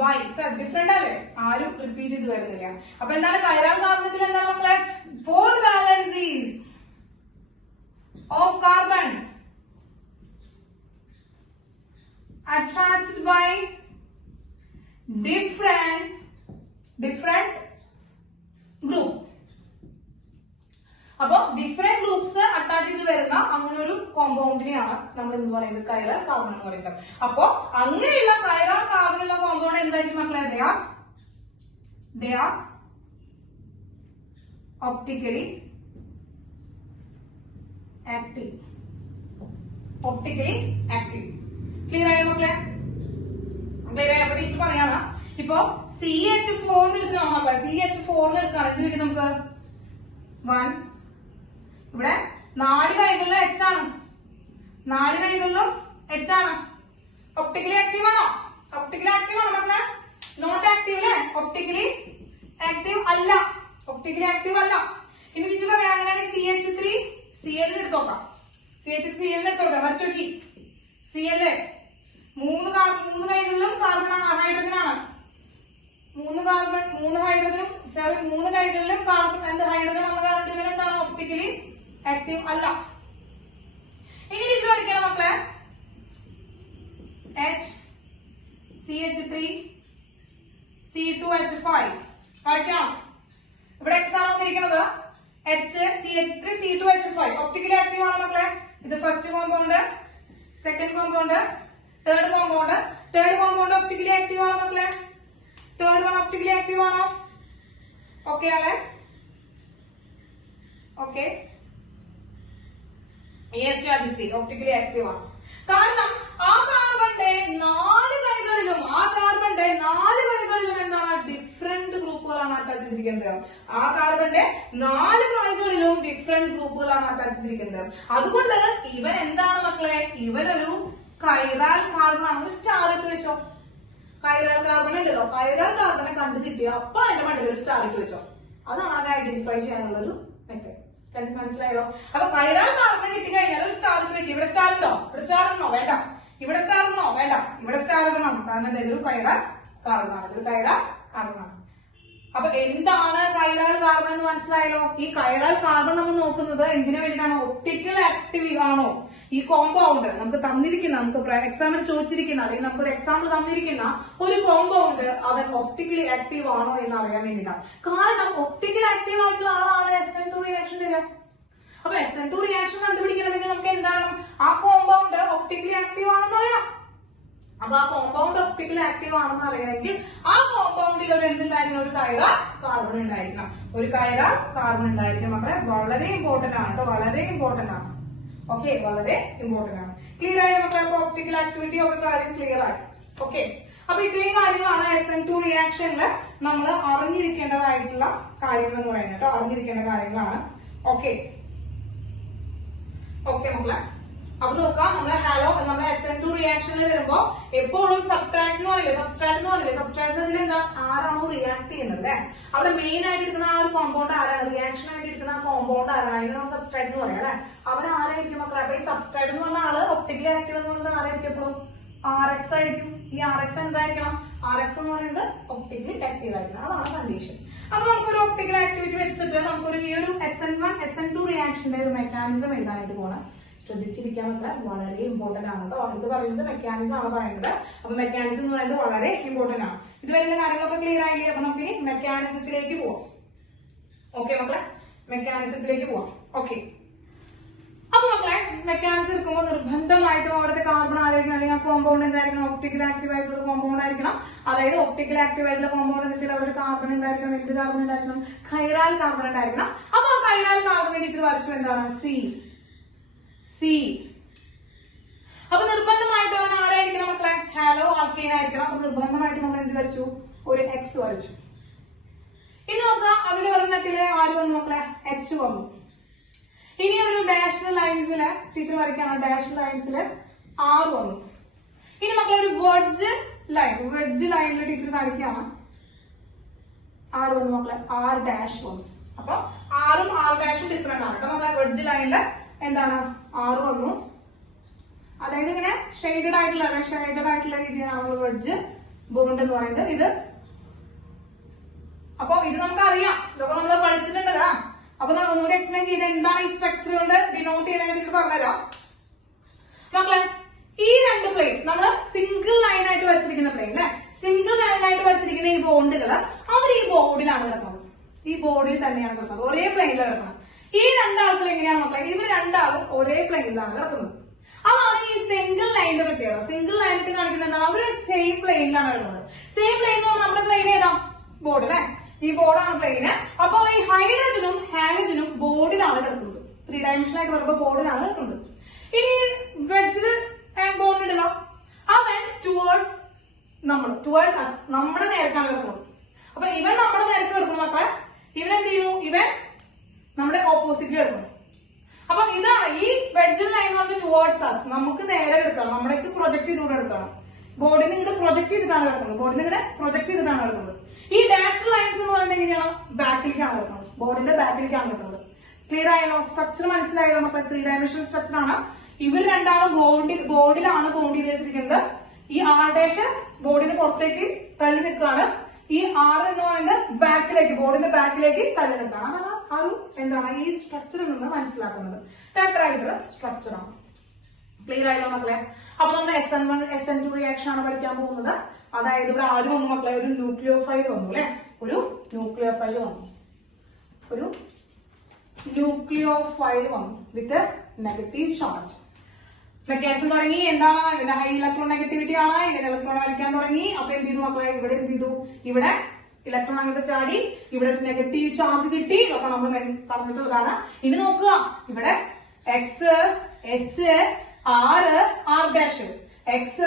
Y, Z different അല്ലേ, ആരും റിപ്പീറ്റ് ചെയ്ത് വരുന്നില്ല. അപ്പൊ എന്താണ് കൈറാൽ കാർബണത്തിൽ എന്താണ് മക്കളെ, 4 valencies of carbon attached by different group. അപ്പൊ ഡിഫറെന്റ് ഗ്രൂപ്പ്സ് അറ്റാച്ച് ചെയ്ത് വരുന്ന അങ്ങനെ ഒരു കോമ്പൗണ്ടിനെയാണ് നമ്മൾ എന്ന് പറയുന്നത് കൈറാൽ കാർബൺ എന്ന് പറയുന്നത്. അപ്പൊ അങ്ങനെയുള്ള കൈറാൽ കാർബണുള്ള കോമ്പൗണ്ട് എന്തായിരിക്കും മക്കളെ, they are optically active. Clear ആയോ മക്കളെ, ക്ലിയർ ആയപ്പോ ടീച്ചർ പറയാമോ, ഇപ്പൊ CH4 എടുക്കണം മക്കളെ, CH4 എടുക്കണം. എന്ത് കിട്ടി നമുക്ക്, 1, ഇവിടെ 4 കൈകളിലും H ആണ്, 4 കൈകളിലും H ആണ്. ഒപ്റ്റിക്കലി ആക്റ്റീവ് ആണോ, ഒപ്റ്റിക്കലി ആക്റ്റീവ് ആണോ മക്കളെ, നോട്ട് ആക്റ്റീവ് അല്ലേ, ഒപ്റ്റിക്കലി ആക്റ്റീവ് അല്ല. ഇനി ടീച്ചർ പറയാം അങ്ങനെയാണെങ്കിൽ CH3 Cl എടുത്തോക്കാം, വരച്ചു നോക്കി. Cl 3 കൈകളിലും കാർബൺ ആണ്, ഹൈഡ്രജൻ ആണ്. 3 ഹൈഡ്രജനും 3 കൈകളിലും കാർബൺ ഹൈഡ്രജൻ ആണ് കാരണം ഇവൻ എന്താണ് ഒപ്റ്റിക്കലി ആക്റ്റീവ് അല്ല. ഇനി ടീച്ചർ വരയ്ക്കണം മക്കളെ, CH3 C2H5 വരയ്ക്കാം. ഇവിടെ X ആണ് വന്നിരിക്കുന്നത്, CH3 C2H5 ഒപ്റ്റിക്കലി ആക്റ്റീവ് ആണ് മക്കളെ. ഇത് first compound, second compound, third compound optically active ആണോ മക്കളെ, തേർഡ് വൺ ഒപ്റ്റിക്കലി ആക്റ്റീവ് ആണോ, ഓക്കെ അല്ലെ, ഓക്കെ. ഒപ്റ്റിക്കലി ആക്റ്റീവ് ആണ് കാരണം ആ കാർബണിന്റെ 4 കൈകളിലും എന്താണ് ഡിഫറെന്റ് ഗ്രൂപ്പുകളാണ് അറ്റാച്ച് ചെയ്തിരിക്കുന്നത്. ആ കാർബണിന്റെ 4 കൈകളിലും ഡിഫറെന്റ് ഗ്രൂപ്പുകളാണ് അറ്റാച്ച് ചെയ്തിരിക്കുന്നത്. അതുകൊണ്ട് ഇവൻ എന്താണ് മക്കളെ, ഇവനൊരു കൈറാൽ കാർബൺ ആണ്. സ്റ്റാർ ഇട്ട് വെച്ചോ, കൈറാൽ കാർബൺ ഉണ്ടല്ലോ, കൈറാൽ കാർബണെ കണ്ടു കിട്ടിയോ അപ്പൊ അതിന്റെ മണ്ടയിൽ ഒരു സ്റ്റാർ ഇട്ട് വെച്ചോ. അതാണ് അത് ഐഡന്റിഫൈ ചെയ്യാനുള്ള ഒരു മെത്തേഡ്. രണ്ടും മനസ്സിലായോ? അപ്പൊ കൈറാൽ കാർബൺ കിട്ടിക്കഴിഞ്ഞാൽ ഒരു സ്റ്റാർ ഇട്ട് വെക്കും. ഇവിടെ സ്റ്റാർ ഉണ്ടോ? ഇവിടെ സ്റ്റാർ ഇടണോ? വേണ്ട. ഇവിടെ സ്റ്റാർ ഇടണോ? വേണ്ട. ഇവിടെ സ്റ്റാർ ഇടണം. കാരണം ഇതൊരു കൈറാൽ കാർബൺ ആണ്. ഇതൊരു കൈറാൽ കാർബൺ ആണ്. അപ്പൊ എന്താണ് കൈറാൽ കാർബൺ എന്ന് മനസ്സിലായല്ലോ? ഈ കൈറാൽ കാർബൺ നമ്മൾ നോക്കുന്നത് എന്തിനു വേണ്ടിയിട്ടാണ്? ഒപ്റ്റിക്കൽ ആക്റ്റീവ് ആണോ ഈ കോമ്പൗണ്ട് നമുക്ക് തന്നിരിക്കുന്ന, നമുക്ക് എക്സാമിന് ചോദിച്ചിരിക്കുന്ന, അല്ലെങ്കിൽ നമുക്കൊരു എക്സാമ്പിൾ തന്നിരിക്കുന്ന ഒരു കോമ്പൗണ്ട് അവൻ ഒപ്റ്റിക്കലി ആക്റ്റീവ് ആണോ എന്ന് അറിയാൻ വേണ്ടിയിട്ടാണ്. കാരണം ഒപ്റ്റിക്കൽ ആക്റ്റീവ് ആയിട്ടുള്ള ആളാണ് SN2 റിയാക്ഷൻ തരിക. അപ്പൊ SN2 റിയാക്ഷൻ കണ്ടുപിടിക്കണമെങ്കിൽ നമുക്ക് എന്താണ്? ആ കോമ്പൗണ്ട് ഒപ്റ്റിക്കലി ആക്റ്റീവ് ആണെന്ന് അറിയണം. അപ്പൊ ആ കോമ്പൗണ്ട് ഒപ്റ്റിക്കലി ആക്റ്റീവ് ആണെന്ന് അറിയണമെങ്കിൽ ആ കോമ്പൗണ്ടിൽ ഒരു എന്തുണ്ടായിരിക്കണം? ഒരു കൈറാൽ കാർബൺ ഉണ്ടായിരിക്കണം. ഒരു കൈറാൽ കാർബൺ ഉണ്ടായിരിക്കും. മക്കളെ വളരെ ഇമ്പോർട്ടന്റ് ആണ് കേട്ടോ, വളരെ ഇമ്പോർട്ടന്റ് ആണ്. ഓക്കെ, വളരെ ഇമ്പോർട്ടന്റ് ആണ്. ക്ലിയർ ആയ മക്കളെ? അപ്പൊ ഒപ്റ്റിക്കൽ ആക്ടിവിറ്റി ഒക്കെ കാര്യം ക്ലിയർ ആയി. ഓക്കെ, അപ്പൊ ഇത്രയും കാര്യങ്ങളാണ് SN2 റിയാക്ഷനിൽ നമ്മൾ അറിഞ്ഞിരിക്കേണ്ടതായിട്ടുള്ള കാര്യങ്ങൾ എന്ന് പറയുന്നത് കേട്ടോ, അറിഞ്ഞിരിക്കേണ്ട കാര്യങ്ങളാണ്. ഓക്കെ ഓക്കെ മക്കളെ, അപ്പൊ നോക്കാം. നമ്മുടെ SN2 റിയാക്ഷനിൽ വരുമ്പോ എപ്പോഴും സബ്ട്രാക്ട് എന്ന് പറയില്ലേ, സബ്സ്ട്രാക്ട് എന്താ? ആരാണോ റിയാക്ട് ചെയ്യുന്നത് അല്ലെ, അവിടെ മെയിൻ ആയിട്ട് എടുക്കുന്ന ആ ഒരു കോമ്പൗണ്ട് ആരാണ്? റിയാക്ഷൻ ആയിട്ട് എടുക്കുന്ന ആ കോമ്പൗണ്ട് ആരാണ്? അതിനാണ് സബ്സ്ട്രാക്ട് എന്ന് പറയാം അല്ലെ. അവൻ ആരായിരിക്കും മക്കളെ? അപ്പൊ ഈ സബ്സ്ട്രാക്ട് എന്ന് പറഞ്ഞ ആള് ഒപ്റ്റിക്കലി ആക്റ്റീവ് എന്ന് പറയുന്നത് ആരായിരിക്കും? എപ്പോഴും RX ആയിരിക്കും. ഈ RX എന്തായിരിക്കണം? RX എന്ന് പറയുന്നത് ഒപ്റ്റിക്കലി ആക്റ്റീവ് ആയിരിക്കണം. അതാണ് കണ്ടീഷൻ. അപ്പൊ നമുക്കൊരു ഒപ്റ്റിക്കൽ ആക്ടിവിറ്റി വെച്ചിട്ട് നമുക്കൊരു ഈ ഒരു SN1 SN2 റിയാക്ഷന്റെ ഒരു മെക്കാനിസം എഴുതാനായിട്ട് പോകണം. ശ്രദ്ധിച്ചിരിക്കാനൊക്കെ വളരെ ഇമ്പോർട്ടന്റ് ആണ് കേട്ടോ. ഇത് പറയുന്നത് മെക്കാനിസം ആണ് പറയുന്നത്. അപ്പൊ മെക്കാനിസം എന്ന് പറയുന്നത് വളരെ ഇമ്പോർട്ടന്റ് ആണ്. ഇത് വരുന്ന കാര്യങ്ങളൊക്കെ ക്ലിയർ ആയില്ലേ? അപ്പൊ നമുക്ക് ഇനി മെക്കാനിസത്തിലേക്ക് പോവാം. ഓക്കെ മക്കളെ, മെക്കാനിസത്തിലേക്ക് പോവാം. ഓക്കെ, അപ്പൊ മക്കളെ മെക്കാനിസം എടുക്കുമ്പോൾ നിർബന്ധമായിട്ടും അവിടുത്തെ കാർബൺ ആയിരിക്കണം, അല്ലെങ്കിൽ ആ കോമ്പൗണ്ട് എന്തായിരിക്കണം? ഒപ്റ്റിക്കൽ ആക്റ്റീവ് ആയിട്ടുള്ള കോമ്പൗണ്ട് ആയിരിക്കണം. അതായത് ഒപ്റ്റിക്കൽ ആക്റ്റീവ് ആയിട്ടുള്ള കോമ്പൗണ്ട് എന്ന് വെച്ചാൽ അവിടെ ഒരു കാർബൺ ഉണ്ടായിരിക്കണം. എന്ത് കാർബൺ ഉണ്ടായിരിക്കണം? കൈറാൽ കാർബൺ ഉണ്ടായിരിക്കണം. അപ്പൊ ആ കൈറാൽ കാർബൺ ടീച്ചർ വരച്ചു എന്താണ്? C. അപ്പൊ നിർബന്ധമായിട്ട് അവൻ ആരായിരിക്കണം മക്കളെ? ഹാലോ ആൽക്കെയിൻ ആയിരിക്കണം. അപ്പൊ നിർബന്ധമായിട്ട് നമ്മൾ എന്ത് വരച്ചു? ഒരു X വരച്ചു. ഇനി നോക്കാം, അതിൽ ഒരെണ്ണത്തില് ആര് വന്നു മക്കളെ? H വന്നു. ഇനി ഒരു ഡാഷ് ലൈൻസില് ടീച്ചർ വരയ്ക്കാണ്. ഡാഷ് ലൈൻസില് R വന്നു. ഇനി മക്കളെ ഒരു വെഡ്ജ് ലൈനിൽ ടീച്ചർ കാണിക്കുകയാണ്. ആര് വന്നു മക്കളെ? R' വന്നു. അപ്പൊ ആറും R' ഡിഫറെന്റ് ആണ് കേട്ടോ മക്കളെ. വെഡ്ജ് ലൈനില് എന്താണ്? R വന്നു. അതായത് ഇങ്ങനെ ഷെയ്ഡഡ് ആയിട്ടുള്ള രീതിയാണ് വെഡ്ജ് ബോണ്ട് എന്ന് പറയുന്നത്. ഇത് അപ്പൊ ഇത് നമുക്കറിയാം, ഇതൊക്കെ നമ്മൾ പഠിച്ചിട്ടുണ്ടതാ. അപ്പൊ നമ്മൾ ഒന്നുകൂടി എക്സ്പ്ലെയിൻ ചെയ്ത് എന്താണ് ഈ സ്ട്രക്ചർ കൊണ്ട് ഡിനോട്ട് ചെയ്യുന്നത് പറഞ്ഞുതരാം മക്കളെ. ഈ രണ്ട് പ്ലെയിൻ നമ്മള് സിംഗിൾ ലൈൻ ആയിട്ട് വരച്ചിരിക്കുന്ന പ്ലെയിൻ അല്ലെ, സിംഗിൾ ലൈൻ ആയിട്ട് വരച്ചിരിക്കുന്ന ഈ ബോണ്ടുകൾ അവർ ഈ ബോർഡിലാണ് കിടക്കുന്നത്. ഈ ബോർഡിൽ തന്നെയാണ് കിടക്കുന്നത്, ഒരേ പ്ലെയിനിൽ കിടക്കുന്നത്. ഈ രണ്ടാൾക്കും എങ്ങനെയാണ് മക്കളെ? ഇവർ രണ്ടാളും ഒരേ പ്ലെയിനിലാണ് കിടക്കുന്നത്. അതാണ് ഈ സിംഗിൾ ലൈനിന്റെ പ്രത്യേകത. സിംഗിൾ ലൈനിൽ കാണിക്കുന്നത് എന്താണ്? അവര് സെയിം പ്ലെയിനിലാണ് കിടക്കുന്നത്. സെയിം പ്ലെയിൻ എന്ന് പറഞ്ഞാൽ നമ്മുടെ പ്ലെയിൻ ഏതാ? ബോർഡ് അല്ലെ, ഈ ബോർഡാണ് പ്ലെയിന്. അപ്പൊ ഈ ഹൈഡ്രജനും ഹാലജനും ബോർഡിലാണ് കിടക്കുന്നത്. 3 ഡയമെൻഷൻ ആയിട്ട് വരുമ്പോൾ ബോർഡിലാണ് കിടക്കുന്നത്. ഇനി വെഡ്ജില് ബോണ്ട് ഇടില്ല, അവൻ ടുവേർഡ്സ് നമ്മുടെ നേരക്കാണ് കിടക്കുന്നത്. അപ്പൊ ഇവൻ നമ്മുടെ നേരക്ക് കിടക്കുന്നു മക്കളെ. ഇവൻ എന്ത് ചെയ്യൂ? ഇവൻ നമ്മുടെ ഓപ്പോസിറ്റ് കിടക്കുന്നു. അപ്പൊ ഇതാണ് ഈ വെഡ്ജൽ ലൈൻ എന്ന് പറഞ്ഞാൽ ടുവേർഡ്സ് അസ്, നമുക്ക് നേരെ എടുക്കണം, നമ്മുടേക്ക് പ്രൊജക്ട് ചെയ്തുകൊണ്ട് എടുക്കണം. ബോർഡിൽ നിന്ന് പ്രൊജക്ട് ചെയ്തിട്ടാണ് കിടക്കുന്നത്. ബോർഡിൽ നിന്ന് പ്രൊജക്ട് ചെയ്തിട്ടാണ് കിടക്കുന്നത്. ഈ ഡാഷ് ലൈൻസ് എന്ന് പറയുന്നത് എങ്ങനെയാണ്? ബാക്കിലേക്കാണ് കിടക്കുന്നത്. ബോർഡിന്റെ ബാക്കിലേക്കാണ് കിടക്കുന്നത്. ക്ലിയർ ആയല്ലോ? സ്ട്രക്ചർ മനസ്സിലായല്ലോ മക്കളെ? 3 ഡയമെൻഷണൽ സ്ട്രക്ചർ ആണ്. ഇവർ രണ്ടാളും ബോർഡിലാണ് ബോണ്ട് ചെയ്ത് വെച്ചിരിക്കുന്നത്. ഈ R' ബോർഡിന് പുറത്തേക്ക് തള്ളി നിൽക്കുകയാണ്. ഈ R എന്ന് പറയുന്നത് ബാക്കിലേക്ക്, ബോർഡിന്റെ ബാക്കിലേക്ക് തള്ളി നിൽക്കുകയാണ്. അതാണ് ആ ഒരു എന്താണ് ഈ സ്ട്രക്ചറിൽ നിന്ന് മനസ്സിലാക്കുന്നത്. ടെട്രാഹൈഡ്രൽ സ്ട്രക്ചർ ആണ്. ക്ലിയർ ആയല്ലോ മക്കളെ? അപ്പൊ നമ്മൾ SN1 SN2 റിയാക്ഷൻ ആണ് പഠിക്കാൻ പോകുന്നത്. അതായത് ഇവിടെ ആര് വന്നു മക്കളെ? ഒരു ന്യൂക്ലിയോഫൈൽ വന്നു അല്ലെ, ഒരു ന്യൂക്ലിയോഫൈൽ വന്നു വിത്ത് നെഗറ്റീവ് ചാർജ്. മെക്കാനിസം തുടങ്ങി. എന്താണ്? ഇതിന്റെ ഹൈ ഇലക്ട്രോൺ നെഗറ്റിവിറ്റി ആണ്. ഇങ്ങനെ ഇലക്ട്രോൺ വലിക്കാൻ തുടങ്ങി. അപ്പൊ എന്ത് ചെയ്തു മക്കളെ? ഇവിടെ എന്ത് ചെയ്തു? ഇവിടെ ഇലക്ട്രോൺ അങ്ങോട്ട് ചാടി, ഇവിടെ നെഗറ്റീവ് ചാർജ് കിട്ടി. ഇതൊക്കെ നമ്മൾ പറഞ്ഞിട്ടുള്ളതാണ്. ഇനി നോക്കുക, ഇവിടെ X, H, R, R'. X,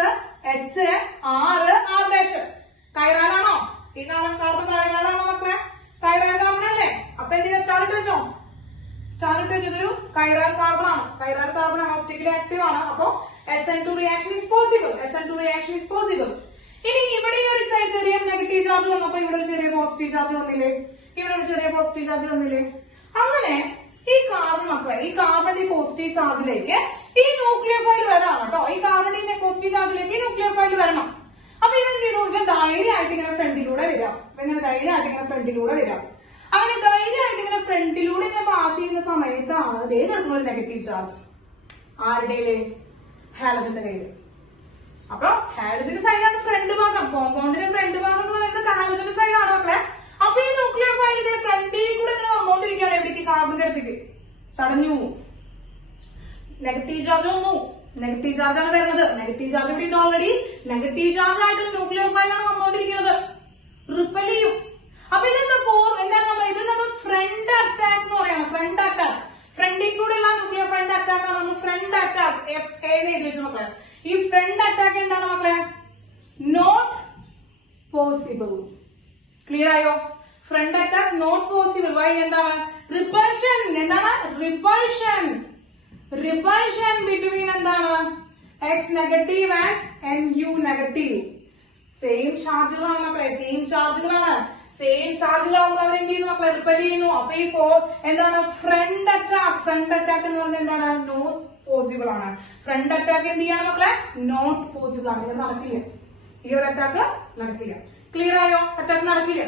H, R, R'. കൈറാലാണോ? ഈ കാർബൺ കൈറാലാണോ മക്കളെ? കൈറാൽ കാർബൺ അല്ലേ? അപ്പൊ എന്ത് ചെയ്താൽ സ്റ്റാർ ഇട്ട് വെച്ചോ? സ്റ്റാർ ഇട്ട് വെച്ചോ. ഇതൊരു കൈറാൽ കാർബൺ ആണ്. കൈറാൽ കാർബൺ ആണ്, ഒപ്റ്റിക്കലി ആക്റ്റീവ് ആണ്. അപ്പൊ SN2 റിയാക്ഷൻ ഇസ് പോസിബിൾ. ഇനി ഇവിടെ ഈ ഒരു സൈഡ് ചെറിയ നെഗറ്റീവ് ചാർജ് വന്നപ്പോ ഇവിടെ ഒരു ചെറിയ പോസിറ്റീവ് ചാർജ് വന്നില്ലേ, ഇവിടെ ഒരു ചെറിയ പോസിറ്റീവ് ചാർജ് വന്നില്ലേ. അങ്ങനെ ഈ കാർബൺ മക്കളെ, ഈ കാർബൺ ഈ പോസിറ്റീവ് ചാർജിലേക്ക് ഈ ന്യൂക്ലിയർ ഫൈൽ വരാം കേട്ടോ. ഈ കാർബൺ ഈ പോസിറ്റീവ് ചാർജിലേക്ക് ഈ ന്യൂക്ലിയർ ഫൈൽ വരണം. അപ്പൊ ഇവൻ എന്ത് ചെയ്തു, ഇവൻ ധൈര്യമായിട്ട് ഇങ്ങനെ ഫ്രണ്ടിലൂടെ വരാം. ഇങ്ങനെ ധൈര്യമായിട്ട് ഇങ്ങനെ ഫ്രണ്ടിലൂടെ വരാം. അങ്ങനെ ധൈര്യമായിട്ട് ഇങ്ങനെ ഫ്രണ്ടിലൂടെ ഇങ്ങനെ പാസ് ചെയ്യുന്ന സമയത്താണ് ദേ കിടക്കുന്ന ഒരു നെഗറ്റീവ് ചാർജ്. ആരുടെ കയ്യില്? ഹാലജന്റെ കയ്യില്. അപ്പൊ ഹാലജന്റെ സൈഡാണ് ഫ്രണ്ട് ഭാഗം. കോമ്പൗണ്ടിന്റെ ഫ്രണ്ട് ഭാഗം എന്ന് പറയുന്നത് ഹാലജന്റെ സൈഡാണ് മക്കളെ. അപ്പൊ ഈ ന്യൂക്ലിയർ ഫൈൽ ഇതേ ഫ്രണ്ടിൽ കൂടെ ഇങ്ങനെ വന്നോണ്ടിരിക്കുകയാണ്. എവിടേക്ക്? കാർബണിന്റെ അടുത്തേക്ക്. തടഞ്ഞു. നെഗറ്റീവ് ചാർജ് വന്നു. നെഗറ്റീവ് ചാർജ് ആണ് വരുന്നത്. നെഗറ്റീവ് ചാർജ് ഇവിടെ ഉണ്ട് ഓൾറെഡി. നെഗറ്റീവ് ചാർജ് ആയിട്ടുള്ള ന്യൂക്ലിയർ ഫൈലാണ് വന്നുകൊണ്ടിരിക്കുന്നത്. റിപ്പൽ ചെയ്യും. അപ്പൊ ഇതെന്താ നമ്മൾ ഫ്രണ്ട് അറ്റാക്ക് എന്ന് പറയണം. Front attack. ഫ്രണ്ടിൽ കൂടെയുള്ള ന്യൂക്ലിയർ ഫൈലിന്റെ അറ്റാക്ക് ആണ് നമ്മൾ ഫ്രണ്ട് അറ്റാക്ക്. FA എന്ന് എഴുതി വെച്ചു മക്കളെ. ഈ ഫ്രണ്ട് അറ്റാക്ക് എന്താണ് മക്കളെ? Not possible. ക്ലിയർ ആയോ? Front attack not possible. Why? എന്താണ്? റിപ്പൾഷൻ. എന്താണ്? റിപ്പൾഷൻ. റിപ്പൾഷൻ ബിറ്റ്വീൻ എന്താണ്? X negative and NU negative. Same ചാർജുകളാണ് മക്കളെ. സെയിം ചാർജുകളാണ്. സെയിം ചാർജിലാവുമ്പോൾ അവർ എന്ത് ചെയ്യുന്നു മക്കളെ? റിപ്പൽ ചെയ്യുന്നു. അപ്പൊ ഈ എന്താണ്? Front attack. ഫ്രണ്ട് അറ്റാക്ക് എന്ന് പറഞ്ഞാൽ എന്താണ്? നോട്ട് പോസിബിൾ ആണ്. ഫ്രണ്ട് അറ്റാക്ക് എന്ത് ചെയ്യാണ് മക്കളെ? നോട്ട് പോസിബിൾ ആണ്. ഇത് നടക്കില്ല. ഈ ഒരു അറ്റാക്ക് നടക്കില്ല. ക്ലിയർ ആയോ? അറ്റാക്ക് നടക്കില്ല.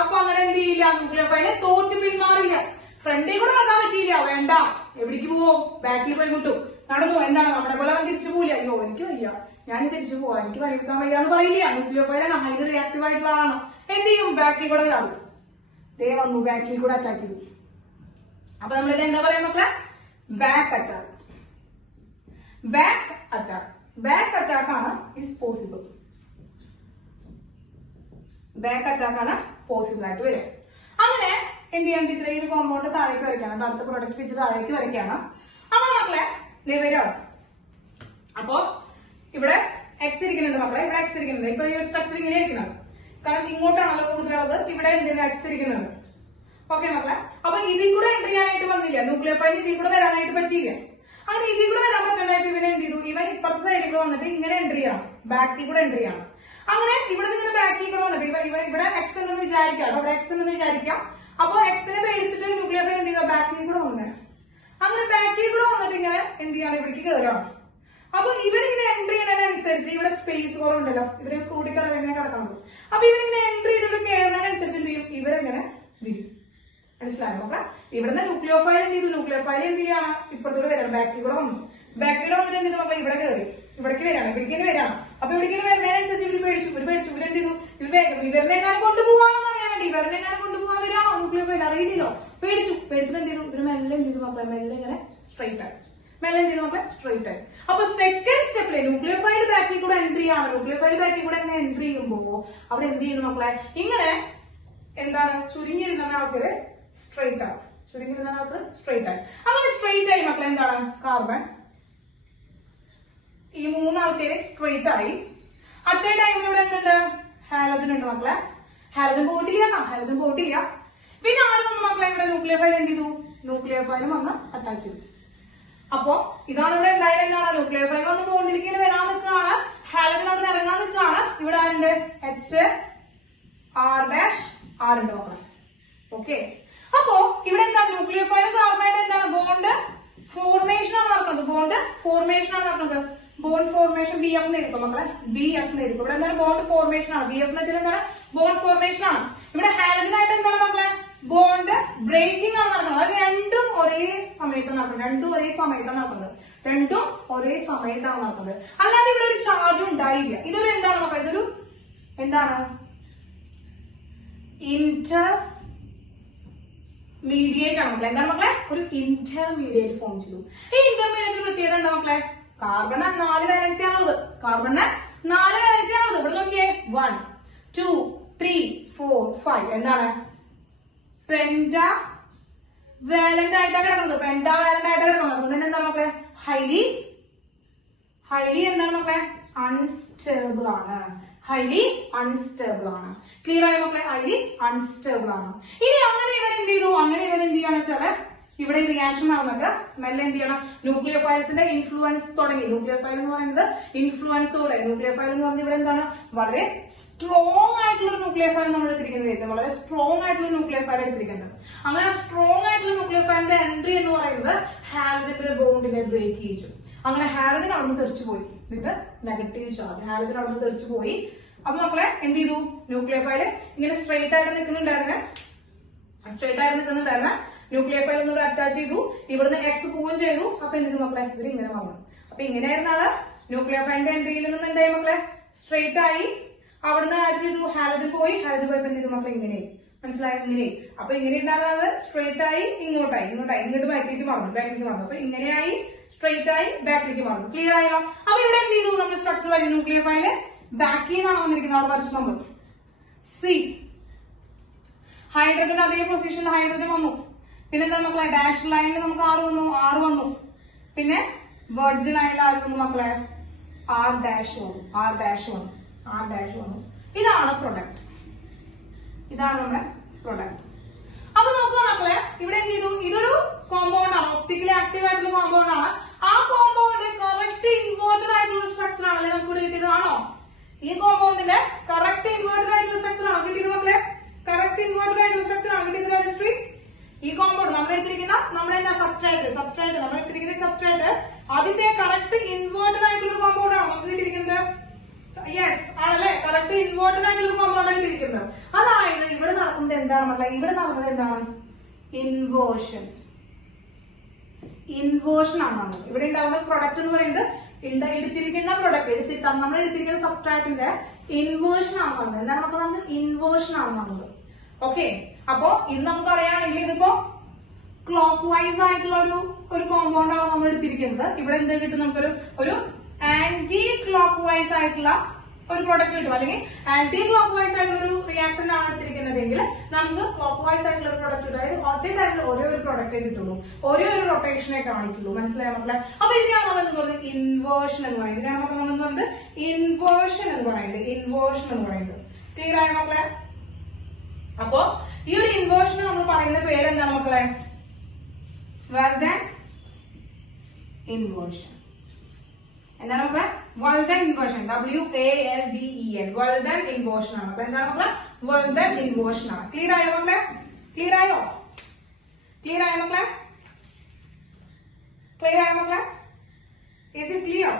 അപ്പൊ അങ്ങനെ എന്ത് ചെയ്യില്ല? ന്യൂക്ലിയർ ഫൈല് തോറ്റ് പിന്മാറില്ല. ഫ്രണ്ടിൽ കൂടെ നടക്കാൻ പറ്റിയില്ല. വേണ്ട. എവിടേക്ക് പോവോ? ബാക്കിൽ പോയി കിട്ടും. നടന്നു. എന്താണ്? നമ്മുടെ പോലെ അവൻ തിരിച്ചു പോവില്ല. അയ്യോ എനിക്ക് വയ്യ, ഞാൻ തിരിച്ചു പോവാ, എനിക്ക് പണിയെടുക്കാൻ വയ്യ എന്ന് പറയില്ല. ന്യൂക്ലിയർ ഫൈലാണ് ഹൈലി റിയാക്റ്റീവ് ആയിട്ടുള്ള ആളാണ്. എന്ത് ചെയ്യും? ബാക്കിൽ കൂടെ ചാടും. ദേ വന്നു, ബാക്കിൽ കൂടെ അറ്റാക്ക് ചെയ്തു. അപ്പൊ നമ്മളിത് എന്താ പറയാ മക്കളെ? Back attack. Back attack. Back attack ആണ് ഇസ് പോസിബിൾ. ബാക്ക് അറ്റാക്ക് ആണ് പോസിബിൾ ആയിട്ട് വരിക. അങ്ങനെ എന്ത് ചെയ്യാൻ ടീച്ചർ? ഈ ഒരു കോമ്പൗണ്ട് താഴേക്ക് വരയ്ക്കാണ്. അടുത്ത പ്രൊഡക്റ്റ് ടീച്ചർ താഴേക്ക് വരയ്ക്കാണ്. അങ്ങനെ മക്കളെ വരികയാണ്. അപ്പൊ ഇവിടെ എക്സ് ഇരിക്കുന്നുണ്ട് മക്കളെ. ഇവിടെ എക്സ് ഇരിക്കുന്നുണ്ട്. ഇപ്പൊ ഈ ഒരു സ്ട്രക്ചർ ഇങ്ങനെ ഇരിക്കുന്നത് കാരണം ഇങ്ങോട്ടാണല്ലോ കൂടുതലാവുന്നത്. ഇവിടെ എന്തെങ്കിലും എക്സ് ഇരിക്കുന്നുണ്ട്. ഓക്കെ മക്കളെ. അപ്പൊ ഇതിൽ കൂടെ എൻട്രി ചെയ്യാനായിട്ട് വന്നില്ല. ന്യൂക്ലിയർ ഫൈൽ ഇതിൽ കൂടെ വരാനായിട്ട് പറ്റിയില്ല. അങ്ങനെ ഇതിൽ കൂടെ വരാൻ പറ്റാനായിട്ട് ഇവനെ എന്ത് ചെയ്തു? ഇവൻ ഇപ്പുറത്തെ സൈഡിൽ കൂടെ വന്നിട്ട് ഇങ്ങനെ എൻട്രി ചെയ്യണം. ബാക്കിൽ കൂടെ എൻട്രി ചെയ്യണം. അങ്ങനെ ഇവിടെ നിന്ന് ഇങ്ങനെ ബാക്കിൽ കൂടെ വന്നിട്ട് ഇവിടെ എക്സ് എന്ന് വിചാരിക്കാം. ഇവിടെ എക്സ് എന്ന് വിചാരിക്കാം. അപ്പൊ എക്സിനെ പേടിച്ചിട്ട് ന്യൂക്ലിയർ ഫൈൽ എന്ത് ചെയ്യുക? ബാക്കിൽ കൂടെ വന്നു. അങ്ങനെ ബാക്കിൽ കൂടെ വന്നിട്ട് ഇങ്ങനെ എന്ത് ചെയ്യണം? ഇവിടേക്ക് കയറണം. അപ്പൊ ഇവരിങ്ങനെ എൻട്രി ചെയ്യുന്നതിനനുസരിച്ച് ഇവിടെ സ്പേസ് കുറവുണ്ടല്ലോ. ഇവര് കൂടിക്കളർ എങ്ങനെ കിടക്കുന്നത്. അപ്പൊ ഇവരിങ്ങനെ എൻട്രി ചെയ്ത് ഇവിടെ കയറുന്നതിനനുസരിച്ച് എന്ത് ചെയ്യും? ഇവരെങ്ങനെ വിരും. മനസ്സിലായോ മക്കളെ? ഇവിടുന്ന് ന്യൂക്ലിയർ ഫൈൽ എന്ത് ചെയ്തു? ന്യൂക്ലിയർ ഫൈൽ എന്ത് ചെയ്യാണ്? ഇപ്പുറത്തൂടെ വരണം. ബാക്കിൽ കൂടെ വന്നു. ബാക്കിൽ കൂടെ വന്നിട്ട് എന്ത് ചെയ്തു മക്കളെ? ഇവിടെ കയറി. ഇവിടേക്ക് വരികയാണ്. ഇവിടേക്ക് വരികയാണ്. അപ്പൊ ഇവിടേക്ക് വരുന്നതിനനുസരിച്ച് ഇവര് പേടിച്ചു. ഇവരെന്ത് ചെയ്തു? ഇവരിനെങ്ങാനും കൊണ്ടുപോകാണെന്ന് അറിയാൻ വേണ്ടി ഇവരിനെങ്ങാനും കൊണ്ടുപോകാൻ വരികയാണോ ന്യൂക്ലിയർ ഫൈൽ? അറിയില്ലല്ലോ. പേടിച്ചിട്ട് എന്ത് ചെയ്തു? ഇവര് മെല്ലെ എന്ത് ചെയ്തു മക്കളെ? മെല്ലെ ഇങ്ങനെ സ്ട്രൈറ്റ് ആയി. മെല്ലെ എന്ത് ചെയ്തു മക്കളെ? സ്ട്രൈറ്റ് ആയി. അപ്പൊ സെക്കൻഡ് സ്റ്റെപ്പിലെ ന്യൂക്ലിയർ ഫൈൽ ബാക്കിൽ കൂടെ എൻട്രി ആണ്. ന്യൂക്ലിയർ ഫൈൽ ബാക്കിൽ കൂടെ എങ്ങനെ എൻട്രി ചെയ്യുമ്പോ അവിടെ എന്ത് ചെയ്യുന്നു മക്കളെ? ഇങ്ങനെ എന്താണ്? ചുരുങ്ങിയിരുന്ന ആൾക്കാര് സ്ട്രൈറ്റ് ആവും. ചുരുങ്ങിയിരുന്ന ആൾക്ക് സ്ട്രൈറ്റ് ആയി. അങ്ങനെ സ്ട്രൈറ്റ് ആയി മക്കളെ. എന്താണ്? കാർബൺ ഈ മൂന്നാൾക്കാര് സ്ട്രൈറ്റ് ആയി. അറ്റ് എ ടൈം ഇവിടെ എന്തുണ്ട്? ഹാലജൻ ഉണ്ട് മക്കളെ. ഹാലജൻ പോയിട്ടില്ല. ഹാലജൻ പോയിട്ടില്ല. പിന്നെ ആരും വന്ന് മക്കളെ ഇവിടെ ന്യൂക്ലിയർ ഫൈൽ എന്ത് ചെയ്തു? ന്യൂക്ലിയർ ഫൈലും വന്ന് അറ്റാച്ച് ചെയ്തു. അപ്പൊ ഇതാണ് ഇവിടെ ഉണ്ടായത്. എന്താണ്? ന്യൂക്ലിയർ ഫൈൽ വന്ന് ബോണ്ടിലേക്ക് വരാൻ നിൽക്കുകയാണ്. ഹാലജൻ അവിടെ ഇറങ്ങാൻ നിൽക്കുകയാണ്. ഇവിടെ ആരുണ്ട്? HR' ഉണ്ട് മക്കളെ. ഓക്കെ. അപ്പോ ഇവിടെ എന്താ? ന്യൂക്ലിയർ ഫൈലും കാർബണായിട്ട് എന്താണ്? ബോണ്ട് ഫോർമേഷൻ ആണ് നടക്കുന്നത്. ബോണ്ട് ഫോർമേഷൻ ആണ് നടക്കുന്നത്. ബോണ്ട് ഫോർമേഷൻ BF എന്ന് എഴുതും മക്കളെ. BF എന്ന് എഴുതും. ഇവിടെ എന്താണ്? ബോണ്ട് ഫോർമേഷൻ ആണ്. BF എന്ന് വെച്ചാൽ എന്താണ്? ബോണ്ട് ഫോർമേഷൻ ആണ്. ഇവിടെ ഹാലജനായിട്ട് എന്താണ് മക്കളെ? ബോണ്ട് ബ്രേക്കിംഗ് ആണ് നടക്കുന്നത്. അത് രണ്ടും ഒരേ സമയത്താണ് നടക്കുന്നത്. രണ്ടും ഒരേ സമയത്താണ് നടക്കുന്നത്. അല്ലാതെ ഇവിടെ ഒരു ചാർജ് ഉണ്ടായില്ല. ഇതൊരു എന്താണ് മക്കളെ? ഇതൊരു എന്താണ്? ഇന്റർമീഡിയറ്റ് ആണ് മക്കളെ. എന്താണ് മക്കളെ? ഒരു ഇന്റർമീഡിയറ്റ് ഫോം ചെയ്തു. ഈ ഇന്റർമീഡിയറ്റ് പ്രത്യേകത എന്താ മക്കളെ? കാർബണ് 4 വാലൻസി ആണുള്ളത്. ഇവിടെ നോക്കിയേ. 1 2 3 4 5 എന്താണ്? പെന്റാ വാലന്റ് ആയിട്ടാണ് കിടക്കുന്നത്. അതുകൊണ്ട് തന്നെ എന്താണ് മക്കളെ? ഹൈലി എന്താണ് മക്കളെ? അൺസ്റ്റേബിൾ ആണ്. ക്ലിയർ ആയ മക്കളെ? ഹൈലി അൺസ്റ്റേബിൾ ആണ്. ഇനി അങ്ങനെ ഇവൻ എന്ത് ചെയ്തു? ഇവൻ എന്ത് ചെയ്യാന്ന് വെച്ചാല് ഇവിടെ റിയാക്ഷൻ നടന്നിട്ട് മെല്ലെ എന്ത് ചെയ്യണം, ന്യൂക്ലിയോഫൈൽസിന്റെ ഇൻഫ്ലുവൻസ് തുടങ്ങി. ന്യൂക്ലിയോഫൈൽ എന്ന് പറയുന്നത് ഇൻഫ്ലുവൻസോടെ, ന്യൂക്ലിയോഫൈൽ എന്ന് പറഞ്ഞാൽ ഇവിടെ എന്താണ്, വളരെ സ്ട്രോങ് ആയിട്ടുള്ള ന്യൂക്ലിയോഫൈൽ നമ്മൾ എടുത്തിരിക്കുന്നത്, വളരെ സ്ട്രോങ് ആയിട്ടുള്ള ന്യൂക്ലിയോഫൈൽ എടുത്തിരിക്കുന്നത്. അങ്ങനെ ആ സ്ട്രോങ് ആയിട്ടുള്ള ന്യൂക്ലിയോഫൈലിന്റെ എൻട്രി എന്ന് പറയുന്നത് ഹാലജന്റെ ബോണ്ടിനെ ബ്രേക്ക് ചെയ്യിച്ചു. അങ്ങനെ ഹാലജൻ അവിടെ നിന്ന് തെറിച്ചു പോയി, ഇത് നെഗറ്റീവ് ചാർജ്, ഹാലജൻ അവിടെ നിന്ന് തെറിച്ചു പോയി. അപ്പൊ മക്കളെ എന്ത് ചെയ്തു, ന്യൂക്ലിയോഫൈല് ഇങ്ങനെ സ്ട്രെയിറ്റ് ആയിട്ട് നിൽക്കുന്നുണ്ടായിരുന്നെ, ന്യൂക്ലിയോഫൈൽ ഒന്നും അറ്റാച്ച് ചെയ്തു, ഇവിടുന്ന് എക്സ് പോവുകയും ചെയ്തു. അപ്പൊ എന്ത് മക്കളെ, ഇവര് ഇങ്ങനെ വന്നു. അപ്പൊ ഇങ്ങനെയായിരുന്ന ആള് ന്യൂക്ലിയോഫൈലിന്റെ എൻട്രിയിൽ നിന്ന് എന്തായി മക്കളെ, സ്ട്രെയിറ്റ് ആയി. അവിടുന്ന് ആഡ് ചെയ്തു, ഹാലജൻ പോയി, ഹാലജൻ പോയപ്പോ എന്ത് ചെയ്തു മക്കളെ, ഇങ്ങനെ മനസ്സിലായി, ഇങ്ങനെ. അപ്പൊ ഇങ്ങനെ ഉണ്ടാകുന്നത് സ്ട്രെയിറ്റ് ആയി ഇങ്ങോട്ടായി, ഇങ്ങോട്ട് ബാക്കിലേക്ക് മറന്നു. അപ്പൊ ഇങ്ങനെയായി, സ്ട്രെയിറ്റ് ആയി, ബാക്കിലേക്ക് മറന്നു. ക്ലിയർ ആയോ? അപ്പൊ ഇവിടെ എന്ത് ചെയ്തു, നമ്മുടെ സ്ട്രക്ചർ ആയി ന്യൂക്ലിയോഫൈല് ബാക്കിൽ നിന്നാണ് വന്നിരിക്കുന്നത്. അവിടെ വരച്ചു നമ്മൾ സി, ഹൈഡ്രജൻ അതേ പൊസിഷനിൽ ഹൈഡ്രജൻ വന്നു. പിന്നെന്താ മക്കളെ, ഡാഷ് ലൈനിൽ നമുക്ക് ആറ് വന്നു. പിന്നെ വെർജ് ലൈനിൽ ആര് വന്നു മക്കളെ, ആർ ഡാഷ് വന്നു. ഇതാണ് പ്രൊഡക്റ്റ്, ഇതാണ് നമ്മുടെ പ്രൊഡക്റ്റ്. അപ്പൊ നോക്കുക മക്കളെ, ഇവിടെ എന്ത് ചെയ്തു, ഇതൊരു കോമ്പൗണ്ട് ആണ്, ഒപ്റ്റിക്കലി ആക്റ്റീവ് ആയിട്ടുള്ള കോമ്പൗണ്ട് ആണ്. ആ കോമ്പൗണ്ട് കറക്റ്റ് ഇൻവേർട്ടഡ് ആയിട്ടുള്ള സ്ട്രക്ചർ ആണല്ലേ നമുക്ക് ഇവിടെ കിട്ടിയത്, ആണോ? ഈ കോമ്പൗണ്ടിന്റെ കറക്റ്റ് ഇൻവേർട്ടഡ് ആയിട്ടുള്ള സ്ട്രക്ചർ ആണ് കിട്ടിയത് മക്കളെ, കറക്റ്റ് ഇൻവേർട്ടഡ് ആയിട്ടുള്ള സ്ട്രക്ചർ ആണ് കിട്ടിയത് രാജശ്രീ. ഈ കോമ്പൗണ്ട് നമ്മൾ എടുത്തിരിക്കുന്ന നമ്മുടെ സബ്സ്ട്രേറ്റ് നമ്മൾ എടുത്തിരിക്കുന്ന സബ്സ്ട്രേറ്റ് അതിന്റെ കറക്റ്റ് ഇൻവേർട്ടഡ് ആയിട്ടുള്ള കോമ്പൗണ്ട് ആണ് നമുക്ക് കിട്ടിയിരിക്കുന്നത്. യെസ് ആണല്ലേ, കറക്റ്റ് ഇൻവേർട്ടഡ് ആയിട്ടുള്ള കോമ്പൗണ്ട് ആണ് കിട്ടിയിരിക്കുന്നത്. അതായത് ഇവിടെ നടക്കുന്നത് എന്താണ് മക്കളെ, ഇവിടെ നടക്കുന്നത് എന്താണ്, ഇൻവേർഷൻ ആണ്. ഇവിടെ ഉണ്ടാവുന്ന പ്രൊഡക്റ്റ് എന്ന് പറയുന്നത് എടുത്തിരിക്കുന്ന പ്രൊഡക്റ്റ് നമ്മൾ എടുത്തിരിക്കുന്ന സബ്സ്ട്രാറ്റിന്റെ ഇൻവേർഷൻ ആണ് പറഞ്ഞത്. എന്താണ് നമുക്ക് ഇൻവേർഷൻ ആണ് പറഞ്ഞത്. ഓക്കെ, അപ്പോ ഇത് നമുക്ക് പറയുകയാണെങ്കിൽ ഇതിപ്പോ ക്ലോക്ക് വൈസ് ആയിട്ടുള്ള ഒരു കോമ്പൗണ്ട് ആണ് നമ്മൾ എടുത്തിരിക്കുന്നത്. ഇവിടെ എന്താ കിട്ടും, നമുക്കൊരു ആന്റി ക്ലോക്ക് വൈസ് ആയിട്ടുള്ള ഒരു പ്രൊഡക്റ്റ് കിട്ടും, അല്ലെങ്കിൽ ആന്റി ക്ലോക്ക് വൈസ് ആയിട്ടുള്ള ഒരു റിയാക്ടന്റ് ആണ് എടുത്തിരിക്കുന്നതെങ്കിൽ നമുക്ക് ക്ലോക്ക് വൈസ് ആയിട്ടുള്ള ഒരു പ്രൊഡക്റ്റ് കിട്ടും. അതായത് ഒറ്റ ടൈമിൽ ഒരേ ഒരു പ്രൊഡക്റ്റേ കിട്ടുള്ളൂ, ഒരേ ഒരു റൊട്ടേഷനെ കാണിക്കുള്ളൂ. മനസ്സിലായ മക്കളെ? അപ്പൊ ഇതിനാണ് നമ്മൾ എന്ന് പറയുന്നത് ഇൻവേർഷൻ എന്ന് പറയുന്നത്. ഇതിനാണ് നമ്മൾ എന്ന് പറയുന്നത് ഇൻവേർഷൻ എന്ന് പറയുന്നത്. ക്ലിയർ ആയ മക്കളെ? അപ്പോ ഈ ഒരു ഇൻവേർഷന് നമ്മൾ പറയുന്ന പേരെന്താണ് മക്കളെ? വാൽഡൻ ഇൻവേർഷൻ. എന്താണ് മക്കളെ? വാൽഡൻ ഇൻവേർഷൻ, WALDEN, വാൽഡൻ ഇൻവേർഷൻ ആണ്. അപ്പൊ എന്താണ് മക്കളെ? വാൽഡൻ ഇൻവേർഷൻ ആണ്. ക്ലിയർ ആയോ മക്കളെ? ക്ലിയർ ആയോ മക്കളെ? Is it clear?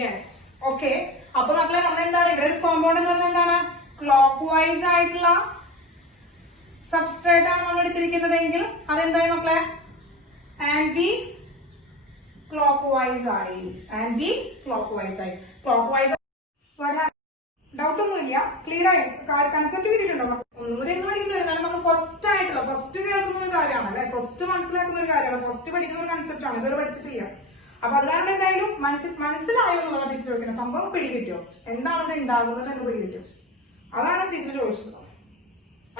Yes. Okay, അപ്പൊ മക്കളെ നമ്മൾ എന്താണ് ഇവിടെ ഒരു കോമ്പൗണ്ട് എന്ന് പറഞ്ഞാൽ എന്താണ്? ക്ലോക്ക് വൈസ് ആയിട്ടുള്ള സബ്സ്ട്രേറ്റ് ആണ് നമ്മൾ എടുത്തിരിക്കുന്നതെങ്കിൽ അതെന്തായി മക്കളെ? ആന്റി ക്ലോക്ക് വൈസ് ആയി. ഡൗട്ട് ഒന്നുമില്ല, ക്ലിയർ ആയി? കൺസെപ്റ്റ് കിട്ടിയിട്ടുണ്ടോ? ഒന്നുകൂടി എന്ന് പഠിക്കേണ്ടി വരും. കാരണം നമ്മൾ ഫസ്റ്റ് കേൾക്കുന്ന ഒരു കാര്യമാണ് അല്ലെ, ഫസ്റ്റ് മനസ്സിലാക്കുന്ന ഒരു കാര്യമാണ്, ഫസ്റ്റ് പഠിക്കുന്ന ഒരു കൺസെപ്റ്റ് ആണ്, ഇതുവരെ പഠിച്ചിട്ടില്ല. അപ്പൊ അത് കാരണം എന്തായാലും മനസ്സിലായോ എന്നുള്ള ടീച്ചർ ചോദിക്കണം. സംഭവം പിടികിട്ടോ, എന്താണ് അവിടെ ഉണ്ടാകുന്നത് എന്ന് പിടികിട്ടോ, അതാണ് ടീച്ചർ ചോദിച്ചത്.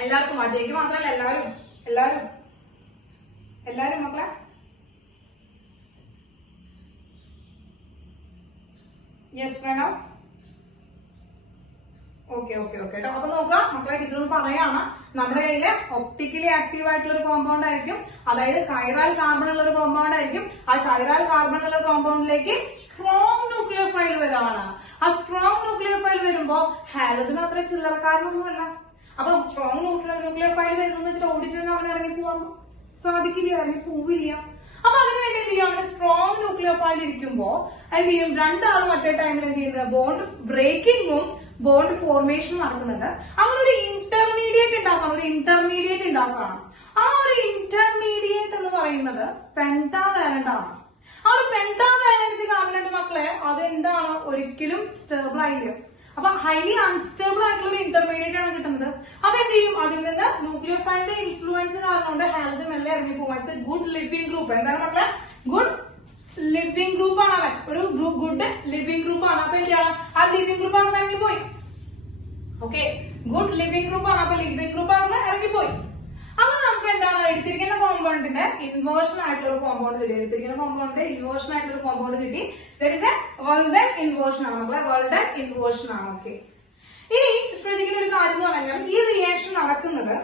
എല്ലാവർക്കും, അജയ്ക്ക് മാത്രമല്ല, എല്ലാരും മക്കളെ. യെസ് പ്രണവ്. ഓക്കെ കേട്ടോ. അപ്പൊ നോക്കുക മക്കളെ, ടീച്ചർ പറയാണ് നമ്മുടെ കയ്യില് ഒപ്റ്റിക്കലി ആക്റ്റീവ് ആയിട്ടുള്ള ഒരു കോമ്പൗണ്ട് ആയിരിക്കും, അതായത് കൈറാൽ കാർബൺ ഉള്ള ഒരു കോമ്പൗണ്ട് ആയിരിക്കും. ആ കൈറാൽ കാർബൺ ഉള്ള കോമ്പൗണ്ടിലേക്ക് സ്ട്രോങ് ന്യൂക്ലിയോഫൈൽ വരാണ്. ആ സ്ട്രോങ് ന്യൂക്ലിയോഫൈൽ വരുമ്പോ ഹാലജൻ അത്ര ചില്ലറക്കാരനൊന്നുമല്ല. അപ്പൊ സ്ട്രോങ് ന്യൂക്ലിയോഫൈൽ വരുന്ന വെച്ചിട്ട് ഓടിച്ചെന്ന് പറഞ്ഞ് ഇറങ്ങി പോവാൻ സാധിക്കില്ല, ഇറങ്ങി പോവില്ല. അപ്പൊ അതിനുവേണ്ടി എന്ത് ചെയ്യും, അങ്ങനെ സ്ട്രോങ് ന്യൂക്ലിയോഫൈൽ ഇരിക്കുമ്പോ എന്ത് ചെയ്യും, രണ്ടാളും മറ്റേ ടൈമിൽ എന്ത് ചെയ്യുന്നത്, ബോണ്ട് ബ്രേക്കിങ്ങും ബോണ്ട് ഫോർമേഷനും നടക്കുന്നുണ്ട്. അങ്ങനെ ഒരു ഇന്റർമീഡിയറ്റ് ഉണ്ടാക്കണം. ആ ഒരു ഇന്റർമീഡിയറ്റ് എന്ന് പറയുന്നത് പെന്റാവാലന്റ് ആണ്. ആ ഒരു പെന്റാവാലൻസി കാണുന്നുണ്ട് മക്കളെ, അതെന്താണ്, ഒരിക്കലും സ്റ്റേബിൾ ആയില്ല. അപ്പൊ ഹൈലി അൺസ്റ്റേബിൾ ആയിട്ടുള്ള ഒരു ഇന്റർമീഡിയറ്റ് ആണ് കിട്ടുന്നത്. അപ്പൊ എന്ത് ചെയ്യും, അതിൽ നിന്ന് ന്യൂക്ലിയോഫൈലിന്റെ ഇൻഫ്ലുവൻസ് കാരണം കൊണ്ട് ഹാലജൻ മെല്ലെ ഇറങ്ങി പോകും. It's A good living group. എന്താണ് മക്കളെ? ഗുഡ് ലിവിംഗ് ഗ്രൂപ്പ് ആണ് അവൻ, ഒരു ഗുഡ് ലിവിംഗ് ഗ്രൂപ്പ് ആണ്. അപ്പൊ എന്ത് ചെയ്യണം, ആ ലിവിംഗ് ഗ്രൂപ്പ് ആണെന്ന് ഇറങ്ങിപ്പോയി. ഓക്കെ, ഗുഡ് ലിവിംഗ് ഗ്രൂപ്പ് ആണ്. അപ്പൊ ലിവിംഗ് ഗ്രൂപ്പ് ആണെന്ന് ഇറങ്ങിപ്പോയി. അങ്ങനെ നമുക്ക് എന്താണ്, എടുത്തിരിക്കുന്ന കോമ്പൗണ്ടിന്റെ ഇൻവേർഷൻ ആയിട്ടുള്ള ഒരു കോമ്പൗണ്ട് കിട്ടി. ദാറ്റ് ഈസ് എ വാൽഡൻ ഇൻവേർഷൻ ആണ് മക്കളെ, വാൽഡൻ ഇൻവേർഷൻ ആണ്. ഓക്കെ, ഇനി ശ്രദ്ധിക്കുന്ന ഒരു കാര്യം എന്ന് പറഞ്ഞാൽ ഈ റിയാക്ഷൻ നടക്കുന്നത്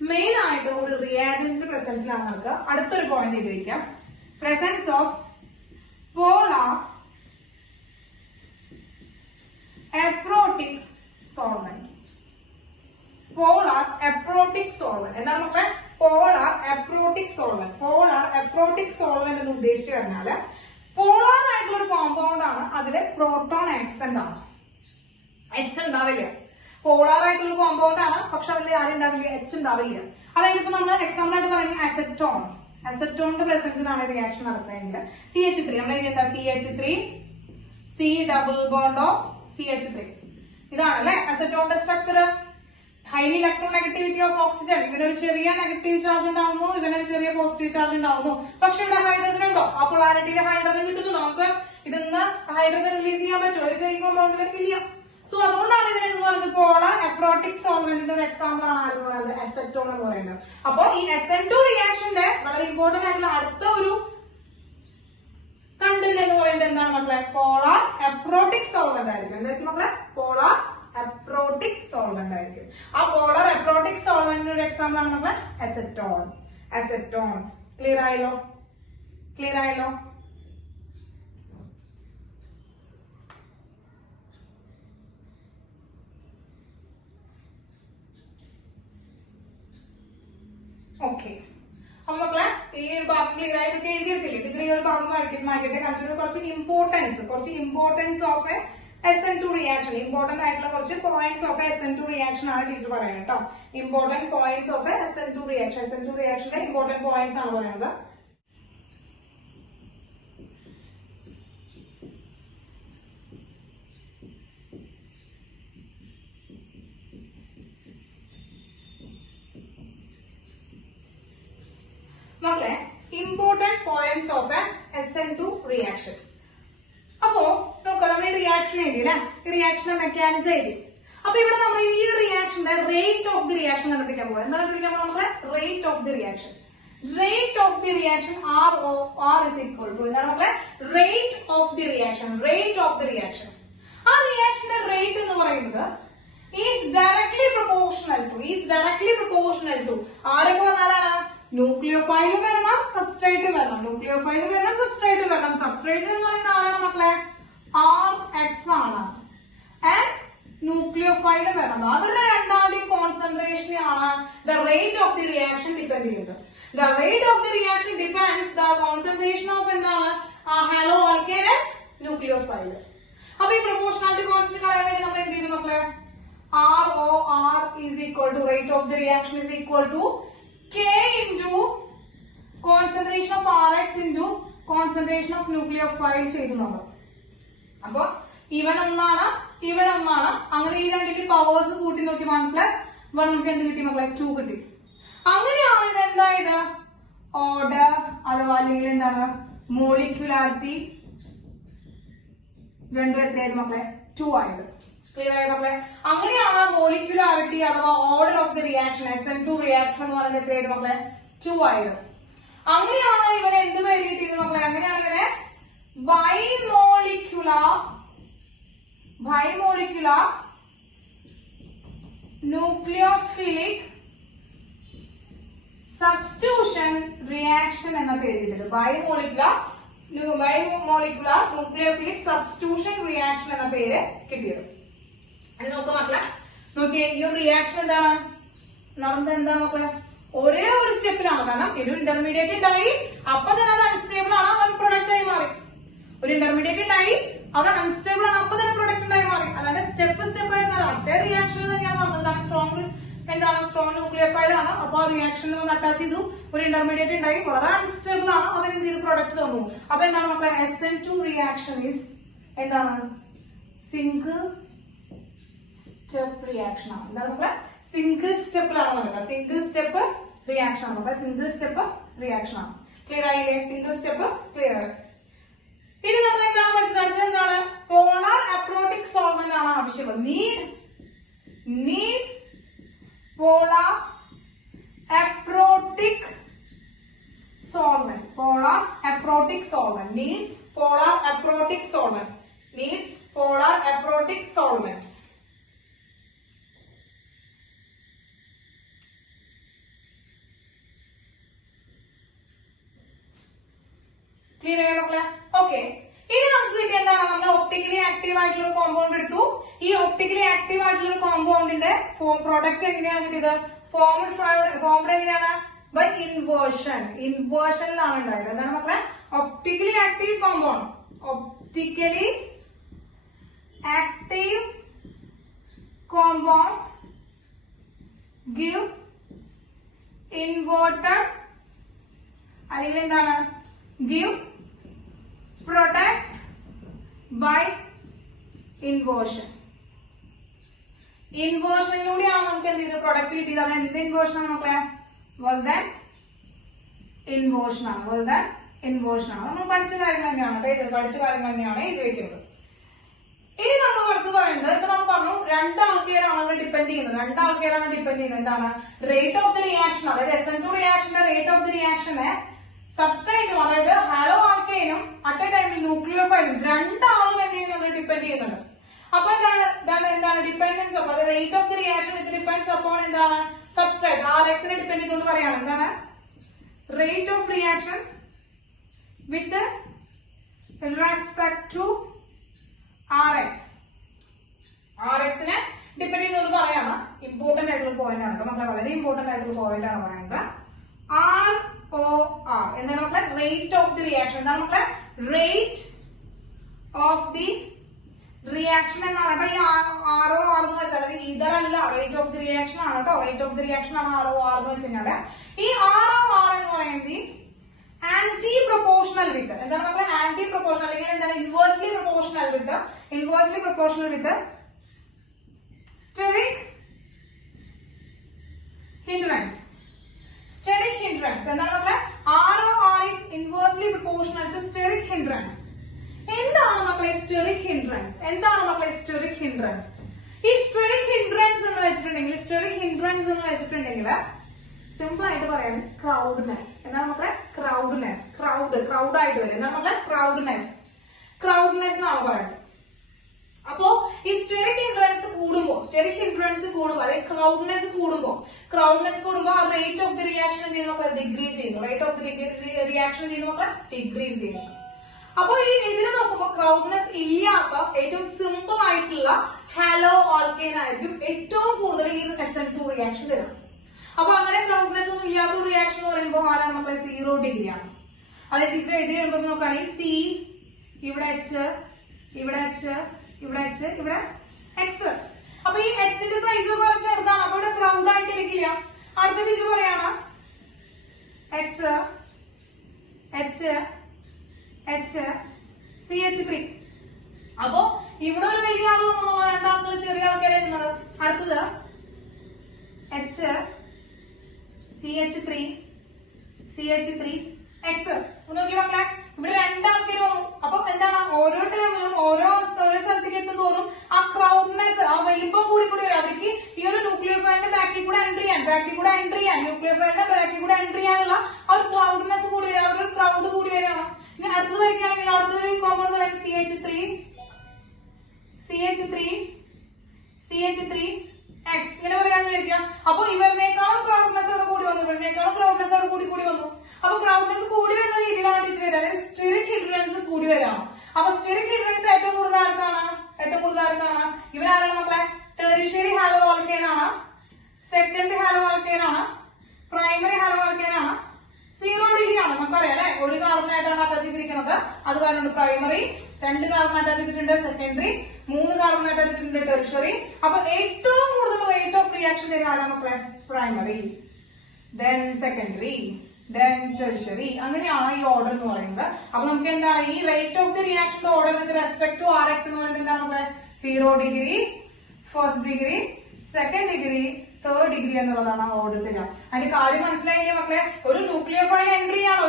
മെയിൻ ആയിട്ട് ഒരു റിയാജന്റിന്റെ പ്രസൻസിലാണ് നമുക്ക് അടുത്തൊരു പോയിന്റ് ചെയ്തിരിക്കാം. Presence of polar aprotic solvent. Polar aprotic solvent എന്താണ് നോക്കാം? Polar aprotic solvent. Polar aprotic solvent എന്ന് ഉദ്ദേശിച്ചു കഴിഞ്ഞാല് പോളാർ ആയിട്ടുള്ള ഒരു കോമ്പൗണ്ട് ആണ്, അതില് പ്രോട്ടോൺ ആക്സെന്റ് ആണ്, എച്ച് ഉണ്ടാവില്ല. പോളാർ ആയിട്ടുള്ള കോമ്പൗണ്ട് ആണ്, പക്ഷെ അതിൽ ആരുണ്ടാവില്ല, എച്ച് ഉണ്ടാവില്ല. അതായത് ഇപ്പൊ നമ്മൾ എക്സാമ്പിൾ ആയിട്ട് പറയുന്നത് അസെറ്റോൺ. അസെറ്റോണിന്റെ പ്രസൻസിലാണ് റിയാക്ഷൻ നടക്കുകയെങ്കിൽ CH3 നമ്മൾ എന്താ CH3 C ഡബിൾ ബോണ്ടോ CH3 ഇതാണ് അല്ലെ അസെറ്റോണിന്റെ structure. Highly electronegativity of oxygen. ഇവനൊരു ചെറിയ നെഗറ്റീവ് ചാർജ് ഉണ്ടാവുന്നു, ഇവനൊരു ചെറിയ പോസിറ്റീവ് ചാർജ് ഉണ്ടാവുന്നു. പക്ഷെ ഇവിടെ ഹൈഡ്രജൻ ഉണ്ടോ? ആ പൊളാരിറ്റിയിൽ ഹൈഡ്രജൻ കിട്ടുന്നുണ്ടോ? നമുക്ക് ഇതിന്ന് ഹൈഡ്രജൻ റിലീസ് ചെയ്യാൻ പറ്റുമോ? ഒരു കൈ കോമ്പൗണ്ടിലേക്ക് ഇല്ല. സോ അതുകൊണ്ടാണ് ഇവരെന്ന് പറയുന്നത് പോളാർ അപ്രോട്ടിക് സോൾവെന്റിന്റെ ഒരു എക്സാമ്പിൾ ആണ് ആരെന്ന് പറയുന്നത് അസെറ്റോൺ എന്ന് പറയുന്നത്. അപ്പൊ ഈ SN2 റിയാക്ഷന്റെ വളരെ ഇമ്പോർട്ടന്റ് ആയിട്ടുള്ള അടുത്ത ഒരു കണ്ടന്റ് എന്ന് പറയുന്നത് എന്താണ് മക്കളെ? പോളാർ അപ്രോട്ടിക് സോൾവെന്റ് ആയിരിക്കും. എന്തായിരിക്കും മക്കളെ? പോളാർ അപ്രോട്ടിക് സോൾവെന്റ് ആയിരിക്കും. ആ പോളാർ അപ്രോട്ടിക് സോൾവെന്റിന്റെ ഒരു എക്സാമ്പിൾ ആണ് മക്കളെ അസെറ്റോൺ. അസെറ്റോൺ ക്ലിയർ ആയല്ലോ? ക്ലിയർ ആയല്ലോ? ഓക്കെ. അപ്പൊ മക്കളെ ഈ ഒരു ഭാഗം ക്ലിയർ ആയി. ഇതൊക്കെ എഴുതിയെടുത്തില്ലേ? ഇതിൽ ഈ ഒരു ഭാഗം മാർക്കറ്റെ കാണിച്ചിട്ട് കുറച്ച് importance of a SN2 reaction, important ആയിട്ടുള്ള കുറച്ച് പോയിന്റ്സ് ഓഫ് SN2 റിയാക്ഷൻ ആണ് ടീച്ചർ പറയുന്നത് കേട്ടോ. Important points of SN2 reaction. SN2 റിയാക്ഷന്റെ ഇമ്പോർട്ടന്റ് പോയിന്റ്സ് ആണ് പറയുന്നത്. മക്കളെ important points of SN2 reaction. അപ്പോ നോക്കാം, നമ്മൾ ഈ റിയാക്ഷൻ എഴുതി അല്ലെ, റിയാക്ഷന്റെ മെക്കാനിസം എഴുതി. അപ്പൊ ഇവിടെ നമ്മൾ ഈ റിയാക്ഷന്റെ റേറ്റ് ഓഫ് ദി റിയാക്ഷൻ കണ്ടുപിടിക്കാൻ പോകും. എന്താണ് കണ്ടുപിടിക്കാൻ പോകുന്നത്? Rate of the reaction. Rate of the reaction R is equal to എന്താണ് മക്കളെ? Rate of the reaction. Rate of the reaction. ആ റിയാക്ഷന്റെ റേറ്റ് എന്ന് പറയുന്നത് ഈസ് ഡയറക്ട്ലി പ്രൊപ്പോർഷണൽ ടു ആരൊക്കെ വന്നാലാണ്? ന്യൂക്ലിയോഫൈലും വരണം, സബ്സ്ട്രേറ്റും വരണം. ന്യൂക്ലിയോഫൈലും വരണം, സബ്സ്ട്രേറ്റും വരണം. സബ്സ്ട്രേറ്റ് എന്ന് പറയുന്ന ആരാണ് മക്കളെ? Rx ആണ്. ആൻഡ് ന്യൂക്ലിയോഫൈലും വരണം. അവരുടെ രണ്ടാമത്തെയും കോൺസെൻട്രേഷനെയാണ് the rate of the reaction depend ചെയ്യുന്നത്. The rate of the reaction depends the concentration of എന്താണ്? Halo alkane and nucleophile. അപ്പൊ ഈ പ്രൊപ്പോർഷണാലിറ്റി കോൺസ്റ്റന്റ് കളയാൻ വേണ്ടി നമ്മൾ എന്ത് ചെയ്തു മക്കളെ? ROR is equal to rate of the reaction is equal to K into concentration of Rx into concentration of nucleophile ചെയ്തു നമ്മൾ. അപ്പൊ ഇവൻ ഒന്നാണ്, അങ്ങനെ ഈ രണ്ടിന്റെ പവേഴ്സ് കൂട്ടി നോക്കി 1 + 1 നമുക്ക് എന്ത് കിട്ടി മക്കളെ? 2 കിട്ടി. അങ്ങനെയാണ് ഇത് എന്തായത്? ഓർഡർ അഥവാ അല്ലെങ്കിൽ എന്താണ് മോളിക്യുലാരിറ്റി രണ്ടും എത്രയായിരുന്നു മക്കളെ? 2 ആയത്. ക്ലിയർ ആയത് മക്കളെ? അങ്ങനെയാണ് മോളിക്യുലാരിറ്റി അഥവാ order of the reaction SN2 reaction എന്ന് പറയുന്നത് എത്രയായിരുന്നു മക്കളെ? 2 ആയത്. അങ്ങനെയാണ് ഇവരെ എന്ത് പേര് കിട്ടിയത് മക്കളെ? അങ്ങനെയാണ് ഇവരെ ബൈമോളിക്യുലാർ ന്യൂക്ലിയോഫിലിക് സബ്സ്റ്റിറ്റ്യൂഷൻ റിയാക്ഷൻ എന്ന പേര് കിട്ടിയത്. ബൈമോളിക്യുലാർ ന്യൂക്ലിയോഫിലിക് സബ്സ്റ്റിറ്റ്യൂഷൻ റിയാക്ഷൻ എന്ന പേര് കിട്ടിയത്. അത് നോക്കാം മക്കളെ. നോക്കിയേ, ഈ ഒരു റിയാക്ഷൻ എന്താണ് നടന്നത്? എന്താണ് മക്കളെ? ഒരേ ഒരു സ്റ്റെപ്പിലാണ്. കാരണം ഒരു ഇന്റർമീഡിയറ്റ് ഉണ്ടായി, അപ്പൊ തന്നെ അത് അൺസ്റ്റേബിൾ ആണ്, അത് പ്രൊഡക്റ്റ് ആയി മാറി. ഒരു ഇന്റർമീഡിയറ്റ് ഉണ്ടായി, അത് അൺസ്റ്റേബിൾ ആണ്, അപ്പൊ തന്നെ പ്രൊഡക്റ്റ് ആയി മാറി. അല്ലാതെ സ്റ്റെപ്പ് ആയിട്ട് അതേ റിയാക്ഷൻ തന്നെയാണ് നടന്നത്. കാരണം സ്ട്രോങ് ന്യൂക്ലിയോഫൈൽ ആണ്. അപ്പൊ ആ റിയാക്ഷനിൽ വന്ന് അറ്റാച്ച് ചെയ്തു, ഒരു ഇന്റർമീഡിയറ്റ് ഉണ്ടായി, വളരെ അൺസ്റ്റേബിൾ ആണ്, അവൻ എന്ത് ചെയ്തു? പ്രൊഡക്റ്റ് തന്നു. അപ്പൊ എന്താണ് മക്കളെ? SN2 റിയാക്ഷൻ ഈസ് എന്താണ്? സിംഗിൾ സ്റ്റെപ്പ് റിയാക്ഷൻ ആണ്. എന്താണ് മക്കളെ? സിംഗിൾ സ്റ്റെപ്പിലാണ് നടക്കുക. സിംഗിൾ സ്റ്റെപ്പ് റിയാക്ഷൻ ആണ്. സിംഗിൾ സ്റ്റെപ്പ് റിയാക്ഷൻ ആണ്. ക്ലിയർ ആയില്ലേ? സിംഗിൾ സ്റ്റെപ്പ് ക്ലിയർ ആണ്. ഇനി നമ്മൾ എന്താണ് പഠിച്ചത്? അടുത്തത് എന്താണ്? പോളാർ അപ്രോട്ടിക് സോൾവെന്റ് ആണ് ആവശ്യമുള്ളത്. Need polar aprotic solvent. Polar aprotic solvent. Need polar aprotic solvent. Need polar aprotic solvent. Clear ആയ മക്കളെ? ഓക്കെ, ഇനി നമുക്ക് ഇത് എന്താണ്, നമ്മൾ ഒപ്റ്റിക്കലി ആക്റ്റീവ് ആയിട്ടുള്ള ഒരു കോമ്പൗണ്ട് എടുത്തു. ഈ ഒപ്റ്റിക്കലി ആക്റ്റീവ് ആയിട്ടുള്ള ഒരു കോമ്പൗണ്ടിന്റെ പ്രോഡക്റ്റ് എങ്ങനെയാണ് കിട്ടിയത്? ഫോംഡ് എങ്ങനെയാണ്? By inversion. ഇൻവേർഷനിലാണ് ഉണ്ടായത്. എന്താണ് മക്കളെ? Optically active compound. Optically active compound give inverted അല്ലെങ്കിൽ എന്താണ്, give product by inversion. ഇൻവേർഷനിലൂടെയാണ് നമുക്ക് എന്ത് ചെയ്ത് പ്രൊഡക്റ്റ് കിട്ടിയത്. അത് എന്ത് ഇൻവേർഷൻ ആണ് മക്കളെ? well then ഇൻവേർഷൻ ആണ്. well then ഇൻവേർഷൻ ആണ്. നമ്മൾ പഠിച്ച കാര്യങ്ങൾ തന്നെയാണ് ഇത് പഠിച്ച കാര്യങ്ങൾ തന്നെയാണ് ഇത് വെക്കുന്നത്. ഇനി നമ്മൾ അടുത്ത് പറയുന്നത്, ഇപ്പൊ നമ്മൾ പറഞ്ഞു രണ്ടാൾക്കാരാണ് നമ്മൾ ഡിപ്പെൻഡ് ചെയ്യുന്നത്. രണ്ടാൾക്കാരാണ് ഡിപ്പെൻഡ് ചെയ്യുന്നത്. എന്താണ്? റേറ്റ് ഓഫ് ദി റിയാക്ഷൻ, അതായത് SN2 റിയാക്ഷന്റെ റേറ്റ് ഓഫ് ദി റിയാക്ഷനെ സബ്സ്ട്രേറ്റും, അതായത് ഹാലോ ആൽക്കൈനും അറ്റ് എ ടൈമിൽ ന്യൂക്ലിയോഫൈലും രണ്ടാളും എന്ത് ചെയ്യുന്നുണ്ട്? ഡിപ്പെൻഡ് ചെയ്യുന്നുണ്ട്. അപ്പൊ എന്താണ് dependence of rate of the reaction ഇത് ഡിപ്പെൻഡ്സ് അപ്പോൺ എന്താണ്? സബ്സ്ട്രേറ്റ് RXനെ ഡിപ്പെൻഡ് ചെയ്തുകൊണ്ട് പറയാണ്. എന്താണ്? Rate of reaction with respect to RXനെ ഡിപ്പെൻഡ് ചെയ്തുകൊണ്ട് പറയാണ്. ഇമ്പോർട്ടന്റ് ആയിട്ടുള്ള പോയിന്റ് ആണ് മക്കളെ, വളരെ ഇമ്പോർട്ടന്റ് ആയിട്ടുള്ള പോയിന്റ് ആണ് പറയുന്നത്. ROR എന്താണ് മക്കളെ? Rate of the reaction. എന്താണ് മക്കളെ? റേറ്റ് ഓഫ് ദി റിയാക്ഷൻ എന്നാണ് കേട്ടോ. ഈ ROR എന്ന് വെച്ചാൽ ഇതല്ല, റേറ്റ് ഓഫ് ദി റിയാക്ഷൻ ആണ് കേട്ടോ. റേറ്റ് ഓഫ് ദി റിയാക്ഷൻ ആണ് ROR എന്ന് വെച്ച് കഴിഞ്ഞാല്. ഈ ROR എന്ന് പറയുന്നത് ആന്റി പ്രൊപ്പോർഷണൽ വിത്ത്, എന്താണ് മക്കളെ? ആന്റി പ്രൊപ്പോർഷണൽ അല്ലെങ്കിൽ എന്താണ്? ഇൻവേഴ്സ്ലി പ്രൊപ്പോർഷണൽ വിത്ത് സ്റ്റെറിക് ഹിൻഡ്രൻസ്. സ്റ്റെറിക് ഹിൻഡ്രൻസ് എന്താണ് മക്കളെ? ROR is inversely proportional to steric hindrance. എന്താണ് മക്കളെ സ്റ്റെറിക് ഹിൻഡ്രൻസ്? എന്താണ് മക്കളെ സ്റ്റെറിക് ഹിൻഡ്രൻസ്? ഈ സ്റ്റെറിക് ഹിൻഡ്രൻസ് എന്ന് വെച്ചിട്ടുണ്ടെങ്കിൽ സിമ്പിൾ ആയിട്ട് പറയാൻ ക്രൗഡ്നെസ്. എന്താണ് മക്കളെ? ക്രൗഡ്നെസ്. ക്രൗഡ് ആയിട്ട് വരും. എന്താണ് മക്കളെ? ക്രൗഡ്നെസ് എന്നാണ് പറയുന്നത്. അപ്പോ ഈ സ്റ്റെറിക് ഹിൻഡ്രൻസ് കൂടുമ്പോ അതായത് ക്രൗഡ്നെസ് കൂടുമ്പോ ആ റേറ്റ് ഓഫ് ദി റിയാക്ഷൻ എന്ത് ചെയ്യുന്നു? ഡിക്രീസ് ചെയ്യുന്നു. Rate of the reaction decrease ചെയ്യുന്നു. അപ്പൊ ഈ ഇതിൽ നോക്കുമ്പോൾ ക്രൗഡ്നെസ് ഇല്ലാത്ത ഏറ്റവും സിമ്പിൾ ആയിട്ടുള്ള ഹാലോ ആൽക്കൈൻ ആയിരിക്കും ഏറ്റവും കൂടുതൽ ഈ SN2 റിയാക്ഷൻ തരാം. അപ്പൊ അങ്ങനെ ക്രൗഡ്നെസ് ഒന്നും ഇല്ലാത്ത റിയാക്ഷൻ എന്ന് പറയുമ്പോൾ ആരാണ് മക്കളെ? 0 ഡിഗ്രി ആണ്. അതായത് ടീച്ചർ എഴുതി വരുമ്പോൾ നോക്കുകയാണെങ്കിൽ C, ഇവിടെ H, ഇവിടെ X. അപ്പൊ ഈ Hന്റെ സൈസ് വളരെ ചെറുതാണ്. അപ്പൊ ഇവിടെ ക്രൗഡ് ആയിട്ട് ഇരിക്കില്ല. അടുത്ത ടീച്ചർ പറയാണ് X, H, CH3. അപ്പൊ ഇവിടെ ഒരു വലിയ ആള് വന്നു, രണ്ടാമത്തെ ചെറിയ ആൾക്കാരെ ഇരുന്നത്. അടുത്തത് H, CH3, X. നോക്കി മക്കളെ, ഇവിടെ രണ്ടാൾക്കാർ വന്നു. അപ്പൊ എന്താണ്? ഓരോ ടേമിലും ഓരോ സ്ഥലത്തേക്ക് എത്തുന്തോറും ആ ക്രൗഡ്നെസ്, ആ വലിപ്പം കൂടി വരും. അവിടേക്ക് ഈ ഒരു ന്യൂക്ലിയോഫൈലിന്റെ ബാക്കിൽ കൂടെ എൻട്രി ചെയ്യാൻ ന്യൂക്ലിയോഫൈലിന്റെ ബാക്കിൽ കൂടെ എൻട്രി ചെയ്യാനുള്ള ആ ഒരു ക്രൗഡ്നെസ് കൂടി വരിക, ഒരു ക്രൗഡ് കൂടി വരികയാണ്. ഇനി അടുത്തത് വരികയാണെങ്കിൽ അടുത്തൊരു കോമ്പൗണ്ട് പറയുന്നത് CH3 X. ഇങ്ങനെ പറയാന്ന് വിചാരിക്കാം. അപ്പൊ ഇവരിനേക്കാളും ക്രൗഡ്നെസ് അവിടെ കൂടി വന്നു. അപ്പൊ ക്രൗഡ്നെസ് കൂടി വരുന്ന രീതിയിലാണ് ടീച്ചർ ചെയ്തത്. അതായത് സ്റ്റെറിക് ഹിൻഡ്രൻസ് കൂടി വരാം. അപ്പൊ സ്റ്റെറിക് ഹിൻഡ്രൻസ് ഏറ്റവും കൂടുതൽ ആർക്കാണ്? ഇവരാരാണ് മക്കളെ? ടെറിഷ്യറി ഹാലോ ആൽക്കൈൻ ആണ്, സെക്കൻഡറി ഹാലോ ആൽക്കൈൻ ആണ്, പ്രൈമറി ഹാലോ ആൽക്കൈൻ ആണ്. 0 ഡിഗ്രി ആണ്. നമുക്കറിയാം അല്ലെ, ഒരു കാർബണായിട്ടാണ് അറ്റാച്ച് ചെയ്തിരിക്കുന്നത്. അത് കാരണം പ്രൈമറി, 2 കാർബൺ അറ്റാച്ച് ചെയ്തിട്ടുണ്ട് സെക്കൻഡറി, 3 കാർബൺ അറ്റാച്ച് ചെയ്തിട്ടുണ്ട് ടെറിഷ്യറി. അപ്പൊ ഏറ്റവും കൂടുതൽ റേറ്റ് ഓഫ് റിയാക്ഷൻ തരുന്ന ആരാണ് മക്കളെ? Primary, then secondary, then tertiary. അങ്ങനെയാണ് ഈ ഓർഡർ എന്ന് പറയുന്നത്. അപ്പൊ നമുക്ക് എന്താണ് ഈ rate of the reaction order with respect to RX എന്ന് പറയുന്നത്? എന്താണ് മക്കളെ? 0 degree, first degree, second degree, third degree എന്നുള്ളതാണ് ഓർഡർ തരിക. അതിന്റെ കാര്യം മനസ്സിലായില്ലേ മക്കളെ? ഒരു ന്യൂക്ലിയോഫൈൽ എൻട്രി ആണ്,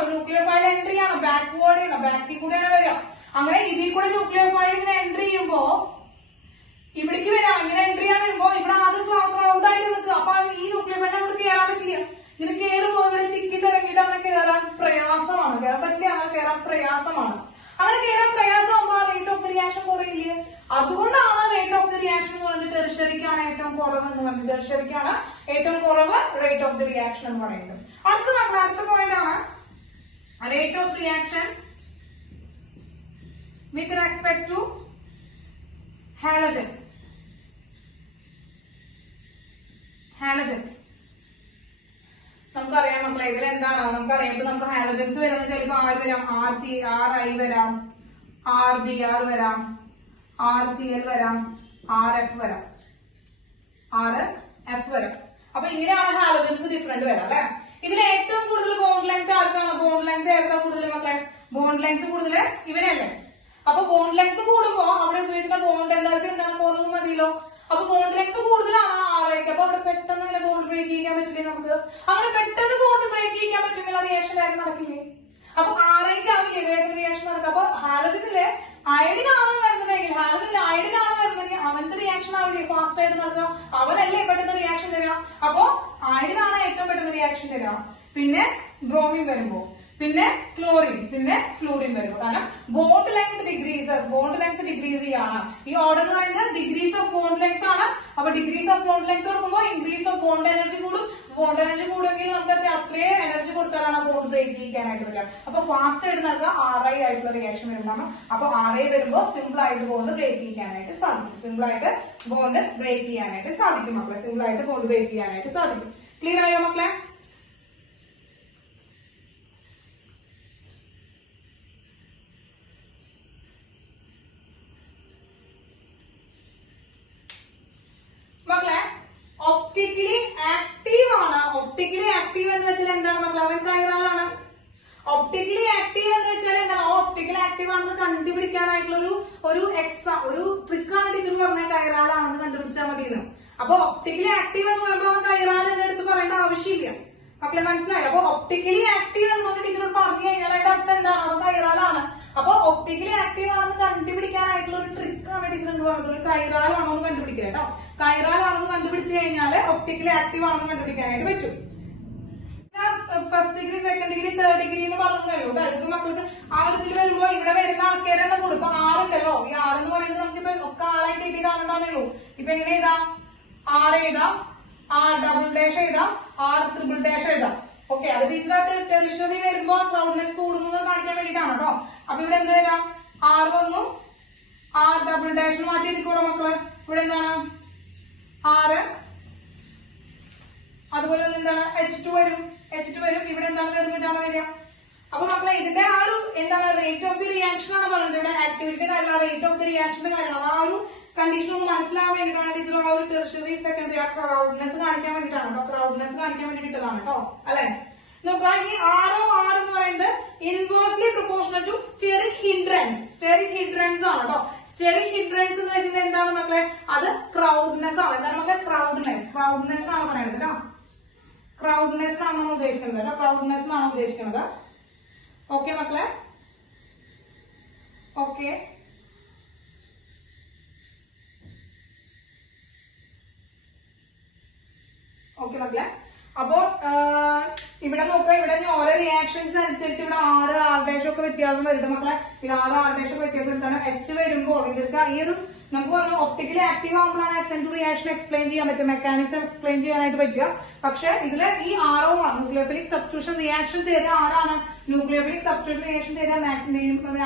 ബാക്ക്വേർഡ് ആണ്, ബാക്കിൽ കൂടെയാണ് വരിക. അങ്ങനെ ഇതിൽ കൂടെ ന്യൂക്ലിയോഫൈൽ ഇങ്ങനെ എൻട്രി ചെയ്യുമ്പോ ഇവിടേക്ക് വരാം. ഇങ്ങനെ എൻട്രി ചെയ്യാൻ വരുമ്പോ ഇവിടെ ആദ്യം ക്രൗഡ് ആയിട്ട് നിൽക്കുക. അപ്പൊ ഈ ന്യൂക്ലിയോഫൈലിനെ അങ്ങോട്ട് കയറാൻ പറ്റില്ല. ഇങ്ങനെ കയറുമ്പോ ഇവിടെ തിക്കിത്തിറങ്ങിയിട്ട് അങ്ങനെ കയറാൻ പ്രയാസമാണ്. അങ്ങനെ കയറാൻ പ്രയാസമാകുമ്പോൾ റേറ്റ് ഓഫ് ദി റിയാക്ഷൻ കുറയില്ലേ? അതുകൊണ്ടാണ് റേറ്റ് ഓഫ് ദി റിയാക്ഷൻ എന്ന് പറയുന്നത് ടെറിഷ്യറിക്കാണ് ഏറ്റവും കുറവ് എന്ന് പറയുന്നത്. ടെറിഷ്യറിക്കാണ് ഏറ്റവും കുറവ് റേറ്റ് ഓഫ് ദി റിയാക്ഷൻ എന്ന് പറയുന്നത്. അടുത്ത പോയിന്റ് ആണ് rate of reaction with respect to halogen. Halogen. നമുക്കറിയാം മക്കളെ ഇതിൽ എന്താണ് നമുക്കറിയാം ഇപ്പൊ നമുക്ക് ഹാലോജൻസ് വരുന്ന ചിലപ്പോൾ ആര് വരാം RI വരാം, RBr വരാം, RCl വരാം, RF വരാം, അപ്പൊ ഇങ്ങനെയാണ് ഹാലോജൻസ് ഡിഫറെന്റ് വരാം അല്ലെ. ഇതിൽ ഏറ്റവും കൂടുതൽ ബോണ്ട് ലെങ്ത് ആർക്കാണ്? ബോണ്ട് ലെങ്ത് ആർക്കാ കൂടുതൽ മക്കളെ? ബോണ്ട് ലെങ്ത് കൂടുതൽ ഇവരല്ലേ. അപ്പൊ ബോണ്ട് ലെങ്ത് കൂടുമ്പോ അവിടെ ഉപയോഗിക്കുന്ന ബോണ്ട് എന്തായാലും എന്താണ് കുറവ് മതിയല്ലോ. അപ്പൊ ബോണ്ട് ലെങ്ത് കൂടുതലാണ് RIക്ക്. അപ്പൊ അവിടെ പെട്ടെന്ന് അങ്ങനെ ബോണ്ട് ബ്രേക്ക് ചെയ്യാൻ പറ്റില്ലേ നമുക്ക്? അങ്ങനെ പെട്ടെന്ന് ബോണ്ട് ബ്രേക്ക് ചെയ്യാൻ പറ്റുന്നില്ല, റിയാക്ഷൻ വേഗം നടക്കില്ലേ. അപ്പൊ RIക്ക് ആവില്ലേ വേഗം റിയാക്ഷൻ നടക്കുക. അപ്പൊ ഹാലോജനിലെ അയഡിൻ ആണ് വരുന്നതെങ്കിൽ, ഹാലോജനിൽ അയഡിൻ ആണ് വരുന്നതെങ്കിൽ അവന്റെ റിയാക്ഷൻ ആവില്ലേ ഫാസ്റ്റ് ആയിട്ട് നടക്കുക. അവനല്ലേ പെട്ടെന്ന് റിയാക്ഷൻ തരിക. അപ്പൊ അയഡിൻ ആണ് ഏറ്റവും പെട്ടെന്ന് റിയാക്ഷൻ തരിക. പിന്നെ ബ്രോമിൻ വരുമ്പോ, പിന്നെ ക്ലോറിൻ, പിന്നെ ഫ്ലൂറിൻ വരുമ്പോ. കാരണം ബോണ്ട് ലെങ്ത് ഡിക്രീസ് ചെയ്യാണ്. ഈ ഓർഡർ എന്ന് പറയുന്നത് ഡിഗ്രീസ് ഓഫ് ബോണ്ട് ലെങ്ത് ആണ്. അപ്പൊ ഡിഗ്രീസ് ഓഫ് ബോണ്ട് ലെങ്ത് കൊടുക്കുമ്പോൾ ഇൻക്രീസ് ഓഫ് ബോണ്ട് എനർജി കൂടും. ബോണ്ട് എനർജി കൂടുമെങ്കിൽ നമുക്ക് അത്രയും എനർജി കൊടുക്കാനാണ് ബോണ്ട് ബ്രേക്ക് ചെയ്യാനായിട്ട് പറ്റുക. അപ്പൊ ഫാസ്റ്റ് ആയിട്ട് നടക്കുക RI ആയിട്ടുള്ള റിയാക്ഷൻ വരുന്നതാണ്. അപ്പൊ RI വരുമ്പോൾ സിമ്പിൾ ആയിട്ട് ബോണ്ട് ബ്രേക്ക് ചെയ്യാനായിട്ട് സാധിക്കും. സിമ്പിൾ ആയിട്ട് ബോണ്ട് ബ്രേക്ക് ചെയ്യാനായിട്ട് സാധിക്കും മക്കളെ. സിമ്പിൾ ആയിട്ട് ബോണ്ട് ബ്രേക്ക് ചെയ്യാനായിട്ട് സാധിക്കും. ക്ലിയർ ആയോ മക്കളെ? മക്കളെ ഒപ്റ്റിക്കലി ആക്റ്റീവ് ആണ്. ഒപ്റ്റിക്കലി ആക്റ്റീവ് എന്ന് വെച്ചാൽ എന്താണ് മക്കളെ? അവൻ കൈറാളാണ്. ഒപ്റ്റിക്കലി ആക്റ്റീവ് എന്ന് വെച്ചാൽ എന്താണ്? ഒപ്റ്റിക്കലി ആക്റ്റീവ് ആണെന്ന് കണ്ടുപിടിക്കാനായിട്ടുള്ള ഒരു ട്രിക്കാണ് ടീച്ചർ പറഞ്ഞ കൈറാളാണെന്ന് കണ്ടുപിടിച്ചാൽ മതിയെന്ന്. അപ്പൊ ഒപ്റ്റിക്കലി ആക്റ്റീവ് എന്ന് പറയുമ്പോൾ അവൻ കൈറാൾ എന്ന് എടുത്ത് പറയേണ്ട ആവശ്യമില്ല. മക്കളെ മനസ്സിലായി? അപ്പൊ ഒപ്റ്റിക്കലി ആക്റ്റീവ് എന്ന് ടീച്ചർ പറഞ്ഞു കഴിഞ്ഞാൽ അതിന്റെ അർത്ഥം എന്താണ്? അവൻ കൈറാളാണ്. അപ്പൊ ഒപ്റ്റിക്കലി ആക്റ്റീവ് ആണെന്ന് കണ്ടുപിടിക്കാനായിട്ടുള്ള ഒരു ട്രിക്കാണ് ടീച്ചർ എന്ന് പറയുന്നത്. ഒരു കൈറാലാണോ എന്ന് കണ്ടുപിടിക്കുക കേട്ടോ. കൈറാലാണെന്ന് കണ്ടുപിടിച്ചു കഴിഞ്ഞാല് ഒപ്റ്റിക്കലി ആക്റ്റീവ് ആണെന്ന് കണ്ടുപിടിക്കാനായിട്ട് പറ്റും. First degree, second degree, third degree എന്ന് പറഞ്ഞല്ലോ. അതിപ്പോ മക്കൾക്ക് ആ ഒരു ഇതിൽ വരുമ്പോ ഇവിടെ വരുന്ന ആൾക്കാരെണ്ണം കൂടും. ഇപ്പൊ 6 ഉണ്ടല്ലോ. ഈ 6 എന്ന് പറയുന്നത് നമുക്കിപ്പോ ഒക്കെ 6 ആയിട്ട് എഴുതി കാണണ്ടാന്നല്ലോ. ഇപ്പൊ എങ്ങനെ എഴുതാം? 6 എഴുതാം, R" എഴുതാം, R" എഴുതാം. ഓക്കെ, അത് ടീച്ചർ ടെറിഷറി വരുമ്പോ ക്രൗഡ്നെസ് കൂടുന്നത് കാണിക്കാൻ വേണ്ടിട്ടാണ് കേട്ടോ. അപ്പൊ ഇവിടെ എന്ത് വരാം? R വന്നു, R" മാറ്റി എഴുതിക്കോളാം മക്കള്. ഇവിടെ എന്താണ്? R. അതുപോലെ എന്താണ്? H2 വരും. ഇവിടെ എന്താണ് വരുന്നത്? ഇതാണ് വരിക. അപ്പൊ മക്കളെ ഇതിന്റെ ആ ഒരു എന്താണ് റേറ്റ് ഓഫ് ദി റിയാക്ഷൻ ആണ് പറയുന്നത്. ഇവിടെ ആക്ടിവിറ്റിയുടെ കാര്യമാണ്, റേറ്റ് ഓഫ് ദി റിയാക്ഷന്റെ കാര്യമാണ്. ആ ഒരു കണ്ടീഷൻ ഒന്ന് മനസ്സിലാവാൻ വേണ്ടിയിട്ടാണ് ടീച്ചർ ആ ഒരു ടെറിഷറി, സെക്കൻഡറി ആ ക്രൗഡ്നെസ് കാണിക്കാൻ വേണ്ടിയിട്ടാണ് കേട്ടോ. ക്രൗഡ്നെസ് കാണിക്കാൻ വേണ്ടി ഇട്ടതാണ് കേട്ടോ. അല്ലെ, നോക്കുക. ഈ R എന്ന് പറയുന്നത് inversely proportional to steric hindrance ആണ് കേട്ടോ. സ്റ്റെറിക് ഹിൻഡ്രൻസ് എന്ന് വെച്ചാൽ എന്താണ് മക്കളെ? അത് ക്രൗഡ്നെസ് ആണ്. എന്താണ് മക്കളെ? ക്രൗഡ്നെസ് ആണ് പറയുന്നത് കേട്ടോ. ക്രൗഡ്നെസ് ആണ് നമ്മൾ ഉദ്ദേശിക്കുന്നത് കേട്ടോ. ക്രൗഡ്നെസ് എന്നാണ് ഉദ്ദേശിക്കുന്നത്. ഓക്കെ മക്കളെ? ഓക്കെ, മക്കളെ. അപ്പോ ഇവിടെ നോക്കുക, ഇവിടെ ഓരോ റിയാക്ഷൻസ് അനുസരിച്ച് ഇവിടെ R' ഒക്കെ വ്യത്യാസം വരുന്നുണ്ട് മക്കളെ. ഇത് R' ഒക്കെ വ്യത്യാസം വരുന്നതാണ്. H വരുമ്പോൾ ഇതൊക്കെ ഈ ഒരു നമുക്ക് പറഞ്ഞു ഒപ്റ്റിക്കലി ആക്റ്റീവ് ആകുമ്പോഴാണ് SN2 റിയാക്ഷൻ എക്സ്പ്ലെയിൻ ചെയ്യാൻ പറ്റും, മെക്കാനിസം എക്സ്പ്ലെയിൻ ചെയ്യാനായിട്ട് പറ്റുക. പക്ഷെ ഇതില് ഈ RO ആണ് ന്യൂക്ലിയോഫിലിക് സബ്സ്റ്റിറ്റ്യൂഷൻ റിയാക്ഷൻ ചെയ്ത ആരാണ്? ന്യൂക്ലിയോഫിലിക് സബ്സ്റ്റിറ്റ്യൂഷൻ റിയാക്ഷൻ ചെയ്ത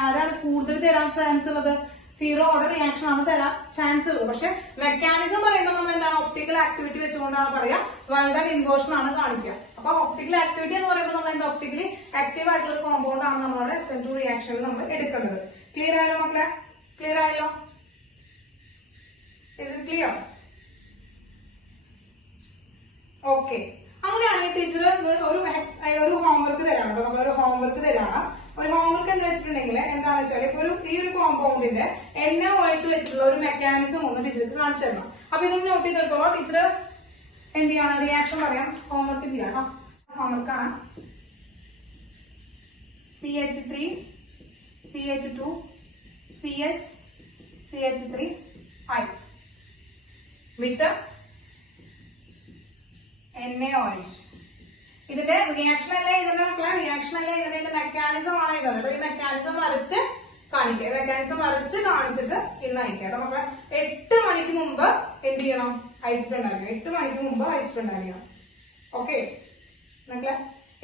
ആരാണ് കൂടുതൽ തരാൻ ചാൻസ് ഉള്ളത്? 0 ഓർഡർ റിയാക്ഷൻ ആണ് തരാൻ ചാൻസ് ഉള്ളൂ. പക്ഷെ മെക്കാനിസം പറയുമ്പോൾ നമ്മൾ എന്താണ്? ഒപ്റ്റിക്കൽ ആക്ടിവിറ്റി വെച്ചുകൊണ്ടാണ് പറയാ. വെൽഡൺ ഇൻവേർഷൻ ആണ് കാണിക്കുക. അപ്പൊ ഒപ്റ്റിക്കൽ ആക്ടിവിറ്റി എന്ന് പറയുമ്പോൾ നമ്മൾ എന്താ? ഒപ്റ്റിക്കലി ആക്റ്റീവ് ആയിട്ടുള്ള ഒരു കോമ്പൗണ്ട് ആണ് നമ്മളുടെ SN2 റിയാക്ഷനിൽ നമ്മൾ എടുക്കുന്നത്. ക്ലിയർ ആയല്ലോ മക്കളെ? ക്ലിയർ ആയല്ലോ? Is it clear? ഓക്കെ, അങ്ങനെയാണെങ്കിൽ ടീച്ചർ ഒരു ഹോംവർക്ക് തരാണ് കേട്ടോ. നമ്മളൊരു ഹോംവർക്ക് തരാണ്. ഒരു ഹോംവർക്ക് എന്ന് വെച്ചിട്ടുണ്ടെങ്കിൽ എന്താണെന്ന് വെച്ചാൽ ഇപ്പൊ ഈ ഒരു കോമ്പൗണ്ടിന്റെ എണ്ണ ഒഴിച്ച് വെച്ചിട്ടുള്ള ഒരു മെക്കാനിസം ഒന്ന് ടീച്ചർക്ക് കാണിച്ചു തരണം. അപ്പൊ ഇതൊന്ന് നോട്ട് ചെയ്തെടുത്തോളാം. ടീച്ചർ എന്ത് ചെയ്യാണ്? റിയാക്ഷൻ പറയാം, ഹോംവർക്ക് ചെയ്യാം കേട്ടോ. ഹോംവർക്കാണ് CH3 CH2 CH CH3I with NaOH. ഇതിന്റെ റിയാക്ഷൻ അല്ലേ ഇതിന്റെ മക്കളെ? റിയാക്ഷൻ അല്ലേ ഇതിന്റെ മെക്കാനിസം ആണ് ഇതാണ്. ഈ മെക്കാനിസം വരച്ച് കാണിക്കുക. മെക്കാനിസം വരച്ച് കാണിച്ചിട്ട് ഇന്ന് അയക്കാം കേട്ടോ മക്കളെ. 8 മണിക്ക് മുമ്പ് എന്ത് ചെയ്യണം? അയച്ചിട്ടുണ്ടായിരിക്കണം. 8 മണിക്ക് മുമ്പ് അയച്ചിട്ടുണ്ടായിരിക്കണം. ഓക്കെ മക്കളെ?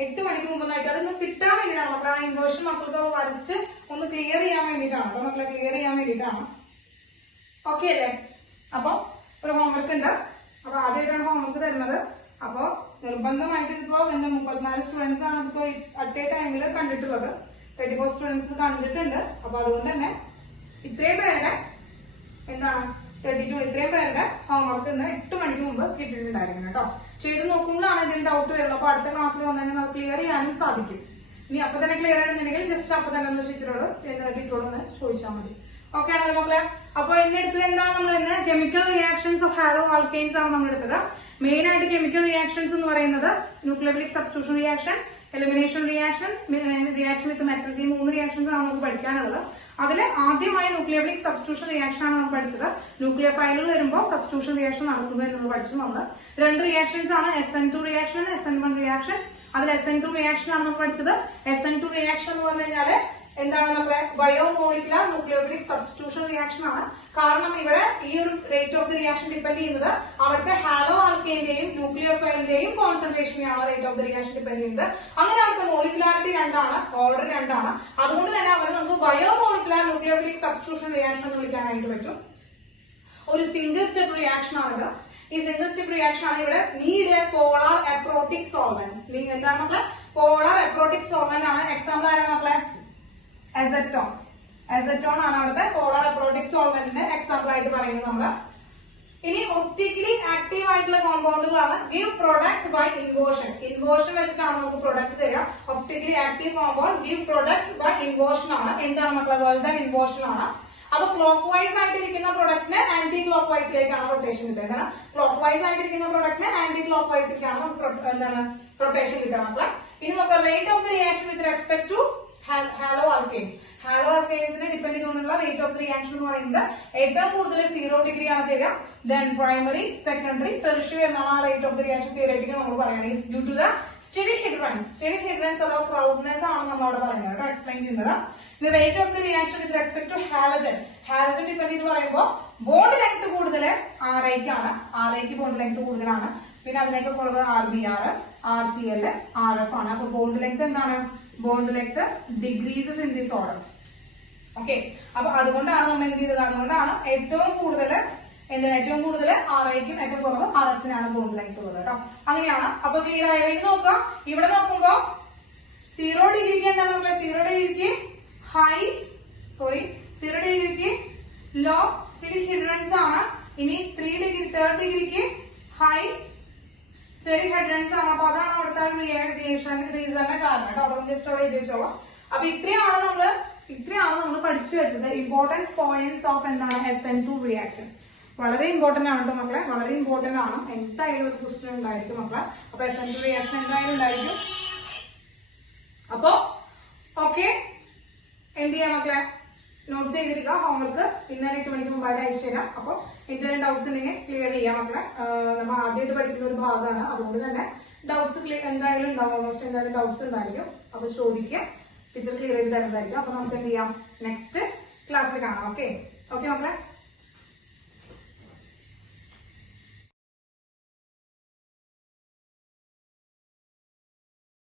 8 മണിക്ക് മുമ്പ് അതൊന്ന് കിട്ടാൻ വേണ്ടിയിട്ടാണ് മക്കളെ. ആ ഇൻവേർഷൻ മക്കൾക്ക് വരച്ച് ഒന്ന് ക്ലിയർ ചെയ്യാൻ വേണ്ടിയിട്ടാണ്. അപ്പൊ മക്കളെ ക്ലിയർ ചെയ്യാൻ വേണ്ടിയിട്ടാണ്. ഓക്കെ അല്ലേ? അപ്പൊ ഒരു ഹോംവർക്ക് ഉണ്ട്. അപ്പൊ ആദ്യമായിട്ടാണ് ഹോംവർക്ക് തരുന്നത്. അപ്പൊ നിർബന്ധമായിട്ട് ഇതിപ്പോ എന്റെ 34 സ്റ്റുഡൻസ് ആണ് ഇതിപ്പോ അറ്റ് എ ടൈമിൽ കണ്ടിട്ടുള്ളത്. 34 സ്റ്റുഡൻസ് കണ്ടിട്ടുണ്ട്. അപ്പൊ അതുകൊണ്ട് തന്നെ ഇത്രയും പേരുടെ എന്താണ് 32 ഇത്രയും പേരുടെ ഹോംവർക്ക് ഇന്ന് 8 മണിക്ക് മുമ്പ് കിട്ടിയിട്ടുണ്ടായിരിക്കണം കേട്ടോ. ചെയ്ത് നോക്കുമ്പോഴാണ് ഇതിന് ഡൗട്ട് വരുന്നത്. അപ്പൊ അടുത്ത ക്ലാസ്സിൽ വന്നു കഴിഞ്ഞാൽ നമുക്ക് ക്ലിയർ ചെയ്യാനും സാധിക്കും. ഇനി അപ്പൊ തന്നെ ക്ലിയർ ആണെന്നുണ്ടെങ്കിൽ ജസ്റ്റ് അപ്പൊ തന്നെ ഒന്ന് ടീച്ചറോട് ഒന്ന് ചോദിച്ചാൽ മതി. ഓക്കെ ആണല്ലോ മക്കളെ? അപ്പൊ ഇന്ന് എടുത്തത് എന്താണ്? നമ്മൾ ഇന്ന് chemical reactions of hello alkanes ആണ് നമ്മൾ എടുത്തത്. മെയിൻ ആയിട്ട് കെമിക്കൽ റിയാക്ഷൻസ് എന്ന് പറയുന്നത് nucleophilic substitution reaction, elimination reaction, reaction with metals, ഈ 3 റിയാക്ഷൻസ് ആണ് നമുക്ക് പഠിക്കാനുള്ളത്. അതിൽ ആദ്യമായി ന്യൂക്ലിയോഫിലിക് സബ്സ്റ്റിറ്റ്യൂഷൻ റിയാക്ഷൻ ആണ് നമ്മൾ പഠിച്ചത്. ന്യൂക്ലിയോഫൈലിൽ വരുമ്പോൾ സബ്സ്റ്റിറ്റ്യൂഷൻ റിയാക്ഷൻ നടക്കുന്നത് എന്ന് പഠിച്ചു നമ്മൾ. 2 റിയാക്ഷൻസ് ആണ്, SN2 റിയാക്ഷൻ, SN1 റിയാക്ഷൻ. അതിൽ SN2 റിയാക്ഷൻ ആണ് നമ്മൾ പഠിച്ചത്. SN2 റിയാക്ഷൻ എന്ന് പറഞ്ഞു കഴിഞ്ഞാല് എന്താണ് മക്കളെ? ബയോമോളിക്കുലർ ന്യൂക്ലിയോഫിലിക് സബ്സ്റ്റിറ്റ്യൂഷൻ റിയാക്ഷൻ ആണ്. കാരണം ഇവിടെ ഈ ഒരു rate of the reaction depend ചെയ്യുന്നത് അവിടുത്തെ ഹാലോ ആൽക്കെയിന്റെയും ന്യൂക്ലിയോഫൈലിന്റെയും കോൺസെൻട്രേഷനെയാണ് rate of the reaction depend ചെയ്യുന്നത്. അങ്ങനെ അവിടുത്തെ മോളിക്കുലാരിറ്റി 2 ആണ്, ഓർഡർ 2 ആണ്. അതുകൊണ്ട് തന്നെ അവരെ നമുക്ക് ബയോമോളിക്കുലർ ന്യൂക്ലിയോഫിലിക് സബ്സ്റ്റിറ്റ്യൂഷൻ റിയാക്ഷൻ എന്ന് വിളിക്കാനായിട്ട് പറ്റും. ഒരു സിംഗിൾ സ്റ്റെപ്പ് റിയാക്ഷൻ ആണിത്. ഈ സിംഗിൾ സ്റ്റെപ്പ് റിയാക്ഷൻ ആണ്. ഇവിടെ need A polar aprotic solvent. എന്താണ് മക്കളെ? പോളാർ അപ്രോട്ടിക് സോൾവെന്റ് ആണ്. എക്സാമ്പിൾ ആരാണ് മക്കളെ? അസറ്റോൺ. അസറ്റോൺ ആണ് അവിടുത്തെ പോളാർ അപ്രോട്ടിക് സോൾവെന്റിന്റെ എക്സാമ്പിൾ ആയിട്ട് പറയുന്നത് നമ്മള്. ഇനി ഒപ്റ്റിക്കലി ആക്റ്റീവ് ആയിട്ടുള്ള കോമ്പൗണ്ടുകളാണ് give product by inversion. Inversion വെച്ചിട്ടാണ് നമുക്ക് പ്രൊഡക്റ്റ് തരിക. Optically active compound give product by inversion ആണ്. എന്താണ് മക്കളെ? വെൽ ഇൻവേർഷൻ ആണ്. അപ്പൊ ക്ലോക്ക് വൈസ് ആയിട്ടിരിക്കുന്ന പ്രൊഡക്റ്റിന് ആന്റി ക്ലോക്ക് വൈസിലേക്കാണ് റൊട്ടേഷൻ കിട്ടുക. കാരണം ക്ലോക്ക് വൈസ് ആയിട്ടിരിക്കുന്ന പ്രൊഡക്റ്റിന് ആന്റി ക്ലോക്ക് വൈസിലേക്കാണ് എന്താണ് റൊട്ടേഷൻ കിട്ടുക മക്കളെ. ഇനി നമുക്ക് rate of the reaction with respect to halo alkanes. Halo ആൽക്കെയിൻസിനെ ഡിപെൻഡ് ചെയ്തുകൊണ്ടുള്ള റേറ്റ് ഓഫ് ദി റിയാക്ഷൻ എന്ന് പറയുന്നത് ഏറ്റവും കൂടുതൽ 0 ഡിഗ്രി ആണ് തരിക. ദെൻ പ്രൈമറി, സെക്കൻഡറി, ടെർഷ്യറി എന്നാണ് ആ rate of the reaction theoretical നമ്മൾ പറയുന്നത്. Due to the steric hindrance. Steric hindrance അഥവാ ക്രൗഡ്നെസ് ആണ് നമ്മൾ അവിടെ പറയുന്നത്, എക്സ്പ്ലെയിൻ ചെയ്യുന്നത്. ഇനി rate of the reaction with respect to halogen. Halogen depend ചെയ്ത് പറയുമ്പോൾ ബോണ്ട് ലെങ്ത് കൂടുതൽ RAക്ക് ആണ്. RAക്ക് ബോണ്ട് ലെങ്ത് കൂടുതലാണ്. പിന്നെ അതിനൊക്കെ കുറവ് RBr, RCl, RF ആണ്. അപ്പൊ ബോണ്ട് ലെങ്ത് എന്താണ്? Bond length decreases in this order. Okay. അപ്പൊ അതുകൊണ്ടാണ് നമ്മൾ എന്ത് ചെയ്തത്? അതുകൊണ്ടാണ് ഏറ്റവും കൂടുതൽ ഏറ്റവും കൂടുതൽ RAക്കും ഏറ്റവും കുറവ് RFനാണ് ബോണ്ട് ലെങ്ത് ഉള്ളത് കേട്ടോ. അങ്ങനെയാണ്. അപ്പൊ ക്ലിയർ ആയോ? ഇത് നോക്കാം. ഇവിടെ നോക്കുമ്പോ 0 ഡിഗ്രിക്ക് എന്താണ് നമ്മള്? 0 ഡിഗ്രിക്ക് ഹൈ 0 ഡിഗ്രിക്ക് ലോ സ്റ്റഡി ഹിഡ്രൻസ് ആണ്. ഇനി 3rd ഡിഗ്രിക്ക് ഹൈ സ്റ്റഡി ഹിഡ്രൻസ് ആണ്. അപ്പൊ അതാണ് അവിടുത്തെ റീസണിന്റെ കാരണം കേട്ടോ. അതൊന്ന് ജസ്റ്റ് അവിടെ എഴുതി വെച്ചോളാം. അപ്പൊ ഇത്രയാണ് നമ്മൾ പഠിച്ചു വെച്ചത് ഇമ്പോർട്ടൻസ് പോയിന്റ്സ് ഓഫ് എന്താണ് SN2 റിയാക്ഷൻ. വളരെ ഇമ്പോർട്ടന്റ് ആണ് കേട്ടോ മക്കളെ, വളരെ ഇമ്പോർട്ടന്റ് ആണ്. എന്തായാലും ഒരു ക്വസ്റ്റ്യൻ ഉണ്ടായിരിക്കും മക്കളെ. അപ്പൊ SN2 റിയാക്ഷൻ എന്തായാലും ഉണ്ടായിരിക്കും. അപ്പൊ ഓക്കെ, എന്ത് ചെയ്യാം മക്കളെ? നോട്ട്സ് ചെയ്തിരിക്കുക. ഹോംവർക്ക് ഇന്നലെ 8 മണിക്ക് മുമ്പായിട്ട് അയച്ചു തരാം. അപ്പൊ എന്തെങ്കിലും ഡൗട്ട്സ് ഉണ്ടെങ്കിൽ ക്ലിയർ ചെയ്യാം മക്കളെ. നമ്മൾ ആദ്യമായിട്ട് പഠിക്കുന്ന ഒരു ഭാഗമാണ്. അതുകൊണ്ട് തന്നെ ഡൗട്ട്സ് എന്തായാലും ഉണ്ടാവും. ഓൾമോസ്റ്റ് എന്തായാലും ഡൗട്ട്സ് ഉണ്ടായിരിക്കും. അപ്പൊ ചോദിക്കുക, ടീച്ചർ ക്ലിയർ ചെയ്ത് തരുന്നതായിരിക്കും. അപ്പൊ നമുക്ക് എന്ത് ചെയ്യാം? നെക്സ്റ്റ് ക്ലാസ്സിൽ കാണാം. ഓക്കെ മക്കളെ.